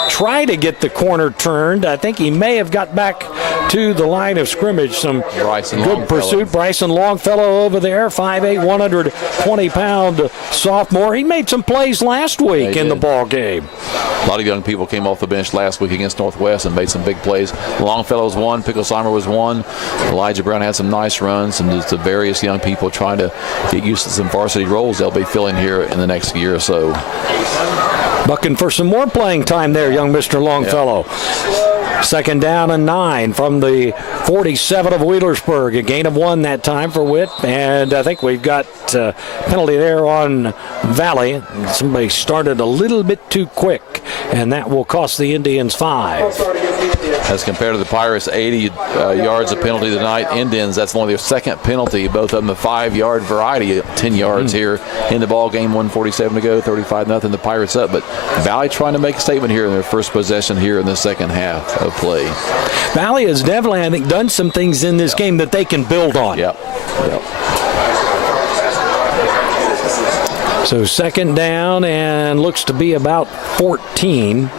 try to get the corner turned. I think he may have got back to the line of scrimmage. Some good pursuit. Bryson Longfellow over there, 5'8", 120-pound sophomore. He made some plays last week in the ball game. A lot of young people came off the bench last week against Northwest and made some big plays. Longfellow's one, Picklesheimer was one. Elijah Brown had some nice runs, and just the various young people trying to get used to some varsity roles they'll be filling here in the next year or so. Bucking for some more playing time there, young Mr. Longfellow. Second down and 9 from the 47 of Wheelersburg. A gain of 1 that time for Witt. And I think we've got a penalty there on Valley. Somebody started a little bit too quick, and that will cost the Indians 5. As compared to the Pirates, 80 yards of penalty tonight. Indians, that's only their second penalty. Both of them a 5-yard variety, 10 yards here in the ball game. 1:47 to go, 35-0. The Pirates up. But Valley trying to make a statement here in their first possession here in the second half of play. Valley has definitely, I think, done some things in this game that they can build on. Yep. So second down and looks to be about 14.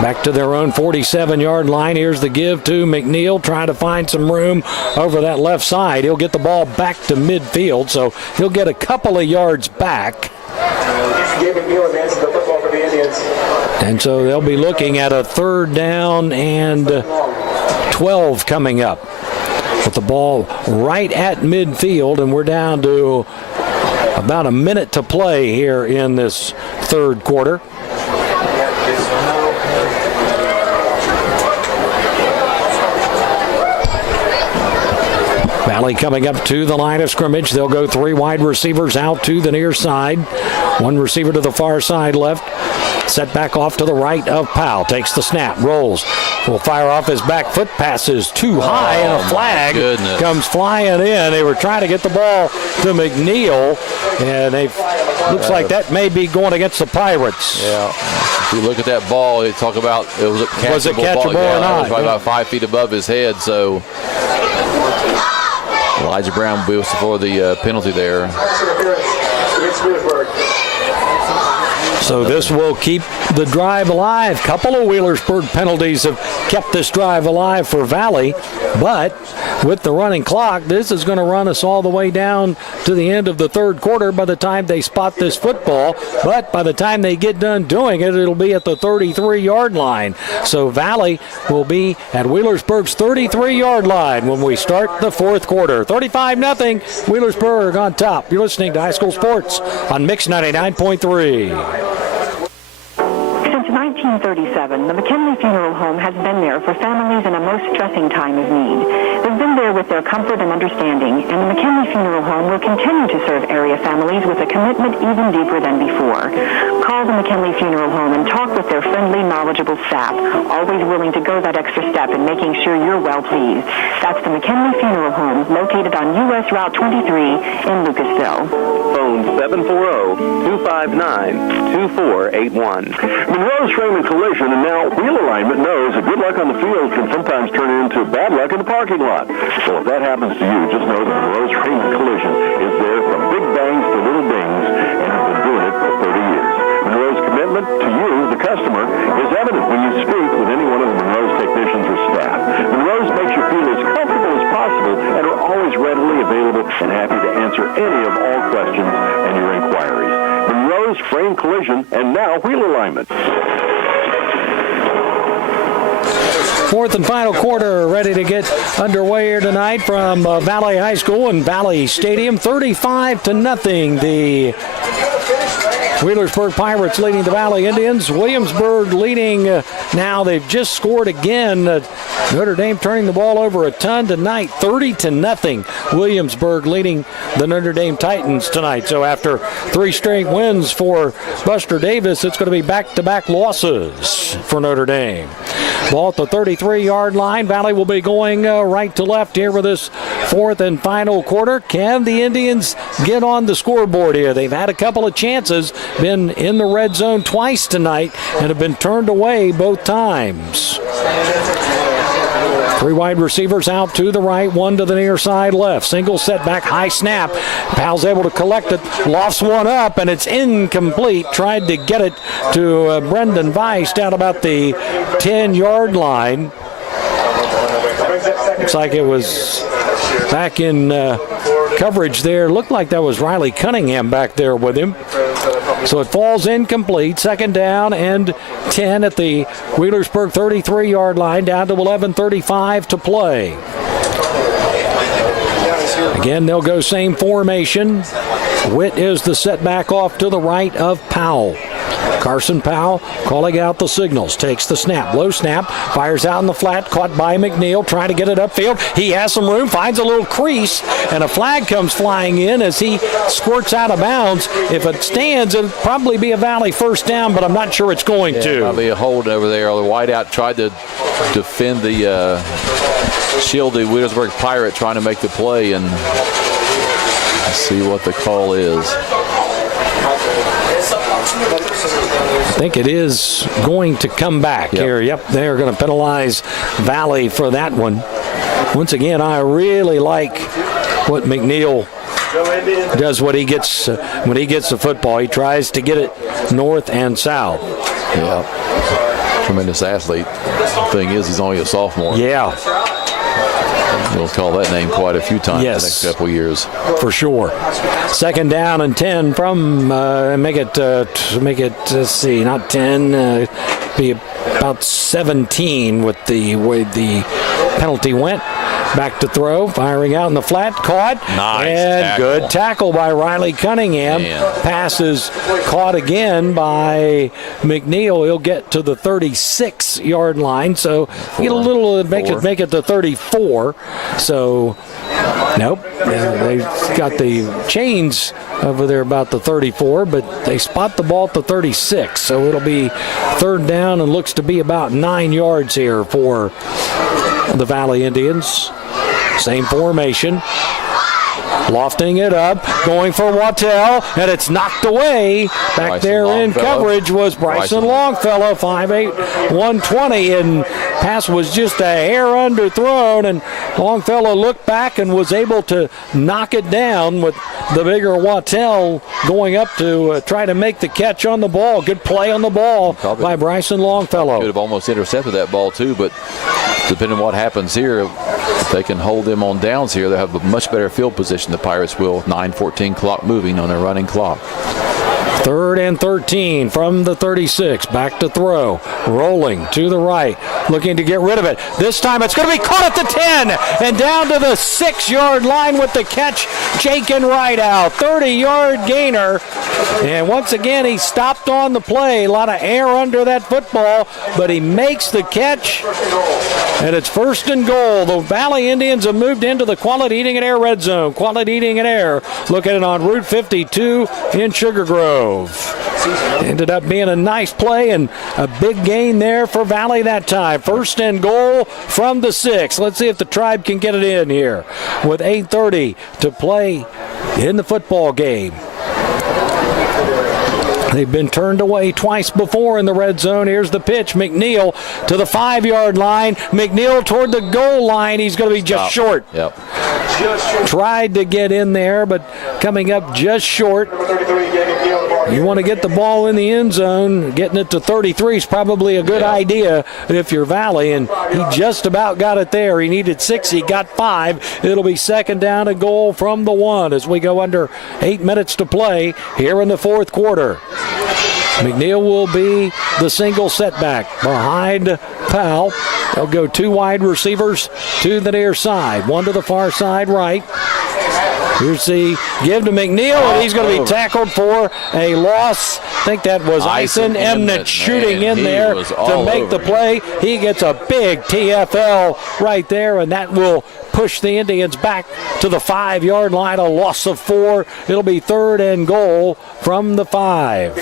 Back to their own 47-yard line. Here's the give to McNeil, trying to find some room over that left side. He'll get the ball back to midfield, so he'll get a couple of yards back. And so they'll be looking at a 3rd down and 12 coming up. With the ball right at midfield, and we're down to about a minute to play here in this 3rd quarter. Valley coming up to the line of scrimmage. They'll go 3 wide receivers out to the near side. 1 receiver to the far side left. Set back off to the right of Powell. Takes the snap, rolls. Will fire off his back foot, passes too high, and a flag comes flying in. They were trying to get the ball to McNeil, and looks like that may be going against the Pirates. Yeah. If you look at that ball, they talk about was it catchable or not? It was probably about 5 feet above his head, so Elijah Brown will be for the penalty there. So this will keep the drive alive. Couple of Wheelersburg penalties have kept this drive alive for Valley, but with the running clock, this is going to run us all the way down to the end of the 3rd quarter by the time they spot this football. But by the time they get done doing it, it'll be at the 33-yard line. So Valley will be at Wheelersburg's 33-yard line when we start the 4th quarter. 35-0, Wheelersburg on top. You're listening to High School Sports on Mix 99.3. 1937, the McKinley Funeral Home has been there for families in a most stressing time of need. They've been there with their comfort and understanding, and the McKinley Funeral Home will continue to serve area families with a commitment even deeper than before. Call the McKinley Funeral Home and talk with their friendly, knowledgeable staff, always willing to go that extra step in making sure you're well pleased. That's the McKinley Funeral Home, located on U.S. Route 23 in Lucasville. Phone 740-259-2481. Monroe's Frame and Collision, and now Wheel Alignment knows that good luck on the field can sometimes turn into bad luck in the parking lot. So if that happens to you, just know that Monroe's Frame and Collision is there from big bangs to little dings and has been doing it for 30 years. Monroe's commitment to you, the customer, is evident when you speak with any one of the Monroe's technicians or staff. Monroe's makes you feel as comfortable as possible and are always readily available and happy to answer any of all questions and your inquiries. Monroe's Frame Collision, and now Wheel Alignment. 4th and final quarter ready to get underway here tonight from Valley High School and Valley Stadium. 35-0. The Wheelersburg Pirates leading the Valley Indians. Williamsburg leading now. They've just scored again. Notre Dame turning the ball over a ton tonight. 30-0. Williamsburg leading the Notre Dame Titans tonight. So after 3 straight wins for Buster Davis, it's going to be back-to-back losses for Notre Dame. Ball at the 33-yard line. Valley will be going right to left here for this 4th and final quarter. Can the Indians get on the scoreboard here? They've had a couple of chances, been in the red zone twice tonight, and have been turned away both times. 3 wide receivers out to the right, 1 to the near side left. Single setback, high snap. Powell's able to collect it, lofts one up, and it's incomplete. Tried to get it to Brendan Weiss down about the 10-yard line. Looks like it was back in coverage there. Looked like that was Riley Cunningham back there with him. So it falls incomplete. 2nd down and 10 at the Wheelersburg 33-yard line, down to 11:35 to play. Again, they'll go same formation. Witt is the setback off to the right of Powell. Carson Powell calling out the signals. Takes the snap. Low snap. Fires out in the flat. Caught by McNeil. Trying to get it upfield. He has some room. Finds a little crease. And a flag comes flying in as he squirts out of bounds. If it stands, it'll probably be a Valley 1st down, but I'm not sure it's going to. There'll be a hold over there. The wideout tried to defend the shield the Wheelersburg Pirate trying to make the play, and let's see what the call is. I think it is going to come back here. Yep, they're going to penalize Valley for that one. Once again, I really like what McNeil does when he gets the football. He tries to get it north and south. Yeah. tremendous athlete. Thing is, he's only a sophomore. Yeah. We'll call that name quite a few times Yes. in the next couple of years. For sure. 2nd down and 10 from, make it, let's see, not 10, be about 17 with the way the penalty went. Back to throw, firing out in the flat, caught. Nice and tackle. Good tackle by Riley Cunningham. Man. Pass is caught again by McNeil. He'll get to the 36-yard line, so get a little, make it to 34. So, nope, they got the chains over there about the 34, but they spot the ball at the 36. So it'll be 3rd down and looks to be about 9 yards here for the Valley Indians. Same formation. Lofting it up, going for Wattell, and it's knocked away. Back Bryson there in Longfellow. coverage was Bryson Longfellow, 5'8", 120, and pass was just a hair underthrown, and Longfellow looked back and was able to knock it down with the bigger Wattell going up to try to make the catch on the ball. Good play on the ball by Bryson Longfellow. Could have almost intercepted that ball too, but depending on what happens here, if they can hold them on downs here, they'll have a much better field position. The Pirates will. 9:14 clock moving on their running clock. 3rd and 13 from the 36. Back to throw. Rolling to the right. Looking to get rid of it. This time it's going to be caught at the 10 and down to the 6-yard line with the catch. Jakin right out. 30-yard gainer. And once again, he stopped on the play. A lot of air under that football, but he makes the catch. And it's 1st and goal. The Valley Indians have moved into the Quality Eating and Air red zone. Quality Eating and Air. Look at it on Route 52 in Sugar Grove. Ended up being a nice play and a big gain there for Valley that time. 1st and goal from the 6. Let's see if the Tribe can get it in here with 8:30 to play in the football game. They've been turned away twice before in the red zone. Here's the pitch. McNeil to the 5-yard line. McNeil toward the goal line. He's going to be just short. Yep. Tried to get in there, but coming up just short. You want to get the ball in the end zone. Getting it to 33 is probably a good idea if you're Valley, and he just about got it there. He needed 6. He got 5. It'll be 2nd down and goal from the 1 as we go under 8 minutes to play here in the 4th quarter. McNeil will be the single setback behind Powell. They'll go 2 wide receivers to the near side. 1 to the far side right. Here's the give to McNeil, and he's going to be tackled for a loss. I think that was Ison Emnett shooting in there to make the play. He gets a big TFL right there, and that will push the Indians back to the 5-yard line. A loss of 4. It'll be 3rd and goal from the 5.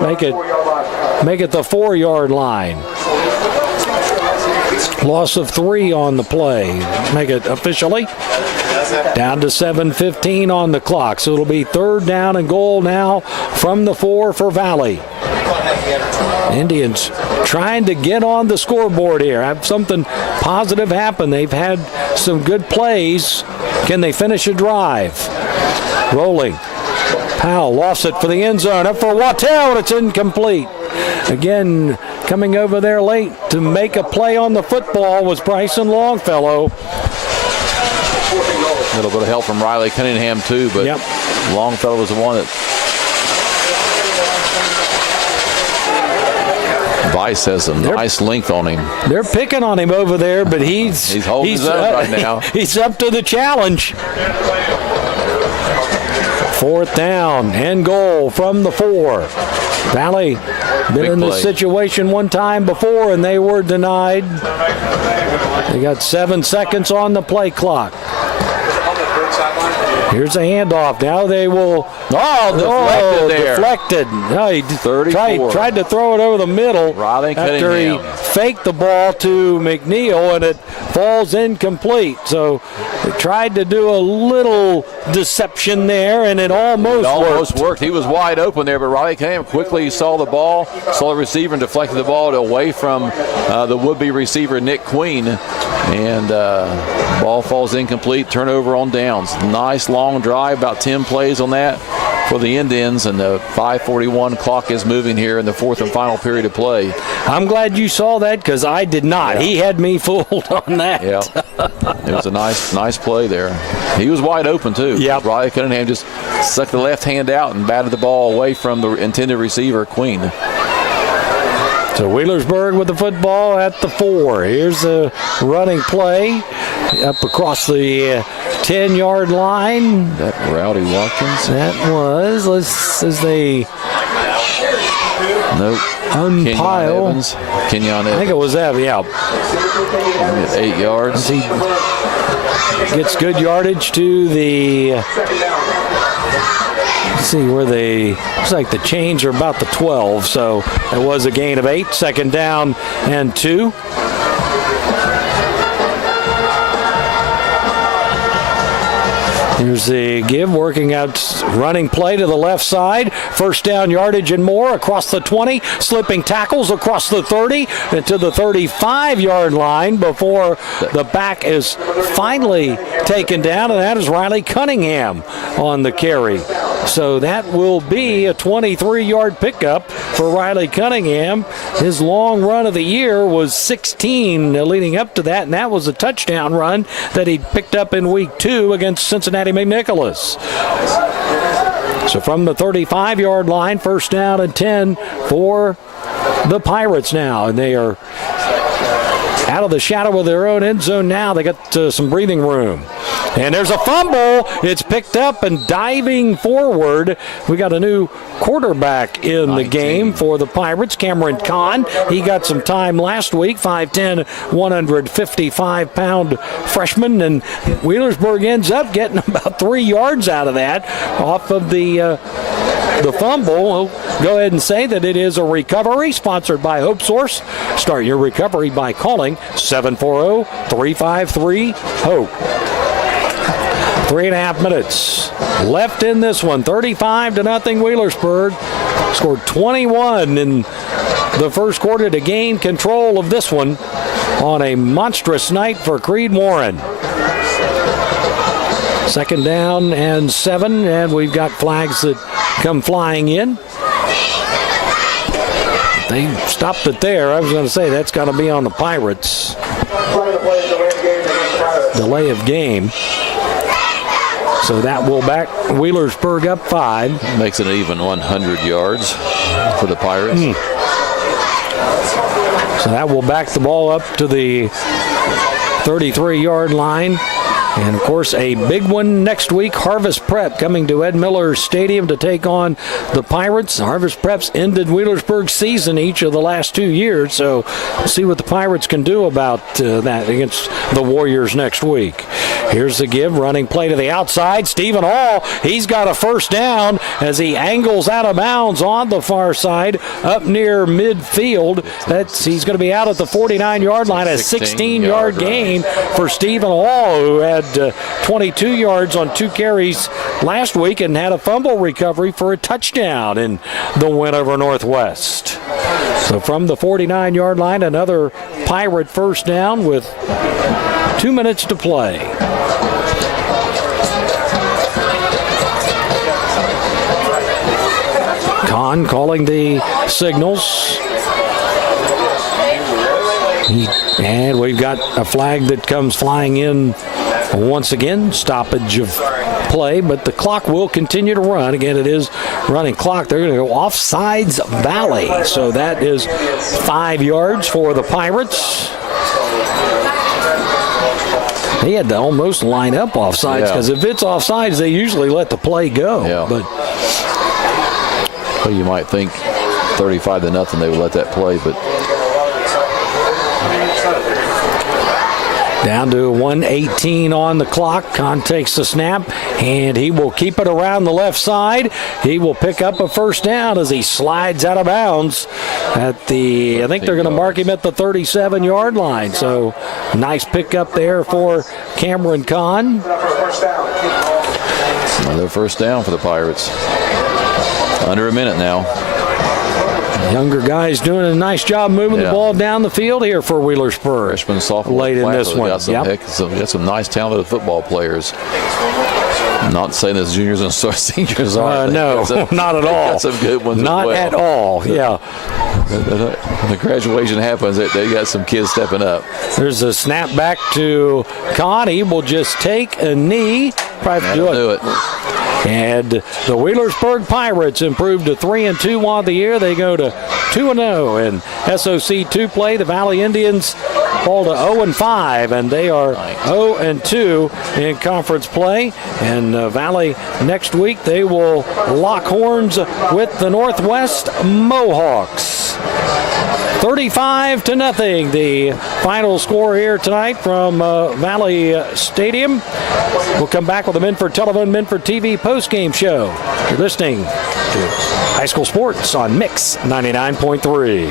Make it the 4-yard line. Loss of 3 on the play. Make it officially down to 7:15 on the clock. So it'll be 3rd down and goal now from the 4 for Valley. Indians trying to get on the scoreboard here. Have something positive happen. They've had some good plays. Can they finish a drive? Rolling. Powell lost it for the end zone. Up for Wattell, and it's incomplete. Again, coming over there late to make a play on the football was Bryson Longfellow. A little bit of help from Riley Cunningham too, but Longfellow was the one that Vice has a nice length on him. They're picking on him over there, but he's holding his own right now. He's up to the challenge. 4th down and goal from the 4. Valley been in this situation one time before, and they were denied. They got 7 seconds on the play clock. Here's a handoff. Now they will. Deflected. No, he tried to throw it over the middle after he faked the ball to McNeil, and it falls incomplete. So they tried to do a little deception there, and it almost worked. He was wide open there, but Riley Cunningham quickly saw the ball, saw the receiver, and deflected the ball away from the would-be receiver, Nick Queen. And ball falls incomplete, turnover on downs. Nice long drive, about 10 plays on that. for the Indians, and the 5:41 clock is moving here in the fourth and final period of play. I'm glad you saw that because I did not. Yeah. He had me fooled on that. Yeah, it was a nice play there. He was wide open too. Yeah, Riley Cunningham just stuck the left hand out and batted the ball away from the intended receiver, Queen. So Wheelersburg with the football at the 4. Here's a running play up across the 10-yard line. That Rowdy Watkins. That was. As they unpile. Kenyon Evans. I think it was Ev, yeah. 8 yards. He gets good yardage to the... See where looks like the chains are about the 12, so it was a gain of 8. Second down and 2. Here's the give, working out running play to the left side. First down yardage and more across the 20. Slipping tackles across the 30 and to the 35-yard line before the back is finally taken down, and that is Riley Cunningham on the carry. So that will be a 23-yard pickup for Riley Cunningham. His long run of the year was 16 leading up to that, and that was a touchdown run that he picked up in week 2 against Cincinnati McNicholas. So from the 35-yard line, first down and 10 for the Pirates now, and they are out of the shadow of their own end zone now. They got some breathing room. And there's a fumble. It's picked up and diving forward. We got a new quarterback in the game for the Pirates, Cameron Kahn. He got some time last week, 5'10", 155-pound freshman. And Wheelersburg ends up getting about 3 yards out of that off of the fumble. We'll go ahead and say that it is a recovery sponsored by Hope Source. Start your recovery by calling 740-353-HOPE. 3.5 minutes left in this one. 35-0 Wheelersburg. Scored 21 in the first quarter to gain control of this one on a monstrous night for Creed Warren. Second down and 7, and we've got flags that come flying in. They stopped it there. I was going to say that's got to be on the Pirates. Delay of game. So that will back Wheelersburg up 5. Makes it even 100 yards for the Pirates. So that will back the ball up to the 33-yard line. And, of course, a big one next week. Harvest Prep coming to Ed Miller Stadium to take on the Pirates. Harvest Prep's ended Wheelersburg's season each of the last 2 years. So we'll see what the Pirates can do about that against the Warriors next week. Here's the give, running play to the outside. Stephen Hall, he's got a first down as he angles out of bounds on the far side up near midfield. He's going to be out at the 49-yard line. A 16-yard gain for Stephen Hall, who had 22 yards on 2 carries last week and had a fumble recovery for a touchdown in the win over Northwest. So from the 49-yard line, another Pirate first down with 2 minutes to play. Kahn calling the signals. And we've got a flag that comes flying in once again. Stoppage of play, but the clock will continue to run. Again, it is running clock. They're going to go offsides valley. So that is 5 yards for the Pirates. They had to almost line up offsides because if it's offsides, they usually let the play go. Yeah. But well, you might think 35-0 they would let that play, but down to 1:18 on the clock. Kahn takes the snap, and he will keep it around the left side. He will pick up a first down as he slides out of bounds at the, I think they're going to mark him at the 37-yard line. So nice pickup there for Cameron Kahn. Another first down for the Pirates. Under a minute now. Younger guys doing a nice job moving the ball down the field here for Wheelersburg. Freshman, sophomore, late in this one. Got some nice talented football players. Not saying that juniors and seniors are. No, not at all. Got some good ones. Not as well. at all. Yeah. When the graduation happens, they got some kids stepping up. There's a snap back to Con. He will just take a knee. Probably do it. And the Wheelersburg Pirates improved to 3-2 on the year. They go to 2-0 in SOC2 play. The Valley Indians fall to 0-5, and they are 0-2 in conference play. And Valley next week, they will lock horns with the Northwest Mohawks. 35-0, the final score here tonight from Valley Stadium. We'll come back with the Minford Telephone, Minford TV postgame show. You're listening to High School Sports on Mix 99.3.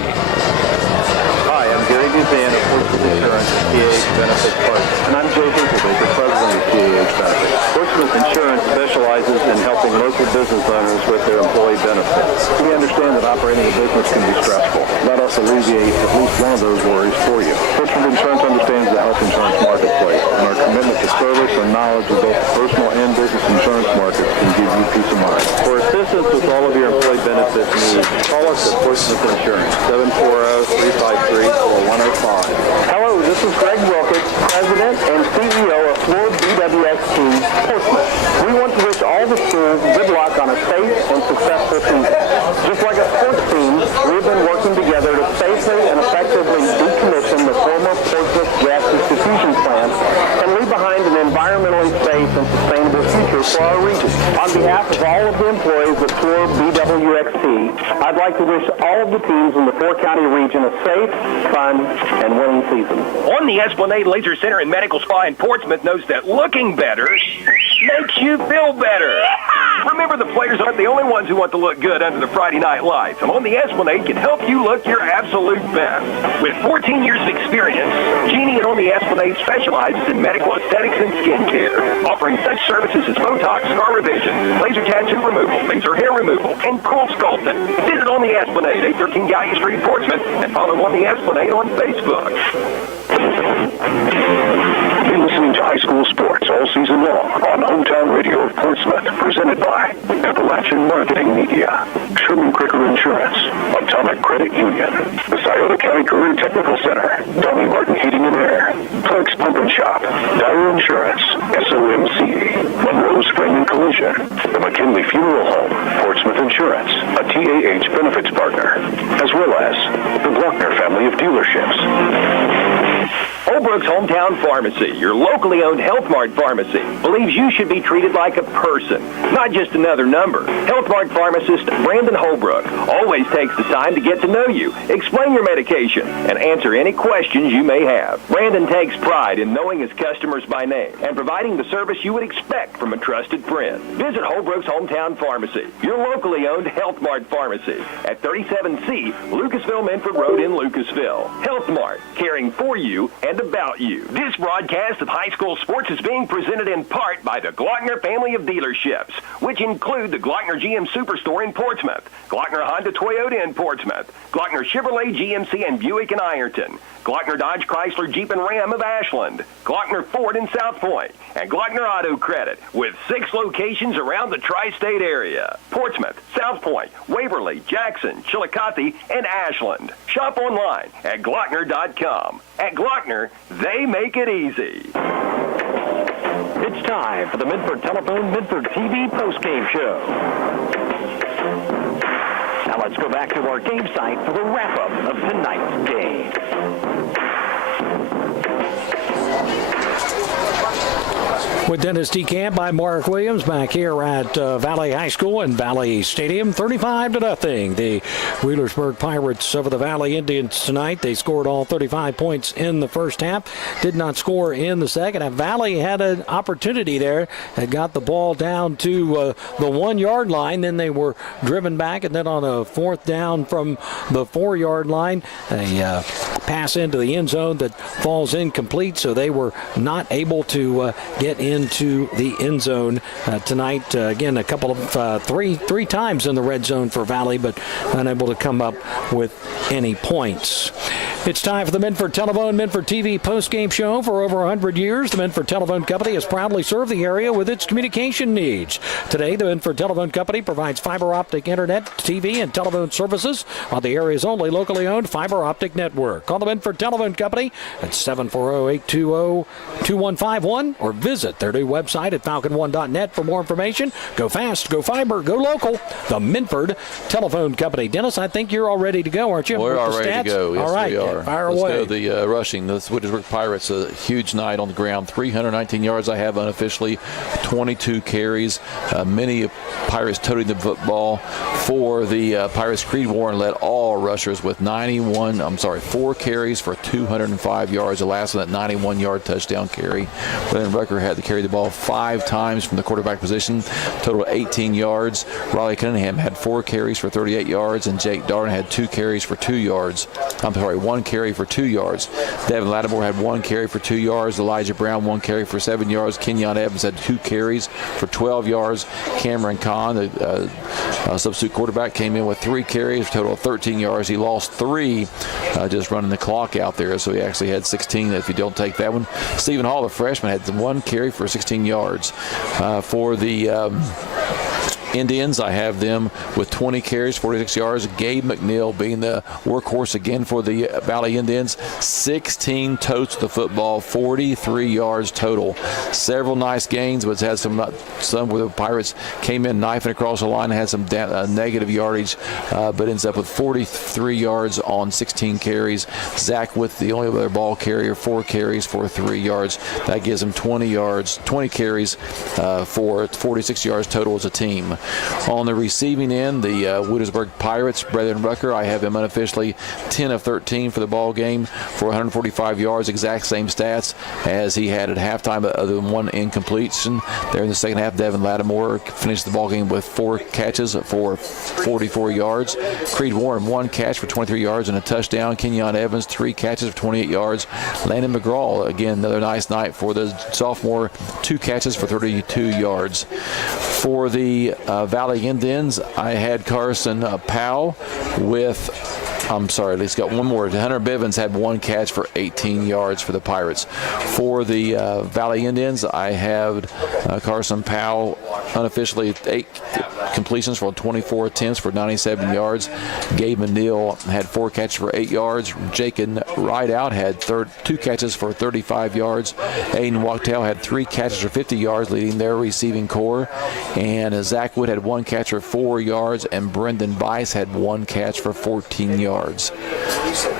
Hi, I'm Gary Duzan of Portsmouth Insurance, TAH Benefits Partner. And I'm Jay Hazelbaker, President of TAH Benefits. Portsmouth Insurance specializes in helping local business owners with their employee benefits. We understand that operating a business can be stressful. Let us alleviate at least one of those worries for you. Portsmouth Insurance understands the health insurance marketplace, and our commitment to service and knowledge of both the personal and business insurance markets can give you peace of mind. For assistance with all of your employee benefit needs, call us at Portsmouth Insurance, 740-353-4105. Hello, this is Greg Wilkins, President and CEO of Ford BWXT Portsmouth. We want to wish all the schools good luck on a safe and successful season. Just like a sports team, we've been working together to safely and effectively decommission the former Portsmouth gas distribution plant and leave behind an environmentally safe and sustainable future for our region. On behalf of all of the employees at Ford BWXT, I'd like to wish all of the teams in the four-county region a safe, fun, and winning season. On the Esplanade Laser Center and Medical Spa in Portsmouth knows that looking better makes you feel better. Remember, the players aren't the only ones who want to look good under the Friday night lights. And On the Esplanade can help you look your absolute best. With 14 years of experience, Jeannie and On the Esplanade specializes in medical aesthetics and skincare, offering such services as Botox, scar revision, laser tattoo removal, laser hair removal, and cool sculpting. Visit On the Esplanade, 813 Gallia Street, Portsmouth, and follow On the Esplanade on Facebook. You're listening to High School Sports all season long on Hometown Radio of Portsmouth, presented by Appalachian Marketing Media, Sherman Cricker Insurance, Atomic Credit Union, the Scioto County Career Technical Center, Dolly Martin Heating and Air, Clark's Pump and Shop, Dyer Insurance, SOMC, Monroe's Frame and Collision, the McKinley Funeral Home, Portsmouth Insurance, a TAH benefits partner, as well as the Glockner family of dealerships. Holbrook's Hometown Pharmacy, your locally owned Health Mart pharmacy, believes you should be treated like a person, not just another number. Health Mart pharmacist Brandon Holbrook always takes the time to get to know you, explain your medication, and answer any questions you may have. Brandon takes pride in knowing his customers by name and providing the service you would expect from a trusted friend. Visit Holbrook's Hometown Pharmacy, your locally owned Health Mart pharmacy, at 37C Lucasville-Minford Road in Lucasville. Health Mart, caring for you and about you. This broadcast of High School Sports is being presented in part by the Glockner family of dealerships, which include the Glockner GM Superstore in Portsmouth, Glockner Honda Toyota in Portsmouth, Glockner Chevrolet GMC and Buick in Ironton, Glockner Dodge Chrysler Jeep and Ram of Ashland, Glockner Ford in South Point, and Glockner Auto Credit, with 6 locations around the tri-state area: Portsmouth, South Point, Waverly, Jackson, Chillicothe, and Ashland. Shop online at Glockner.com. At Glockner, they make it easy. It's time for the Minford Telephone, Minford TV postgame show. Now let's go back to our game site for the wrap-up of tonight's game. With Dennis DeCamp by Mark Williams back here at Valley High School and Valley Stadium, 35-0. The Wheelersburg Pirates over the Valley Indians tonight. They scored all 35 points in the first half. Did not score in the second half. Valley had an opportunity there. They got the ball down to the 1-yard line. Then they were driven back, and then on a 4th down from the 4-yard line, a pass into the end zone that falls incomplete, so they were not able to get into the end zone tonight. Again, a couple of three times in the red zone for Valley, but unable to come up with any points. It's time for the Minford Telephone Minford TV post-game show. For over 100 years, the Minford Telephone Company has proudly served the area with its communication needs. Today, the Minford Telephone Company provides fiber optic internet, TV, and telephone services on the area's only locally owned fiber optic network. Call the Minford Telephone Company at 740-820-2151 or visit their new website at falcon1.net for more information. Go fast, go fiber, go local. The Minford Telephone Company. Dennis, I think you're all ready to go, aren't you? We're all ready to go. Yes, all right. we are. Fire Let's away. go the rushing. The Wheelersburg Pirates, a huge night on the ground. 319 yards I have unofficially, 22 carries. Many Pirates toting the football. For the Pirates, Creed Warren led all rushers with 4 carries for 205 yards. The last one, that 91-yard touchdown carry. Brandon Rucker had to carry the ball 5 times from the quarterback position, total 18 yards. Riley Cunningham had 4 carries for 38 yards, and Jake Darden had 2 carries for 2 yards. 1 carry for 2 yards. Devin Lattimore had 1 carry for 2 yards. Elijah Brown 1 carry for 7 yards. Kenyon Evans had 2 carries for 12 yards. Cameron Kahn, the substitute quarterback, came in with 3 carries, total of 13 yards. He lost 3 just running the clock out there, so he actually had 16 if you don't take that one. Stephen Hall, the freshman, had 1 carry for 16 yards. For the Indians, I have them with 20 carries, 46 yards. Gabe McNeil being the workhorse again for the Valley Indians. 16 totes to the football, 43 yards total. Several nice gains, but had some where the Pirates came in knifing across the line and had some negative yardage, but ends up with 43 yards on 16 carries. Zach with the only other ball carrier, 4 carries for 3 yards. That gives him 20 carries for 46 yards total as a team. On the receiving end, the Wheelersburg Pirates, Brethren Rucker, I have him unofficially 10 of 13 for the ball game for 145 yards, exact same stats as he had at halftime, other than 1 incompletion. There in the second half, Devin Lattimore finished the ball game with 4 catches for 44 yards. Creed Warren, 1 catch for 23 yards and a touchdown. Kenyon Evans, 3 catches for 28 yards. Landon McGraw, again, another nice night for the sophomore, 2 catches for 32 yards. For the Valley Indians, I had Carson Powell with, he's got one more. Hunter Bivens had 1 catch for 18 yards for the Pirates. For the Valley Indians, I have Carson Powell unofficially 8 completions for 24 attempts for 97 yards. Gabe McNeil had 4 catches for 8 yards. Jacob Rideout had 2 catches for 35 yards. Aiden Wachtel had 3 catches for 50 yards, leading their receiving core. And Zach Wood had 1 catch for 4 yards, and Brendan Bice had 1 catch for 14 yards.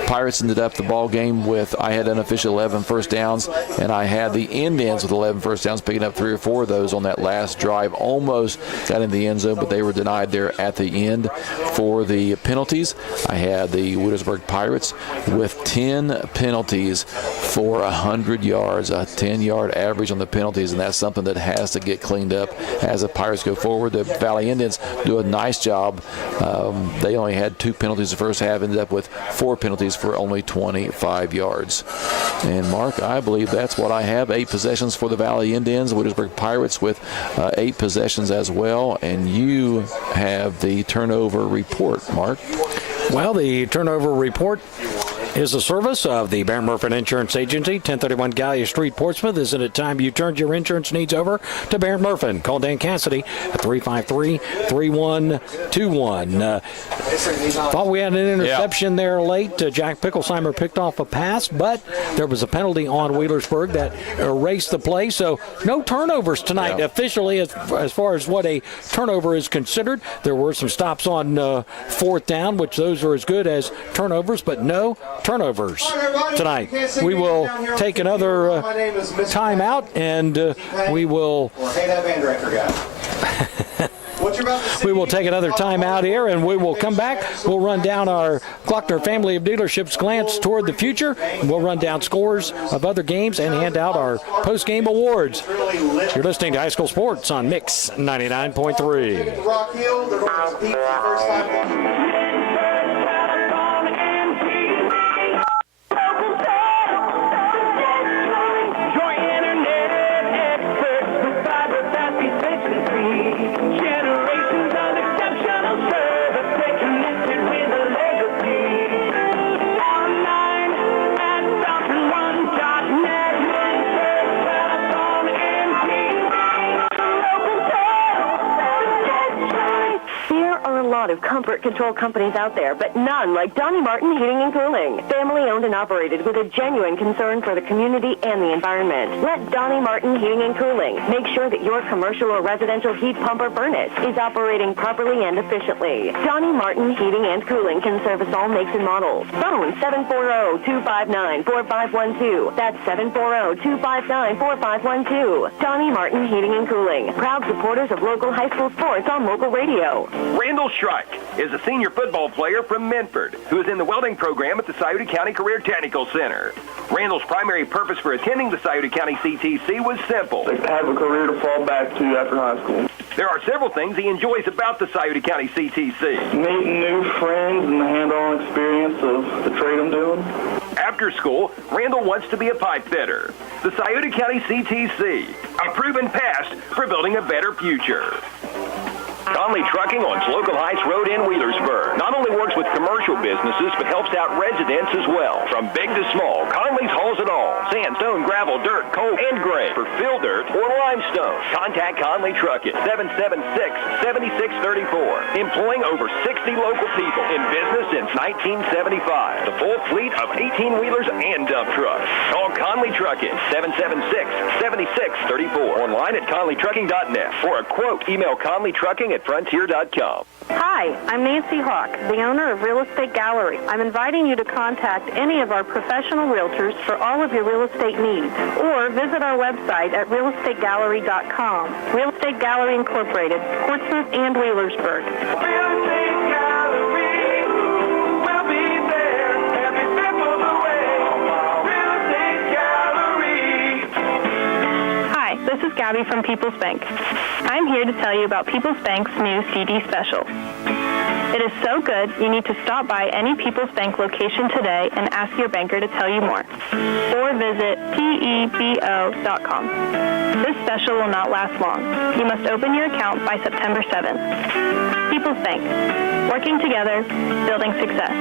Pirates ended up the ball game with, I had unofficial 11 first downs, and I had the Indians with 11 first downs, picking up 3 or 4 of those on that last drive. Almost got in the end zone, but they were denied there at the end. For the penalties, I had the Wheelersburg Pirates with 10 penalties for 100 yards, a 10-yard average on the penalties, and that's something that has to get cleaned up as the Pirates go forward. The Valley Indians do a nice job. They only had 2 penalties the first half, ended up with 4 penalties for only 25 yards. And Mark, I believe that's what I have. 8 possessions for the Valley Indians, Wheelersburg Pirates with 8 possessions as well. And you have the turnover report, Mark. Well, the turnover report is a service of the Baron Murphy Insurance Agency, 1031 Gallia Street, Portsmouth. Isn't it time you turned your insurance needs over to Baron Murphy? Call Dan Cassidy at 353-3121. Thought we had an interception there late. Jack Picklesheimer picked off a pass, but there was a penalty on Wheelersburg that erased the play. So no turnovers tonight officially as far as what a turnover is considered. There were some stops on 4th down, which those are as good as turnovers, but no turnovers tonight. We will take another timeout, and we will we will take another timeout here, and we will come back. We'll run down our Glockner family of dealerships glance toward the future, and we'll run down scores of other games and hand out our post-game awards. You're listening to High School Sports on Mix 99.3. lot of comfort control companies out there, but none like Donnie Martin Heating and Cooling. Family owned and operated with a genuine concern for the community and the environment. Let Donnie Martin Heating and Cooling make sure that your commercial or residential heat pump or furnace is operating properly and efficiently. Donnie Martin Heating and Cooling can service all makes and models. Phone 740-259-4512. That's 740-259-4512. Donnie Martin Heating and Cooling. Proud supporters of local high school sports on local radio. Randall Shrike is a senior football player from Minford who is in the welding program at the Scioto County Career Technical Center. Randall's primary purpose for attending the Scioto County CTC was simple. To have a career to fall back to after high school. There are several things he enjoys about the Scioto County CTC. Meeting new friends and the hand-on experience of the trade I'm doing. After school, Randall wants to be a pipe fitter. The Scioto County CTC, a proven past for building a better future. Conley Trucking on Local Heights Road in Wheelersburg not only works with commercial businesses, but helps out residents as well. From big to small, Conley's hauls it all. Sandstone, gravel, dirt, coal, and gray. For fill dirt or limestone, contact Conley Trucking, 776-7634. Employing over 60 local people in business since 1975. The full fleet of 18-wheelers and dump trucks. Call Conley Trucking, 776-7634. Online at conleytrucking.net. For a quote, email conleytrucking@frontier.com. Hi, I'm Nancy Hawk, the owner of Real Estate Gallery. I'm inviting you to contact any of our professional realtors for all of your real estate needs, or visit our website at realestategallery.com. Real Estate Gallery Incorporated, Portsmouth and Wheelersburg. This is Gabby from People's Bank. I'm here to tell you about People's Bank's new CD special. It is so good, you need to stop by any People's Bank location today and ask your banker to tell you more. Or visit pebo.com. This special will not last long. You must open your account by September 7th. People's Bank. Working together, building success.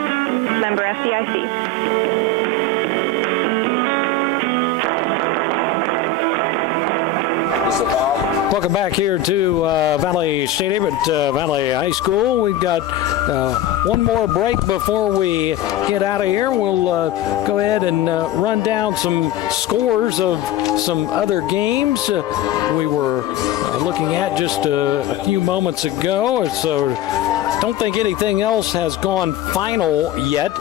Member FDIC. Welcome back here to Valley Stadium at Valley High School. We've got one more break before we get out of here. We'll go ahead and run down some scores of some other games we were looking at just a few moments ago. So don't think anything else has gone final yet.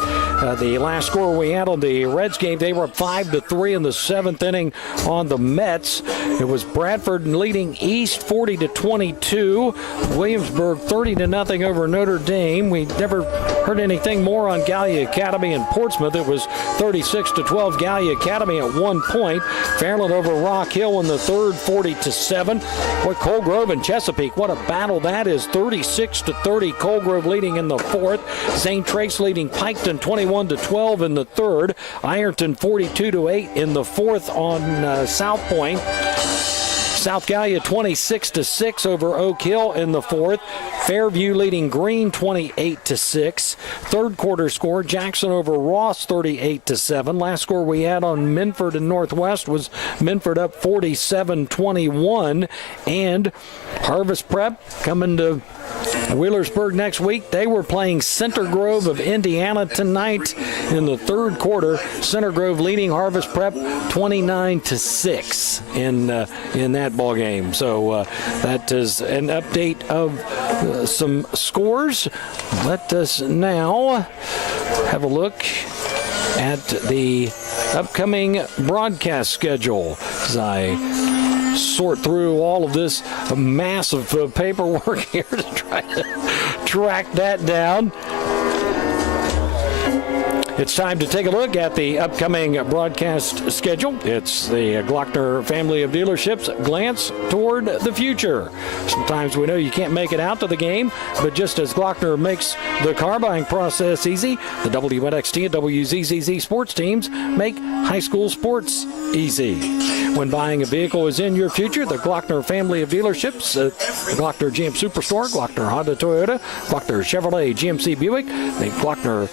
The last score we had on the Reds game, they were up 5-3 in the 7th inning on the Mets. It was Bradford leading East 40-22. Williamsburg 30-0 over Notre Dame. We never heard anything more on Gallia Academy and Portsmouth. It was 36-12 Gallia Academy at 1 point. Fairland over Rock Hill in the 3rd, 40-7. Boy, Colegrove and Chesapeake, what a battle that is. 36-30. Colegrove leading in the 4th. St. Trace leading Piketon 21-12 in the 3rd. Ironton 42-8 in the 4th on South Point. South Gallia 26-6 over Oak Hill in the 4th. Fairview leading Green 28-6. 3rd quarter score, Jackson over Ross 38-7. Last score we had on Minford and Northwest was Minford up 47-21. And Harvest Prep coming to Wheelersburg next week. They were playing Center Grove of Indiana tonight in the 3rd quarter. Center Grove leading Harvest Prep 29-6 in that ball game. So that is an update of some scores. Let us now have a look at the upcoming broadcast schedule as I sort through all of this massive paperwork here to try to track that down. It's time to take a look at the upcoming broadcast schedule. It's the Glockner family of dealerships glance toward the future. Sometimes we know you can't make it out to the game, but just as Glockner makes the car buying process easy, the WNXT and WZZZ sports teams make high school sports easy. When buying a vehicle is in your future, the Glockner family of dealerships, the Glockner GM Superstore, Glockner Honda Toyota, Glockner Chevrolet GMC Buick, the Glockner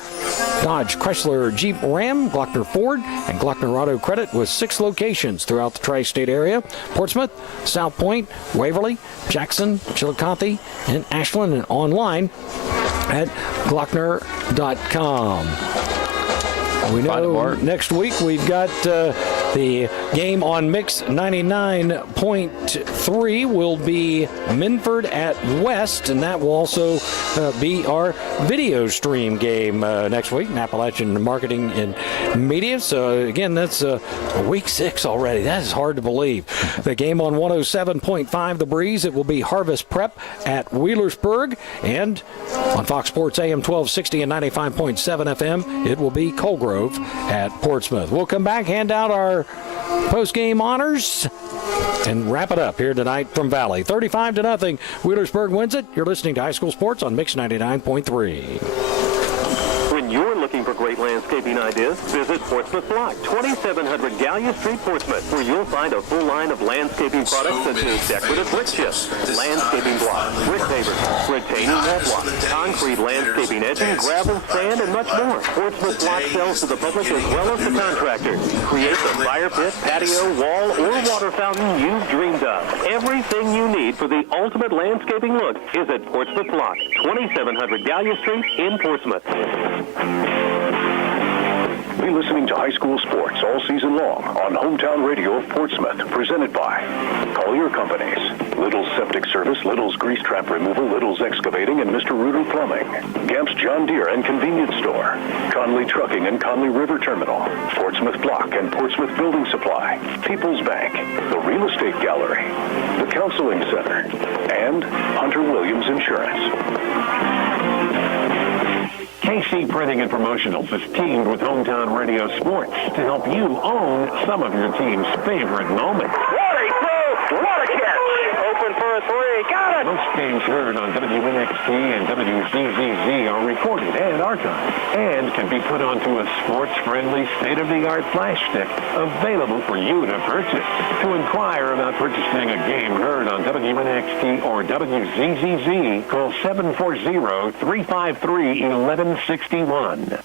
Dodge Chrysler Chrysler Jeep Ram, Glockner Ford, and Glockner Auto Credit with 6 locations throughout the tri-state area: Portsmouth, South Point, Waverly, Jackson, Chillicothe, and Ashland, and online at Glockner.com. We know next week we've got the game on Mix 99.3 will be Minford at West, and that will also be our video stream game next week in Appalachian Marketing and Media. So, again, that's week 6 already. That is hard to believe. The game on 107.5 The Breeze, it will be Harvest Prep at Wheelersburg, and on Fox Sports AM 1260 and 95.7 FM, it will be Colgrove at Portsmouth. We'll come back, hand out our post-game honors, and wrap it up here tonight from Valley. 35-0. Wheelersburg wins it. You're listening to High School Sports on Mix 99.3. When you're looking for great landscaping ideas, visit Portsmouth Block, 2700 Gallia Street, Portsmouth, where you'll find a full line of landscaping products such as decorative brick chips, landscaping blocks, brick pavers, retaining wall blocks, concrete landscaping edging, gravel, sand, and much more. Portsmouth Block sells to the public as well as the contractors. Create the fire pit, patio, wall, or water fountain you've dreamed of. Everything you need for the ultimate landscaping look is at Portsmouth Block, 2700 Gallia Street in Portsmouth. Be listening to high school sports all season long on Hometown Radio of Portsmouth, presented by Collier Companies, Little's Septic Service, Little's Grease Trap Removal, Little's Excavating, and Mr. Rooter Plumbing, Gamp's John Deere and Convenience Store, Conley Trucking and Conley River Terminal, Portsmouth Block and Portsmouth Building Supply, People's Bank, the Real Estate Gallery, the Counseling Center, and Hunter Williams Insurance. KC Printing and Promotionals is teamed with Hometown Radio Sports to help you own some of your team's favorite moments. What a throw! What a catch! Open for a 3. Got it! Most games heard on WNXT and WZZZ are recorded and archived and can be put onto a sports-friendly, state-of-the-art flash stick available for you to purchase. To inquire about purchasing a game heard on WNXT or WZZZ, call 740-353-1161.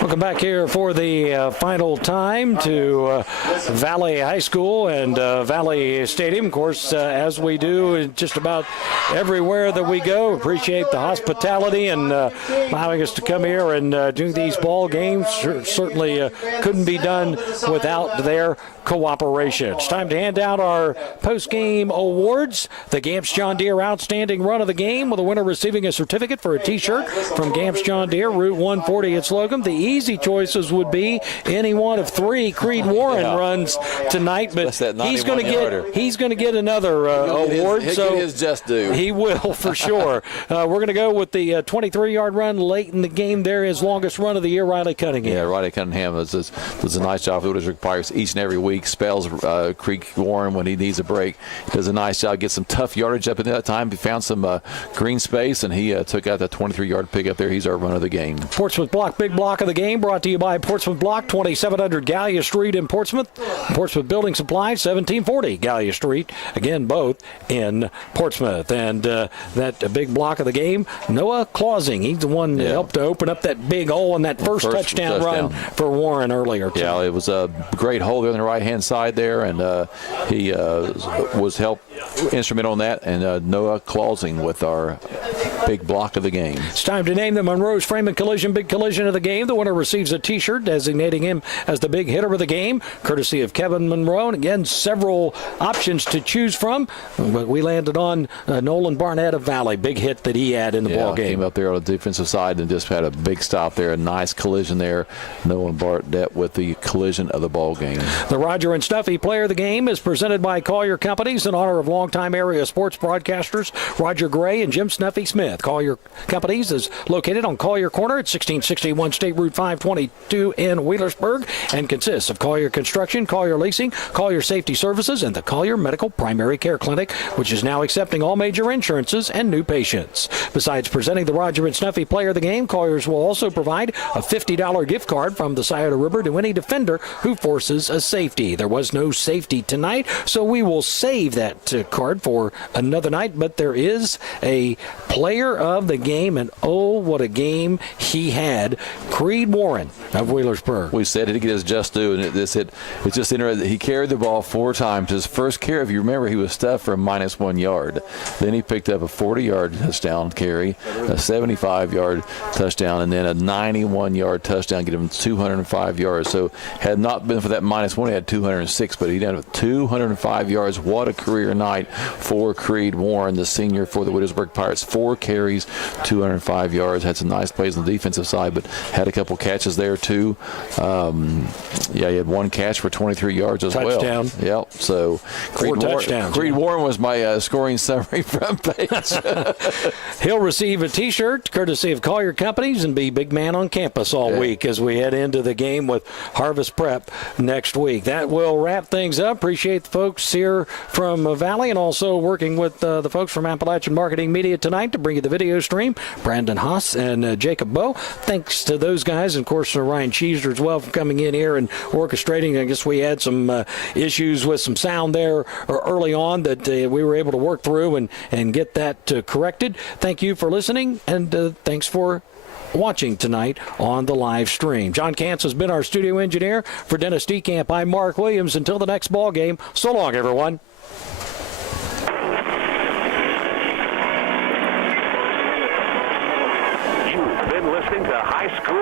Welcome back here for the final time to Valley High School and Valley Stadium. Of course, as we do just about everywhere that we go, appreciate the hospitality and allowing us to come here and do these ball games. Certainly couldn't be done without their cooperation. It's time to hand out our post-game awards. The Gamps John Deere Outstanding Run of the Game, with the winner receiving a certificate for a T-shirt from Gamps John Deere, Route 140 at Slocum. The easy choices would be any one of 3 Creed Warren runs tonight, but he's going to get another award. So his just due. He will for sure. We're going to go with the 23-yard run late in the game. There, his longest run of the year, Riley Cunningham. Yeah, Riley Cunningham does a nice job. It requires each and every week. Spells Creed Warren when he needs a break. He does a nice job. Gets some tough yardage up in that time. He found some green space, and he took out that 23-yard pick up there. He's our run of the game. Portsmouth Block, big block of the game, brought to you by Portsmouth Block, 2700 Gallia Street in Portsmouth. Portsmouth Building Supply, 1740 Gallia Street. Again, both in Portsmouth. And that big block of the game, Noah Clausing. He's the one that helped to open up that big hole in that first touchdown run for Warren earlier tonight. Yeah, it was a great hole there on the right-hand side there, and he was instrumental on that, and Noah Clausing with our big block of the game. It's time to name the Monroe's Frame Collision Big Collision of the Game. The winner receives a T-shirt designating him as the big hitter of the game, courtesy of Kevin Monroe. And again, several options to choose from, but we landed on Nolan Barnett of Valley. Big hit that he had in the ball game. Came up there on the defensive side and just had a big stop there, a nice collision there. Nolan Barnett with the collision of the ball game. The Roger and Snuffy Player of the Game is presented by Collier Companies in honor of longtime area sports broadcasters Roger Gray and Jim Snuffy Smith. Collier Companies is located on Collier Corner at 1661 State Route 522 in Wheelersburg and consists of Collier Construction, Collier Leasing, Collier Safety Services, and the Collier Medical Primary Care Clinic, which is now accepting all major insurances and new patients. Besides presenting the Roger and Snuffy Player of the Game, Colliers will also provide a $50 gift card from the Scioto River to any defender who forces a safety. There was no safety tonight, so we will save that card for another night, but there is a player player of the game, and oh, what a game he had. Creed Warren of Wheelersburg. We said he did get his just due, and it's just interesting. He carried the ball 4 times. His first carry, if you remember, he was stuffed for a -1 yard. Then he picked up a 40-yard touchdown carry, a 75-yard touchdown, and then a 91-yard touchdown, get him 205 yards. So had not been for that -1, he had 206, but he ended up with 205 yards. What a career night for Creed Warren, the senior for the Wheelersburg Pirates. 4 carries, 205 yards. Had some nice plays on the defensive side, but had a couple catches there too. He had 1 catch for 23 yards as well. Touchdown. Yep. So Creed Warren was my scoring summary front page. He'll receive a T-shirt courtesy of Collier Companies and be big man on campus all week as we head into the game with Harvest Prep next week. That will wrap things up. Appreciate the folks here from Valley and also working with the folks from Appalachian Marketing Media tonight to bring you the video stream. Brandon Haas and Jacob Bowe. Thanks to those guys, and of course Ryan Cheeser as well for coming in here and orchestrating. I guess we had some issues with some sound there early on that we were able to work through and get that corrected. Thank you for listening, and thanks for watching tonight on the live stream. John Kantz has been our studio engineer. For Dennis DeCamp, I'm Mark Williams. Until the next ball game, so long, everyone. You've been listening to High School